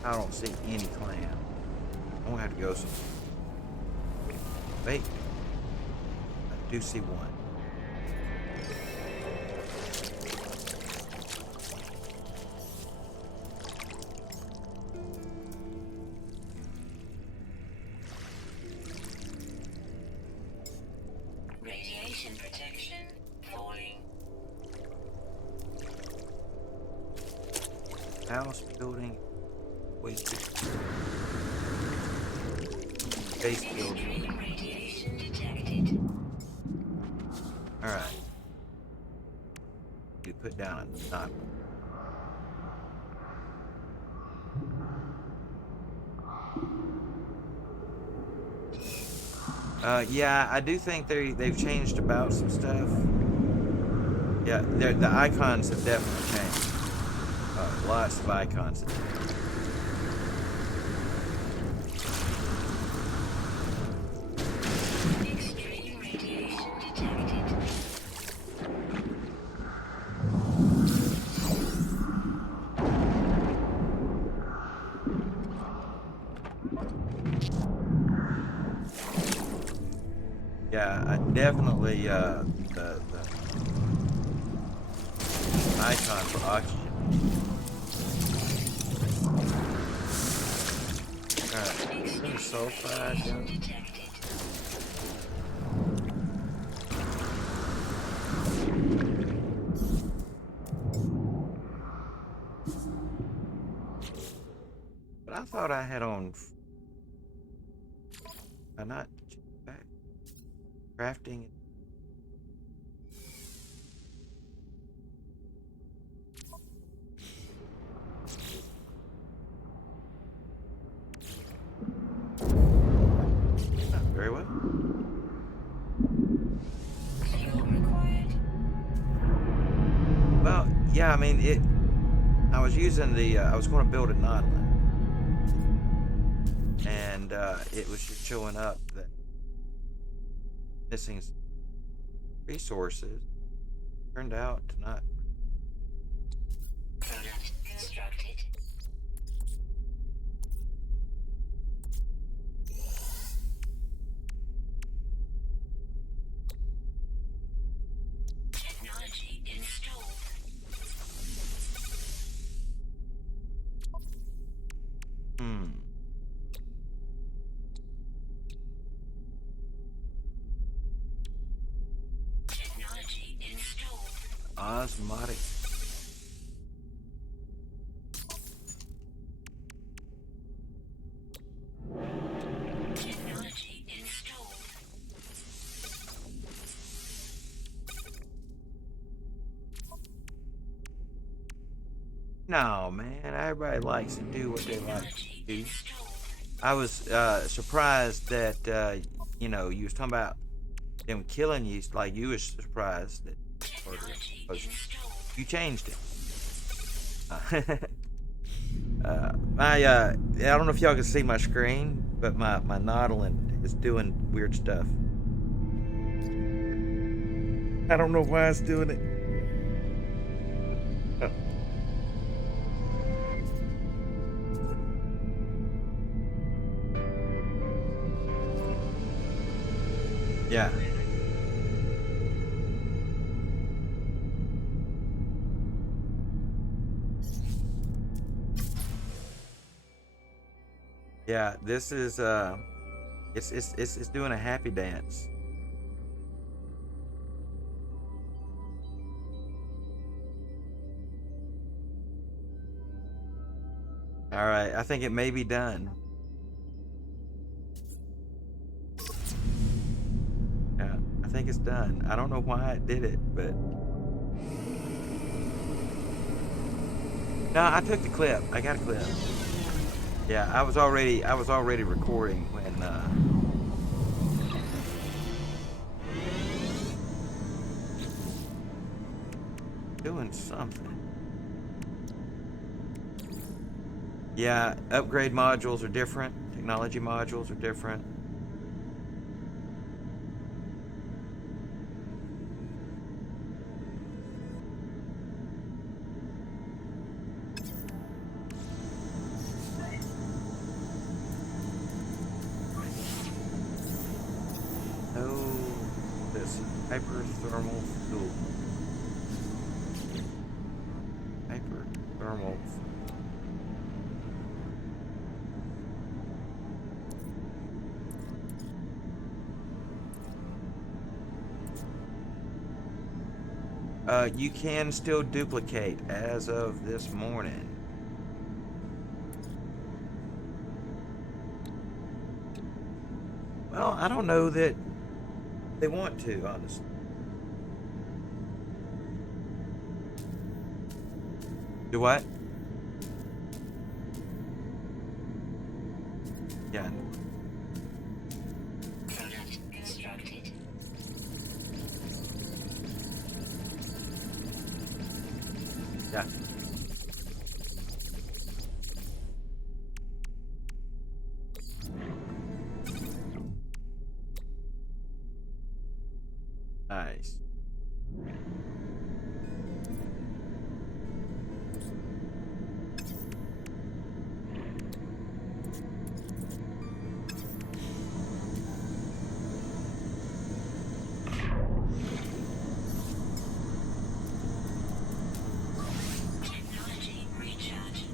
I don't see any clan. I'm gonna have to go some. Wait, I do see one. Radiation protection falling. House building. Wait. Base building. Extreme radiation detected. All right. You put down a knot. Yeah, I do think they've changed about some stuff. Yeah, the icons have definitely changed. Lots of icons. Extreme radiation detected. Yeah, definitely the icon for oxygen. Alright, sulfide down. Detected. But I thought I had on. I'm not back. Crafting. Very well. Fuel required. Well, yeah, I mean it. I was using the. I was going to build a Nautilus, and it was just showing up that missing resources. Turned out to not. Product constructed. Technology installed. Hmm. Technology installed. Osmotic. Technology installed. No, man. Everybody likes to do what they like to Technology do. installed. I was surprised that you was talking about them killing you. Like you was surprised that Technology or installed. you changed it. I don't know if y'all can see my screen, but my Nautilus is doing weird stuff. I don't know why it's doing it. Oh. Yeah. Yeah, this is it's doing a happy dance. All right, I think it may be done. Yeah, I think it's done. I don't know why it did it, but no, I took the clip. I got a clip. Yeah, I was already recording when doing something. Yeah, upgrade modules are different. Technology modules are different. Hyperthermal fuel. Hyperthermal fuel. You can still duplicate as of this morning. Well, I don't know that they want to, honestly. Do what? Yeah. Product constructed. Yeah. Nice. Technology recharge.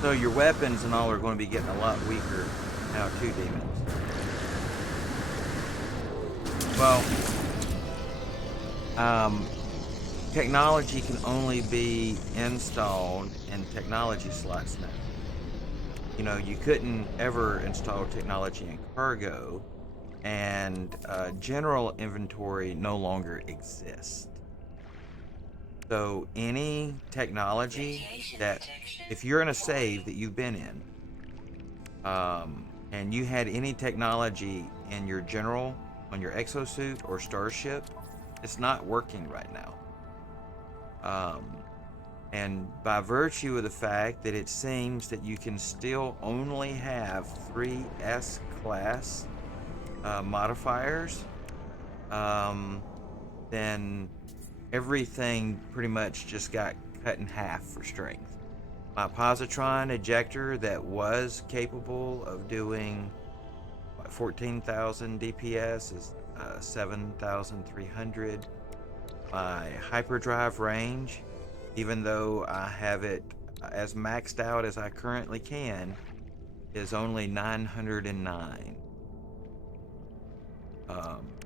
So your weapons and all are going to be getting a lot weaker now too, demons. Well, technology can only be installed in technology slots now. You know, you couldn't ever install technology in cargo, and general inventory no longer exists. So any technology that, if you're in a save that you've been in, and you had any technology in your general, on your exosuit or starship, it's not working right now. And by virtue of the fact that it seems that you can still only have 3 S-class modifiers, then everything pretty much just got cut in half for strength. My positron ejector that was capable of doing 14,000 DPS is 7,300. My hyperdrive range, even though I have it as maxed out as I currently can, is only 909.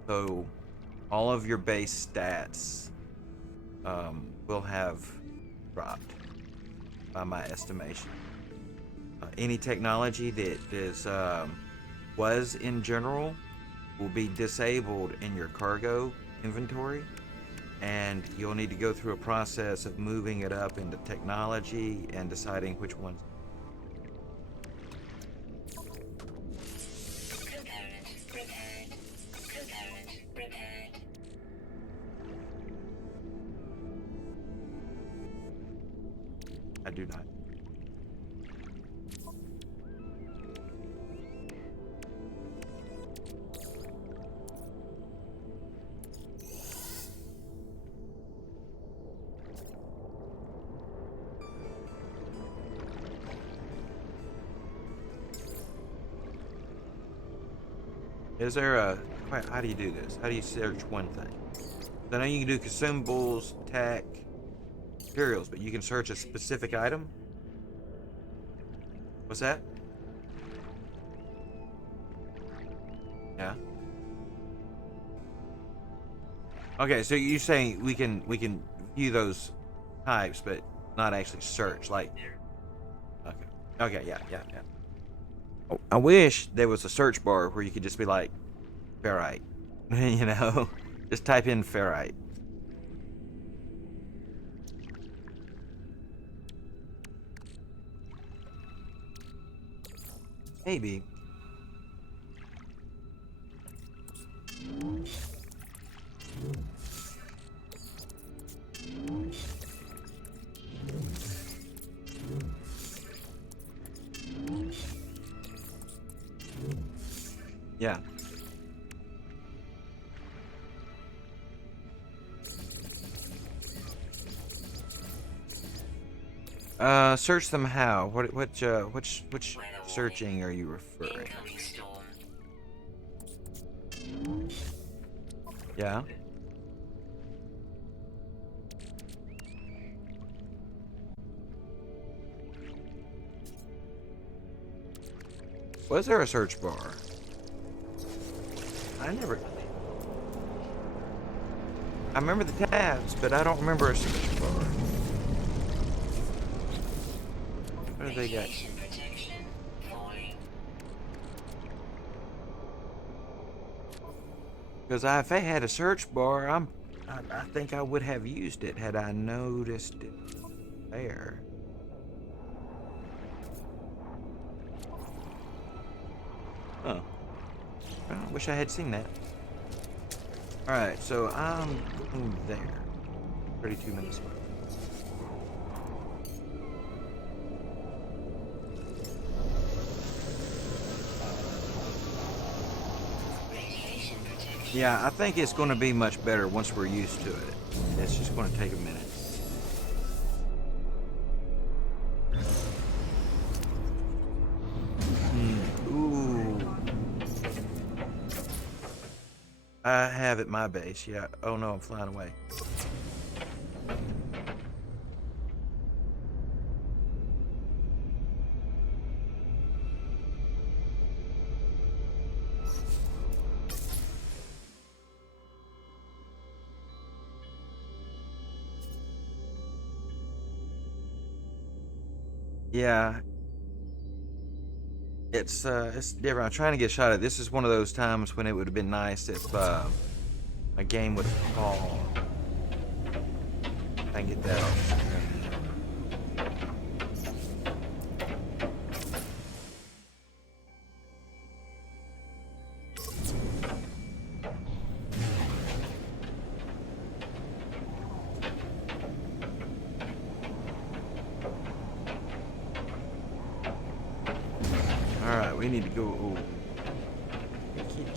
So all of your base stats will have dropped by my estimation. Any technology that is was in general will be disabled in your cargo inventory, and you'll need to go through a process of moving it up into technology and deciding which ones. Component repaired. Component repaired. I do not. Is there a, how do you do this? How do you search one thing? I know you can do consumables, tech, materials, but you can search a specific item? What's that? Yeah. Okay, so you're saying we can view those types, but not actually search, like. Okay. Okay. Yeah. Yeah. Yeah. Oh, I wish there was a search bar where you could just be like, ferrite, you know, just type in ferrite. Maybe. Yeah. Search them how? Which searching are you referring? Incoming storm. Yeah. Was there a search bar? I never. I remember the tabs, but I don't remember a search bar. What do they got? Radiation protection falling. Because if I had a search bar, I think I would have used it had I noticed it there. Huh. Well, I wish I had seen that. Alright, so I'm going there. 32 minutes left. Radiation protection. Yeah, I think it's going to be much better once we're used to it. It's just going to take a minute. Ooh. I have at my base, yeah. Oh no, I'm flying away. Yeah. It's different. I'm trying to get a shot at it. This is one of those times when it would have been nice if my game would fall. I can get that off. Alright, we need to go. Ooh. Keep.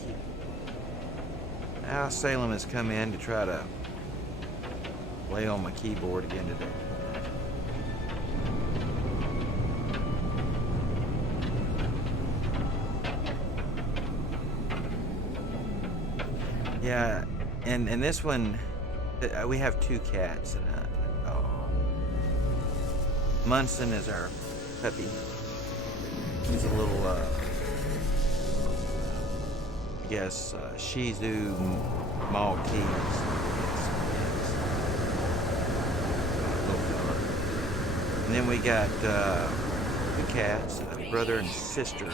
Now Salem has come in to try to lay on my keyboard again today. Yeah, and this one, we have two cats, and oh, Munson is our puppy. He's a little, I guess, Shih Tzu Maltese. And then we got two cats, a brother and sister,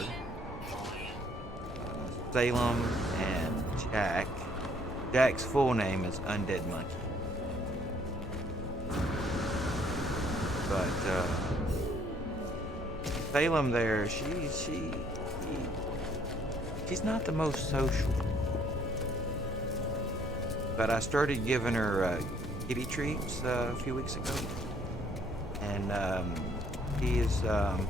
Salem and Jack. Jack's full name is Undead Monkey. But Salem there, she's not the most social. But I started giving her kitty treats a few weeks ago. And she is, well,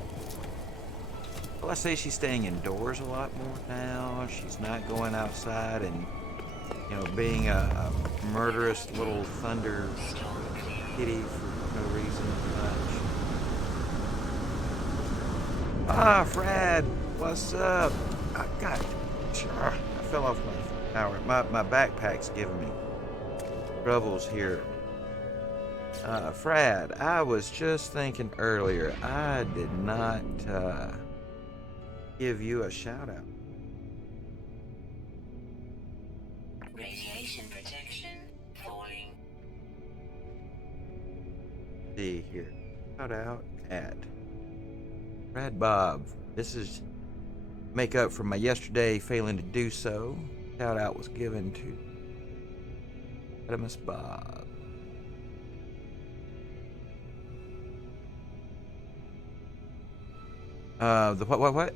I say she's staying indoors a lot more now. She's not going outside and, you know, being a murderous little thunder kitty for no reason much. Ah, Fred, what's up? I fell off my tower. My backpack's giving me troubles here. Fred, I was just thinking earlier, I did not give you a shout out. Radiation protection falling. See here. Shout out at Brad Bob. This is make up for my yesterday failing to do so. Shout out was given to Adamus Bob. The what?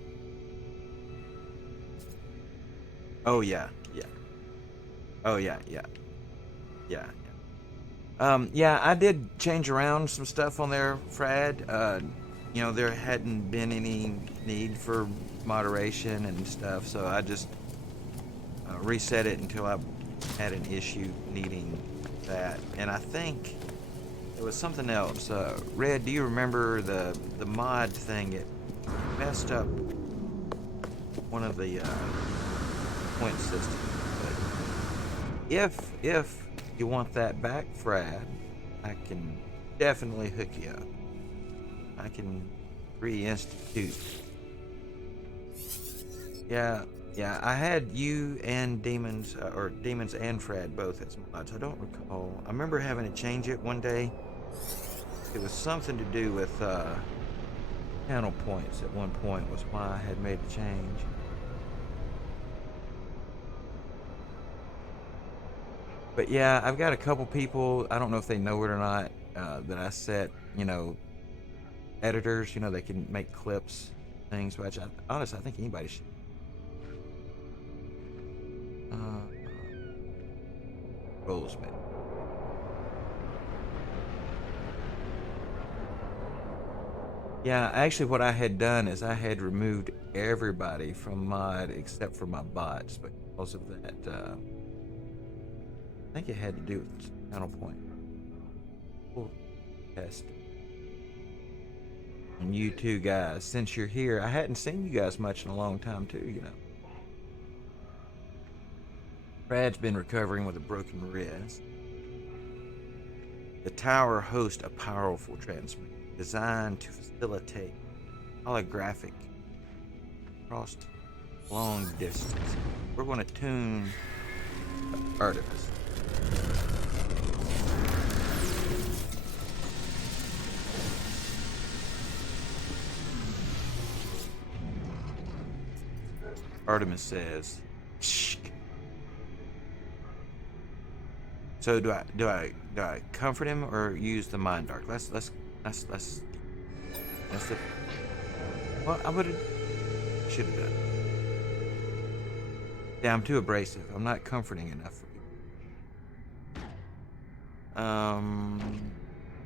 Oh yeah. Oh yeah. Yeah, I did change around some stuff on there, Fred. You know, there hadn't been any need for moderation and stuff, so I just reset it until I had an issue needing that. And I think It was something else. Red, do you remember the mod thing? It messed up one of the point systems. But if you want that back, Frad, I can definitely hook you up. I can reinstitute. Yeah, I had you and Demons, or Demons and Frad both as mods. I don't recall. I remember having to change it one day. It was something to do with channel points at one point was why I had made the change. But yeah, I've got a couple people, I don't know if they know it or not, that I set, editors, they can make clips, things, which honestly, I think anybody should. Rollsman. Yeah, actually what I had done is I had removed everybody from mod except for my bots because of that, I think it had to do with channel point. We'll test. And you two guys, since you're here, I hadn't seen you guys much in a long time too, Brad's been recovering with a broken wrist. The tower hosts a powerful transmitter designed to facilitate holographic across long distance. We're going to tune Artemis. Artemis says, "Shh." So do I comfort him or use the mind arc? Let's the. Well, I should have done. Yeah, I'm too abrasive. I'm not comforting enough for you.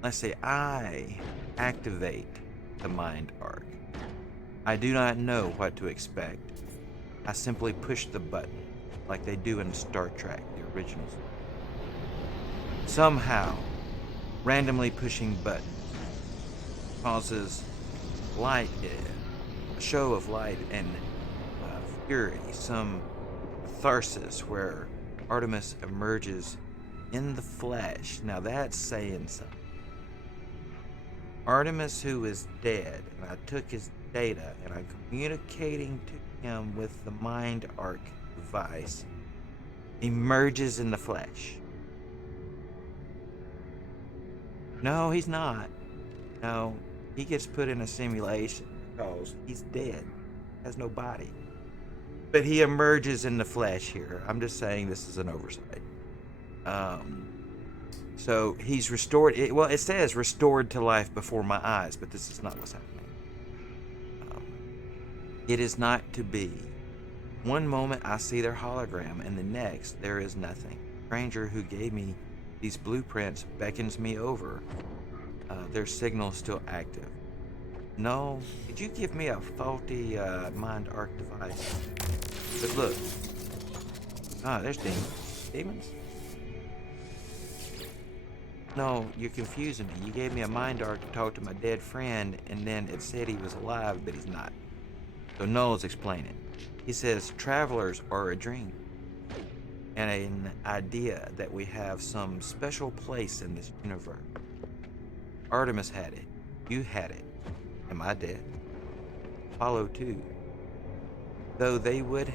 Let's say I activate the mind arc. I do not know what to expect. I simply push the button, like they do in Star Trek, the originals. Somehow, randomly pushing buttons causes light, a show of light and fury, some catharsis where Artemis emerges in the flesh. Now that's saying something. Artemis, who is dead, and I took his data and I'm communicating to him with the mind arc device, emerges in the flesh. No, he's not. No, he gets put in a simulation because he's dead, has no body. But he emerges in the flesh here. I'm just saying this is an oversight. So he's restored. It says restored to life before my eyes, but this is not what's happening. It is not to be. One moment I see their hologram, and the next there is nothing. The stranger who gave me these blueprints beckons me over. Their signal is still active. No, did you give me a faulty mind arc device? But look. There's demons. Demons? No, you're confusing me. You gave me a mind arc to talk to my dead friend, and then it said he was alive, but he's not. So Noel's explaining. He says travelers are a dream and an idea that we have some special place in this universe. Artemis had it. You had it. Am I dead? Apollo too. Though they would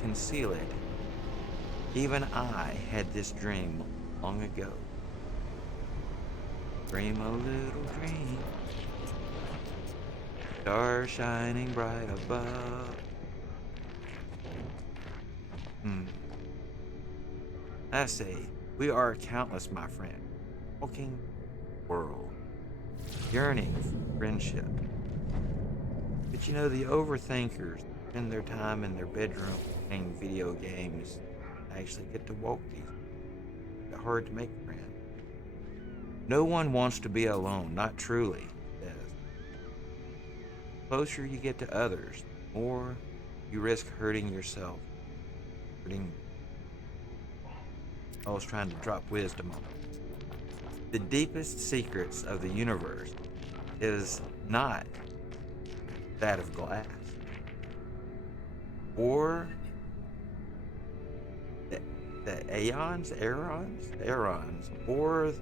conceal it, even I had this dream long ago. Dream a little dream. Star shining bright above. I say, we are countless, my friend. Walking world. Yearning for friendship. But the overthinkers spend their time in their bedroom playing video games. Actually get to walk these. It's hard to make friends. No one wants to be alone, not truly. Says. The closer you get to others, the more you risk hurting yourself. I was trying to drop wisdom on it. the deepest secrets of the universe is not that of glass or the aeons, aerons, or the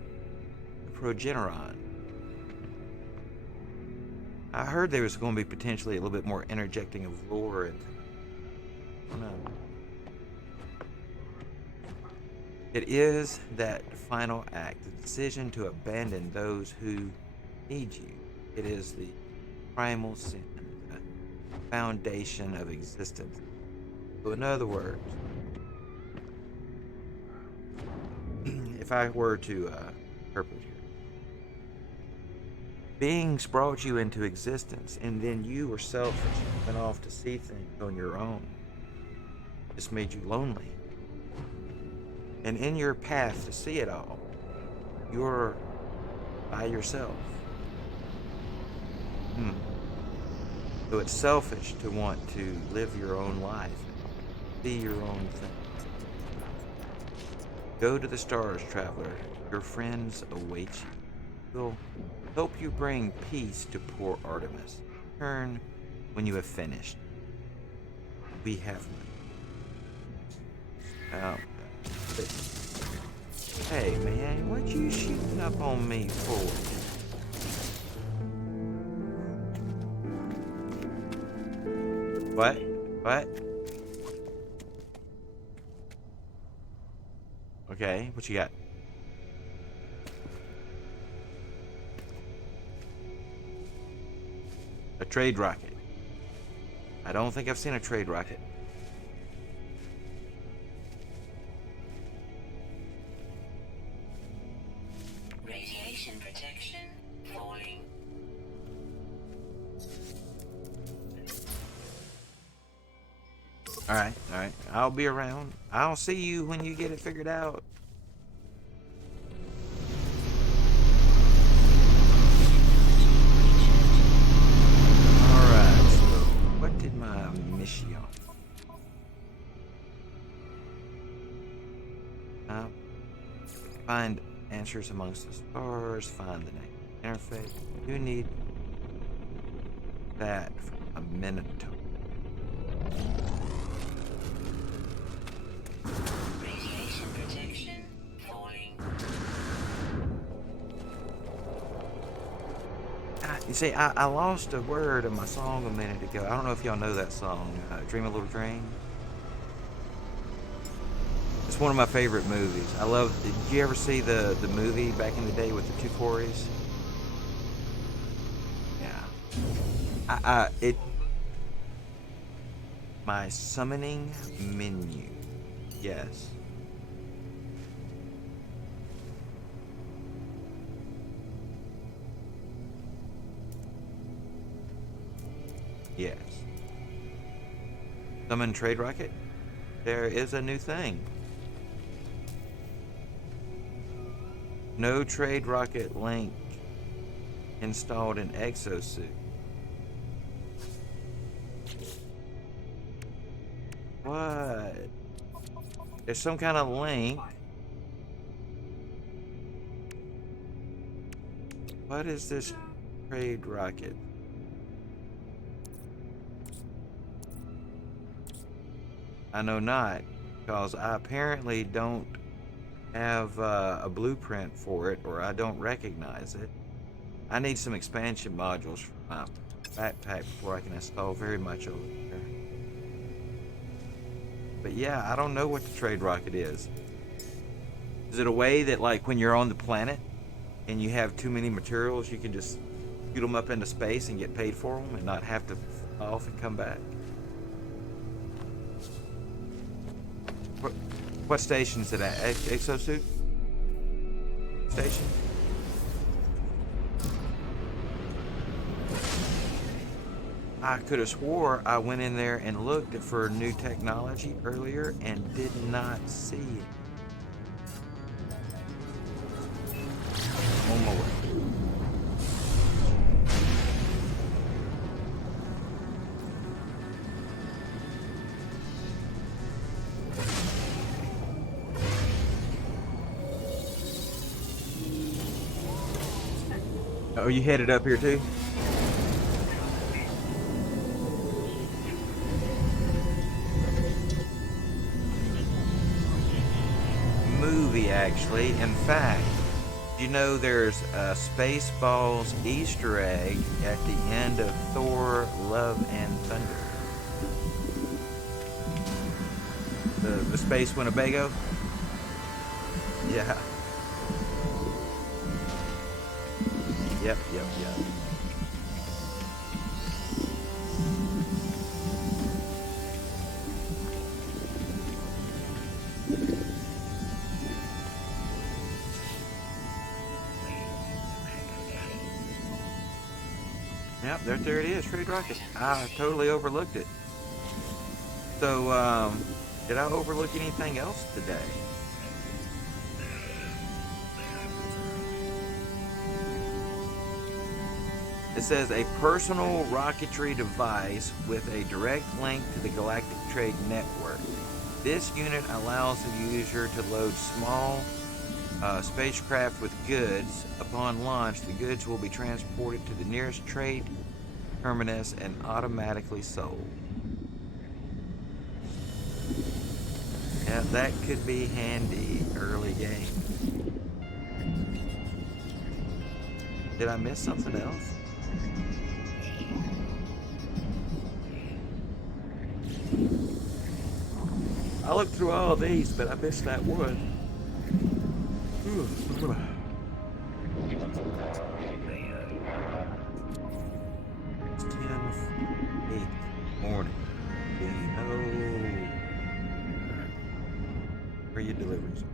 progeneron. I heard there was going to be potentially a little bit more interjecting of lore into it. I don't know. It is that final act, the decision to abandon those who need you. It is the primal sin, the foundation of existence. So in other words, if I were to interpret here, beings brought you into existence, and then you were selfish and went off to see things on your own. This made you lonely. And in your path to see it all, you're by yourself. So it's selfish to want to live your own life, see your own thing. Go to the stars, traveler. Your friends await you. We'll help you bring peace to poor Artemis. Return when you have finished. We have money. Hey man, what you shooting up on me for? What? Okay, what you got? A trade rocket. I don't think I've seen a trade rocket. Radiation protection falling. Alright. I'll be around. I'll see you when you get it figured out. Alright, so what did my mission? Find answers amongst the stars, find the name interface. You need that from a Minotaur. Radiation protection falling. You see, I lost a word of my song a minute ago. I don't know if y'all know that song, Dream a Little Dream. It's one of my favorite movies. I love. Did you ever see the movie back in the day with the two Corys? Yeah. My summoning menu. Yes. Yes. Summon trade rocket. There is a new thing. No trade rocket link installed in exosuit. What? There's some kind of link. What is this trade rocket? I know not, because I apparently don't have a blueprint for it, or I don't recognize it. I need some expansion modules for my backpack before I can install very much over there. But yeah, I don't know what the trade rocket is. Is it a way that, like, when you're on the planet and you have too many materials, you can just shoot them up into space and get paid for them and not have to fly off and come back? What station is it at? Exosuit? Station? I could have swore I went in there and looked for new technology earlier and did not see it. On my way. Oh, you headed up here too? Movie, actually. In fact, you know there's a Spaceballs Easter egg at the end of Thor: Love and Thunder. The space Winnebago. Yeah. Yep. Yep, there it is, trade rocket. I totally overlooked it. So, did I overlook anything else today? It says a personal rocketry device with a direct link to the Galactic Trade Network. This unit allows the user to load small spacecraft with goods. Upon launch, the goods will be transported to the nearest trade terminus and automatically sold. Yeah, that could be handy early game. Did I miss something else? I looked through all of these, but I missed that one. It's 10:08 morning. Do you know where your deliveries are?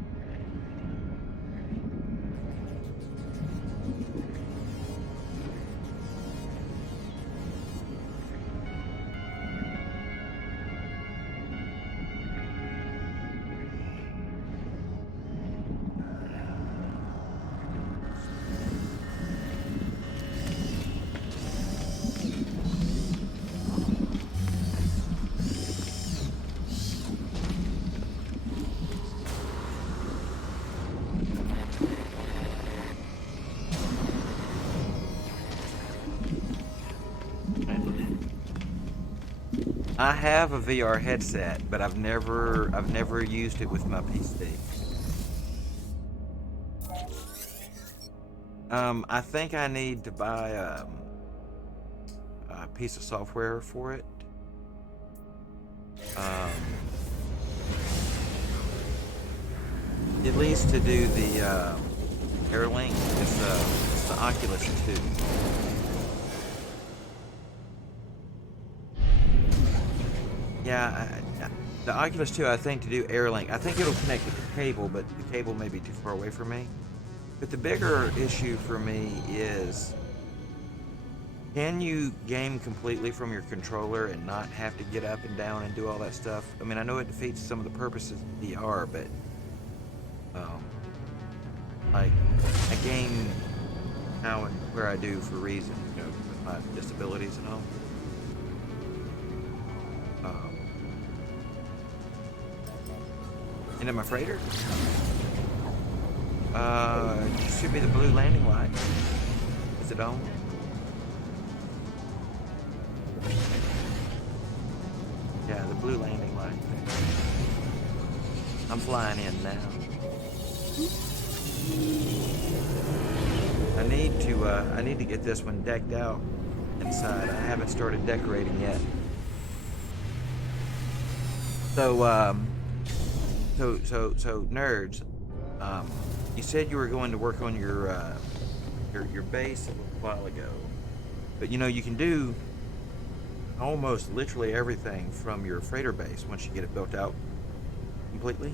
I have a VR headset, but I've never used it with my PC. I think I need to buy a piece of software for it. At least to do the AirLink. It's the Oculus 2. Yeah, the Oculus 2, I think, to do AirLink. I think it'll connect with the cable, but the cable may be too far away from me. But the bigger issue for me is, can you game completely from your controller and not have to get up and down and do all that stuff? I mean, I know it defeats some of the purposes of VR, but like, I game how and where I do for a reason, you know, with my disabilities and all. And in my freighter, it should be the blue landing light. Is it on? Yeah, the blue landing light. I'm flying in now. I need to get this one decked out inside. I haven't started decorating yet. So nerds, you said you were going to work on your base a little while ago, but you know you can do almost literally everything from your freighter base once you get it built out completely.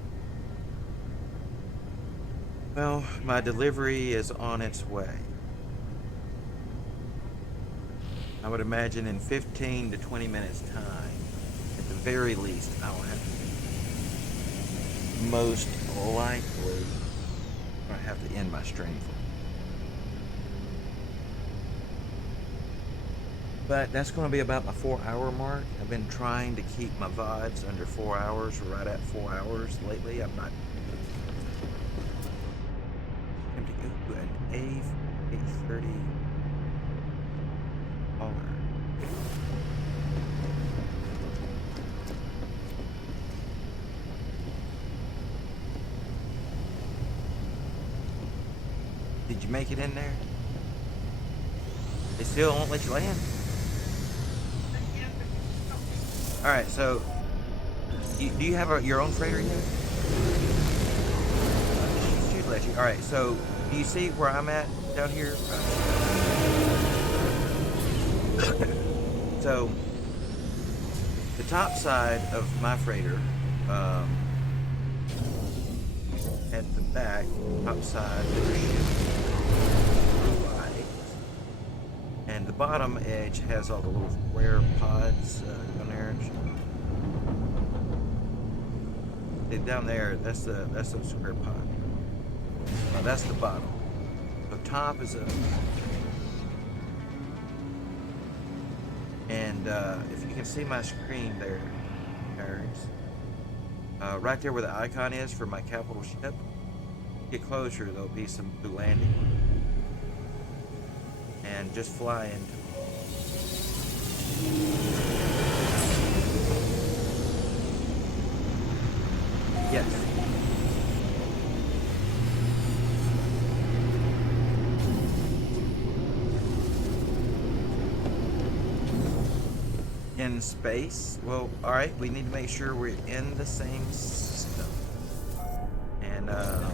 Well, my delivery is on its way. I would imagine in 15 to 20 minutes time, at the very least, I will have to, most likely, I have to end my stream. But that's going to be about my 4-hour mark. I've been trying to keep my VODs under 4 hours, right at 4 hours lately. I'm not. I'm to go to an 8:30 smaller. Did you make it in there? They still won't let you land? Alright, so do you have your own freighter yet? She should let you. Alright, so do you see where I'm at down here? So the top side of my freighter, at the back, top side, light, and the bottom edge has all the little square pods down there. Down there, that's those square pod. That's the bottom. The top is a, and if you can see my screen there, right there where the icon is for my capital ship. Get closer, there'll be some blue landing, and just fly into. Yes. In space? Well, alright, we need to make sure we're in the same system. And, alright.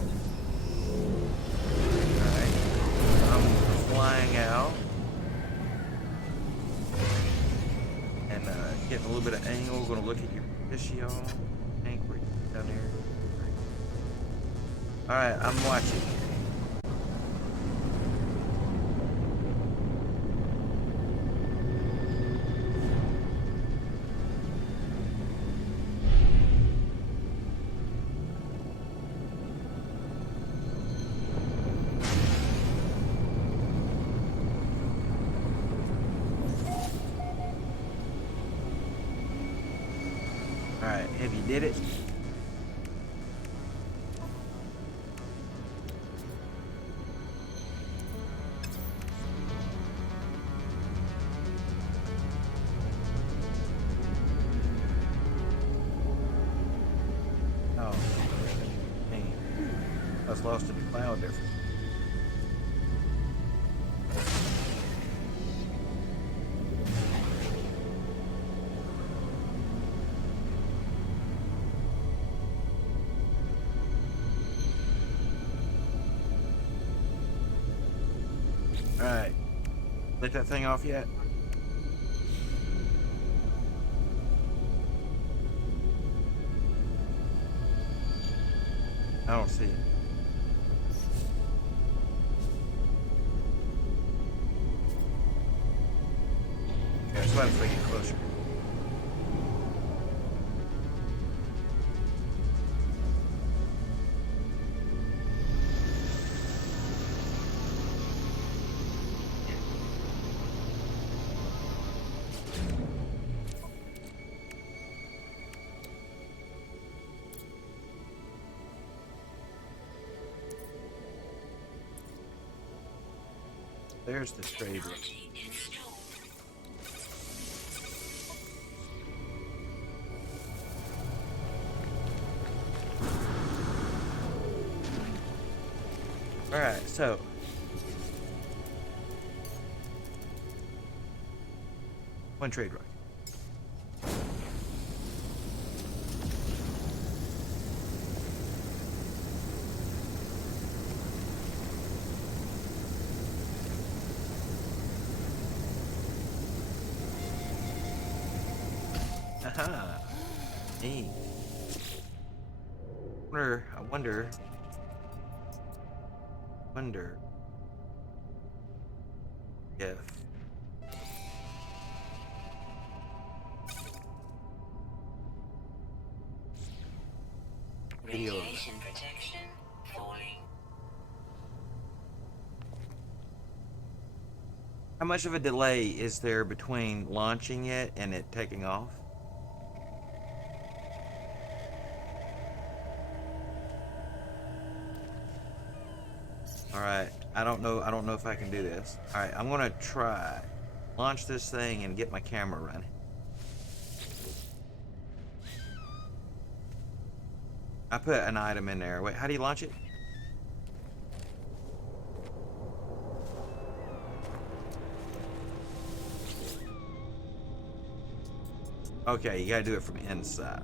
I'm flying out. And, getting a little bit of angle. Gonna look at your position. Anchorage down there. Alright, I'm watching. Alright, have you did it? Oh, dang. I was lost in the cloud there. Alright. Lit that thing off yet? I don't see it. Okay, so I have to get closer. There's the trade room. Alright, so one trade rock. Aha. Neat. I wonder if Radiation protection falling. how much of a delay is there between launching it and it taking off? All right, I don't know if I can do this. All right, I'm gonna try. launch this thing and get my camera running. I put an item in there. Wait, how do you launch it? Okay, you gotta do it from inside.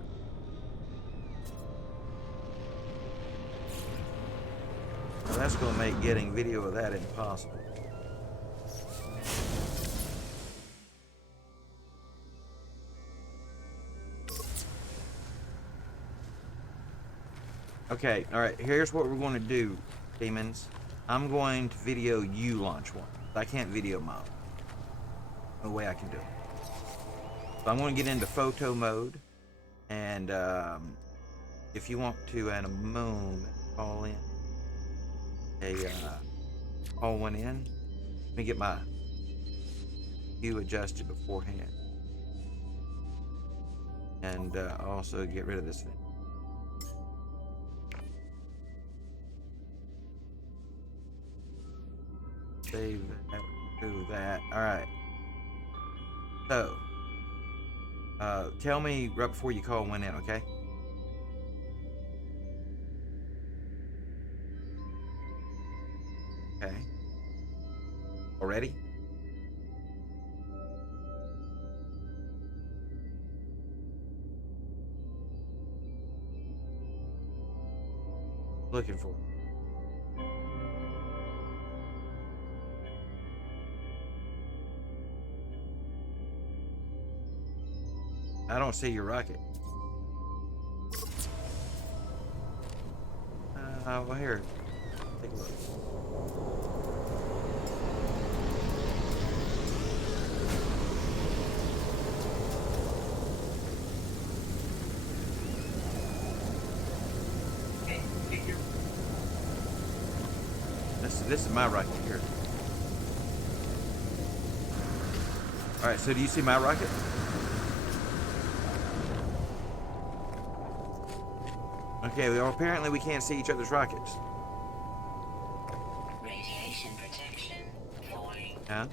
Well, that's gonna make getting video of that impossible. Okay, alright, here's what we're going to do, demons. I'm going to video you launch one. I can't video mine. No way I can do it. So I'm going to get into photo mode. And if you want to, in a moment, call in call one in. Let me get my view adjusted beforehand. And also get rid of this thing. Save that, do that. Alright. So, tell me right before you call one in, okay? Okay. Already? Looking for it. I don't see your rocket. Well, here. Take a look. This is my rocket here. Alright, so do you see my rocket? Okay, well, apparently we can't see each other's rockets. Radiation protection falling. Huh?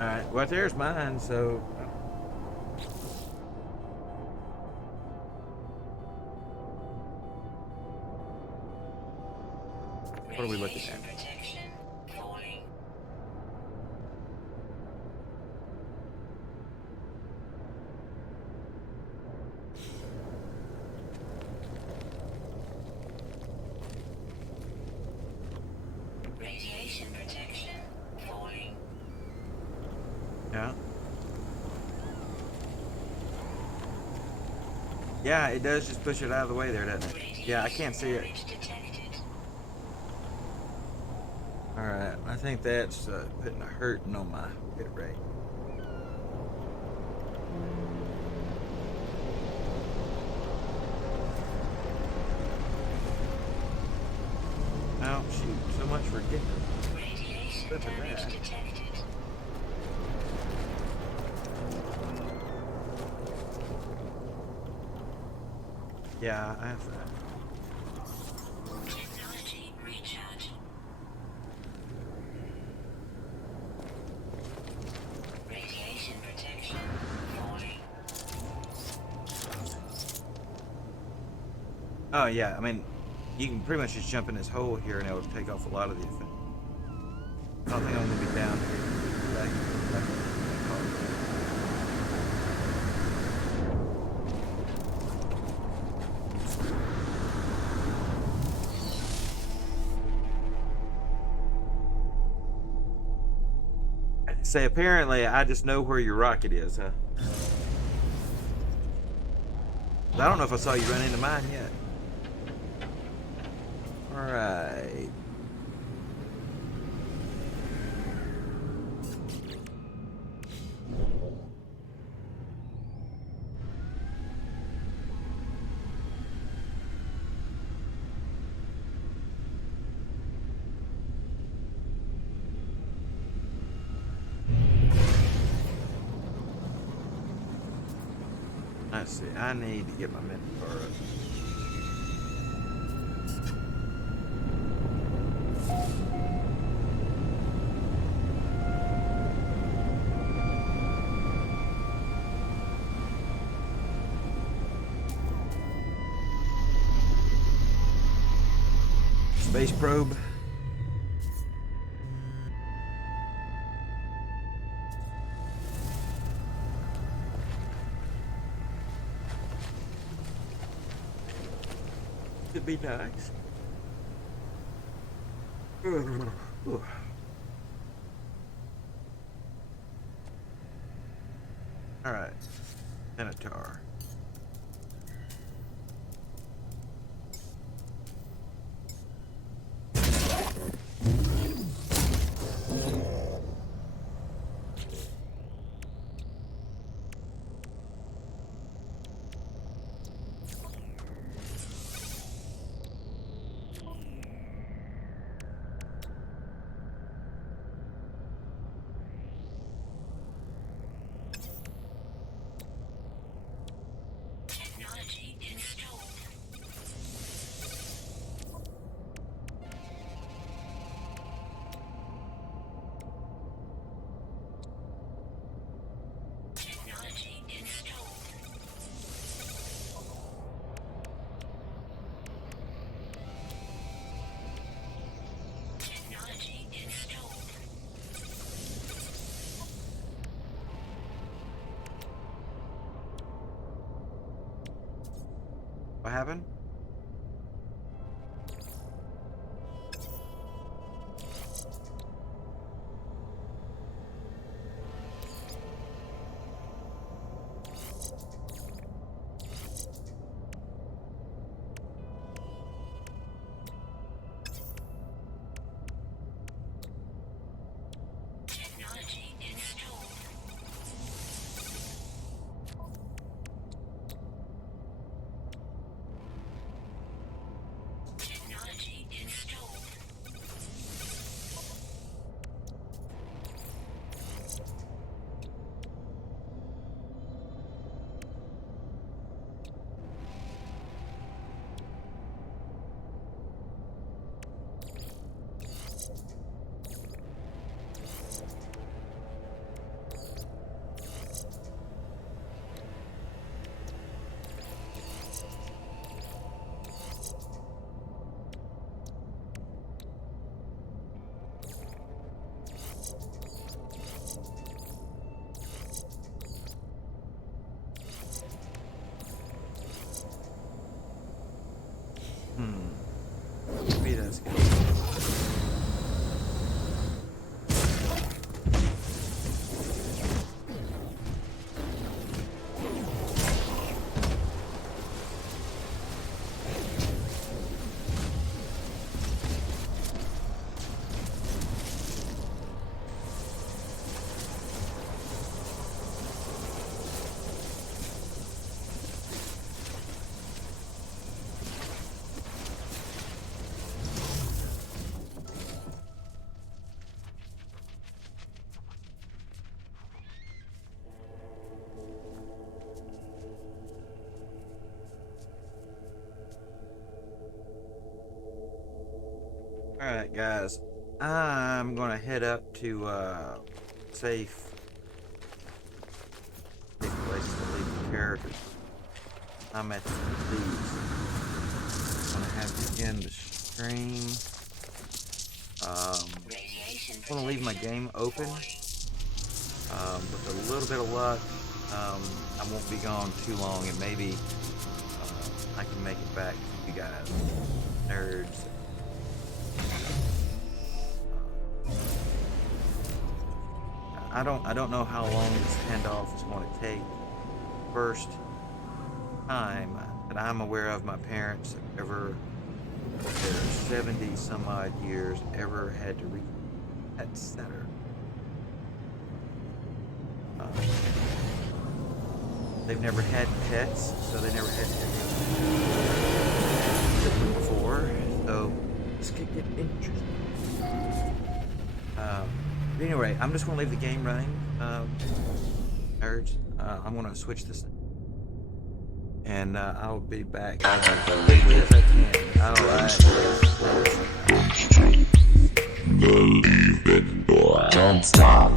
Alright, well, there's mine, so... What are we looking at? Protection falling. Radiation protection falling. Yeah. Yeah, it does just push it out of the way there, doesn't it? Yeah, I can't see it. Detected. Alright, I think that's putting a hurting on my hit rate. Oh, shoot, so much for getting Radiation Look at damage that. detected. Yeah, I have that. Technology recharge. Radiation protection falling. Oh, yeah, I mean, you can pretty much just jump in this hole here and it'll take off a lot of the effect. I don't think I'm going to be down here. Back. Say, apparently, I just know where your rocket is, huh? I don't know if I saw you run into mine yet. Alright. I see. I need to get my Minotaur up. Space probe. Could be nice. All right, Minotaur. Technology installed. Technology installed. Technology installed. What happened? Technology installed. Technology installed. Maybe that's good. Alright guys, I'm gonna head up to safe places to leave the characters. I'm at these. I'm gonna have to end the stream. Radiation I'm gonna leave my game open. With a little bit of luck, I won't be gone too long, and maybe I can make it back to you guys, nerds. I don't know how long this handoff is going to take. First time that I'm aware of my parents have ever, in their 70 some odd years, ever had to reach that center. They've never had pets, so they never had pets before. So this could get interesting. But anyway, I'm just going to leave the game running, nerds. I'm going to switch this. and I'll be back as quickly as I can. Believe it or don't stop.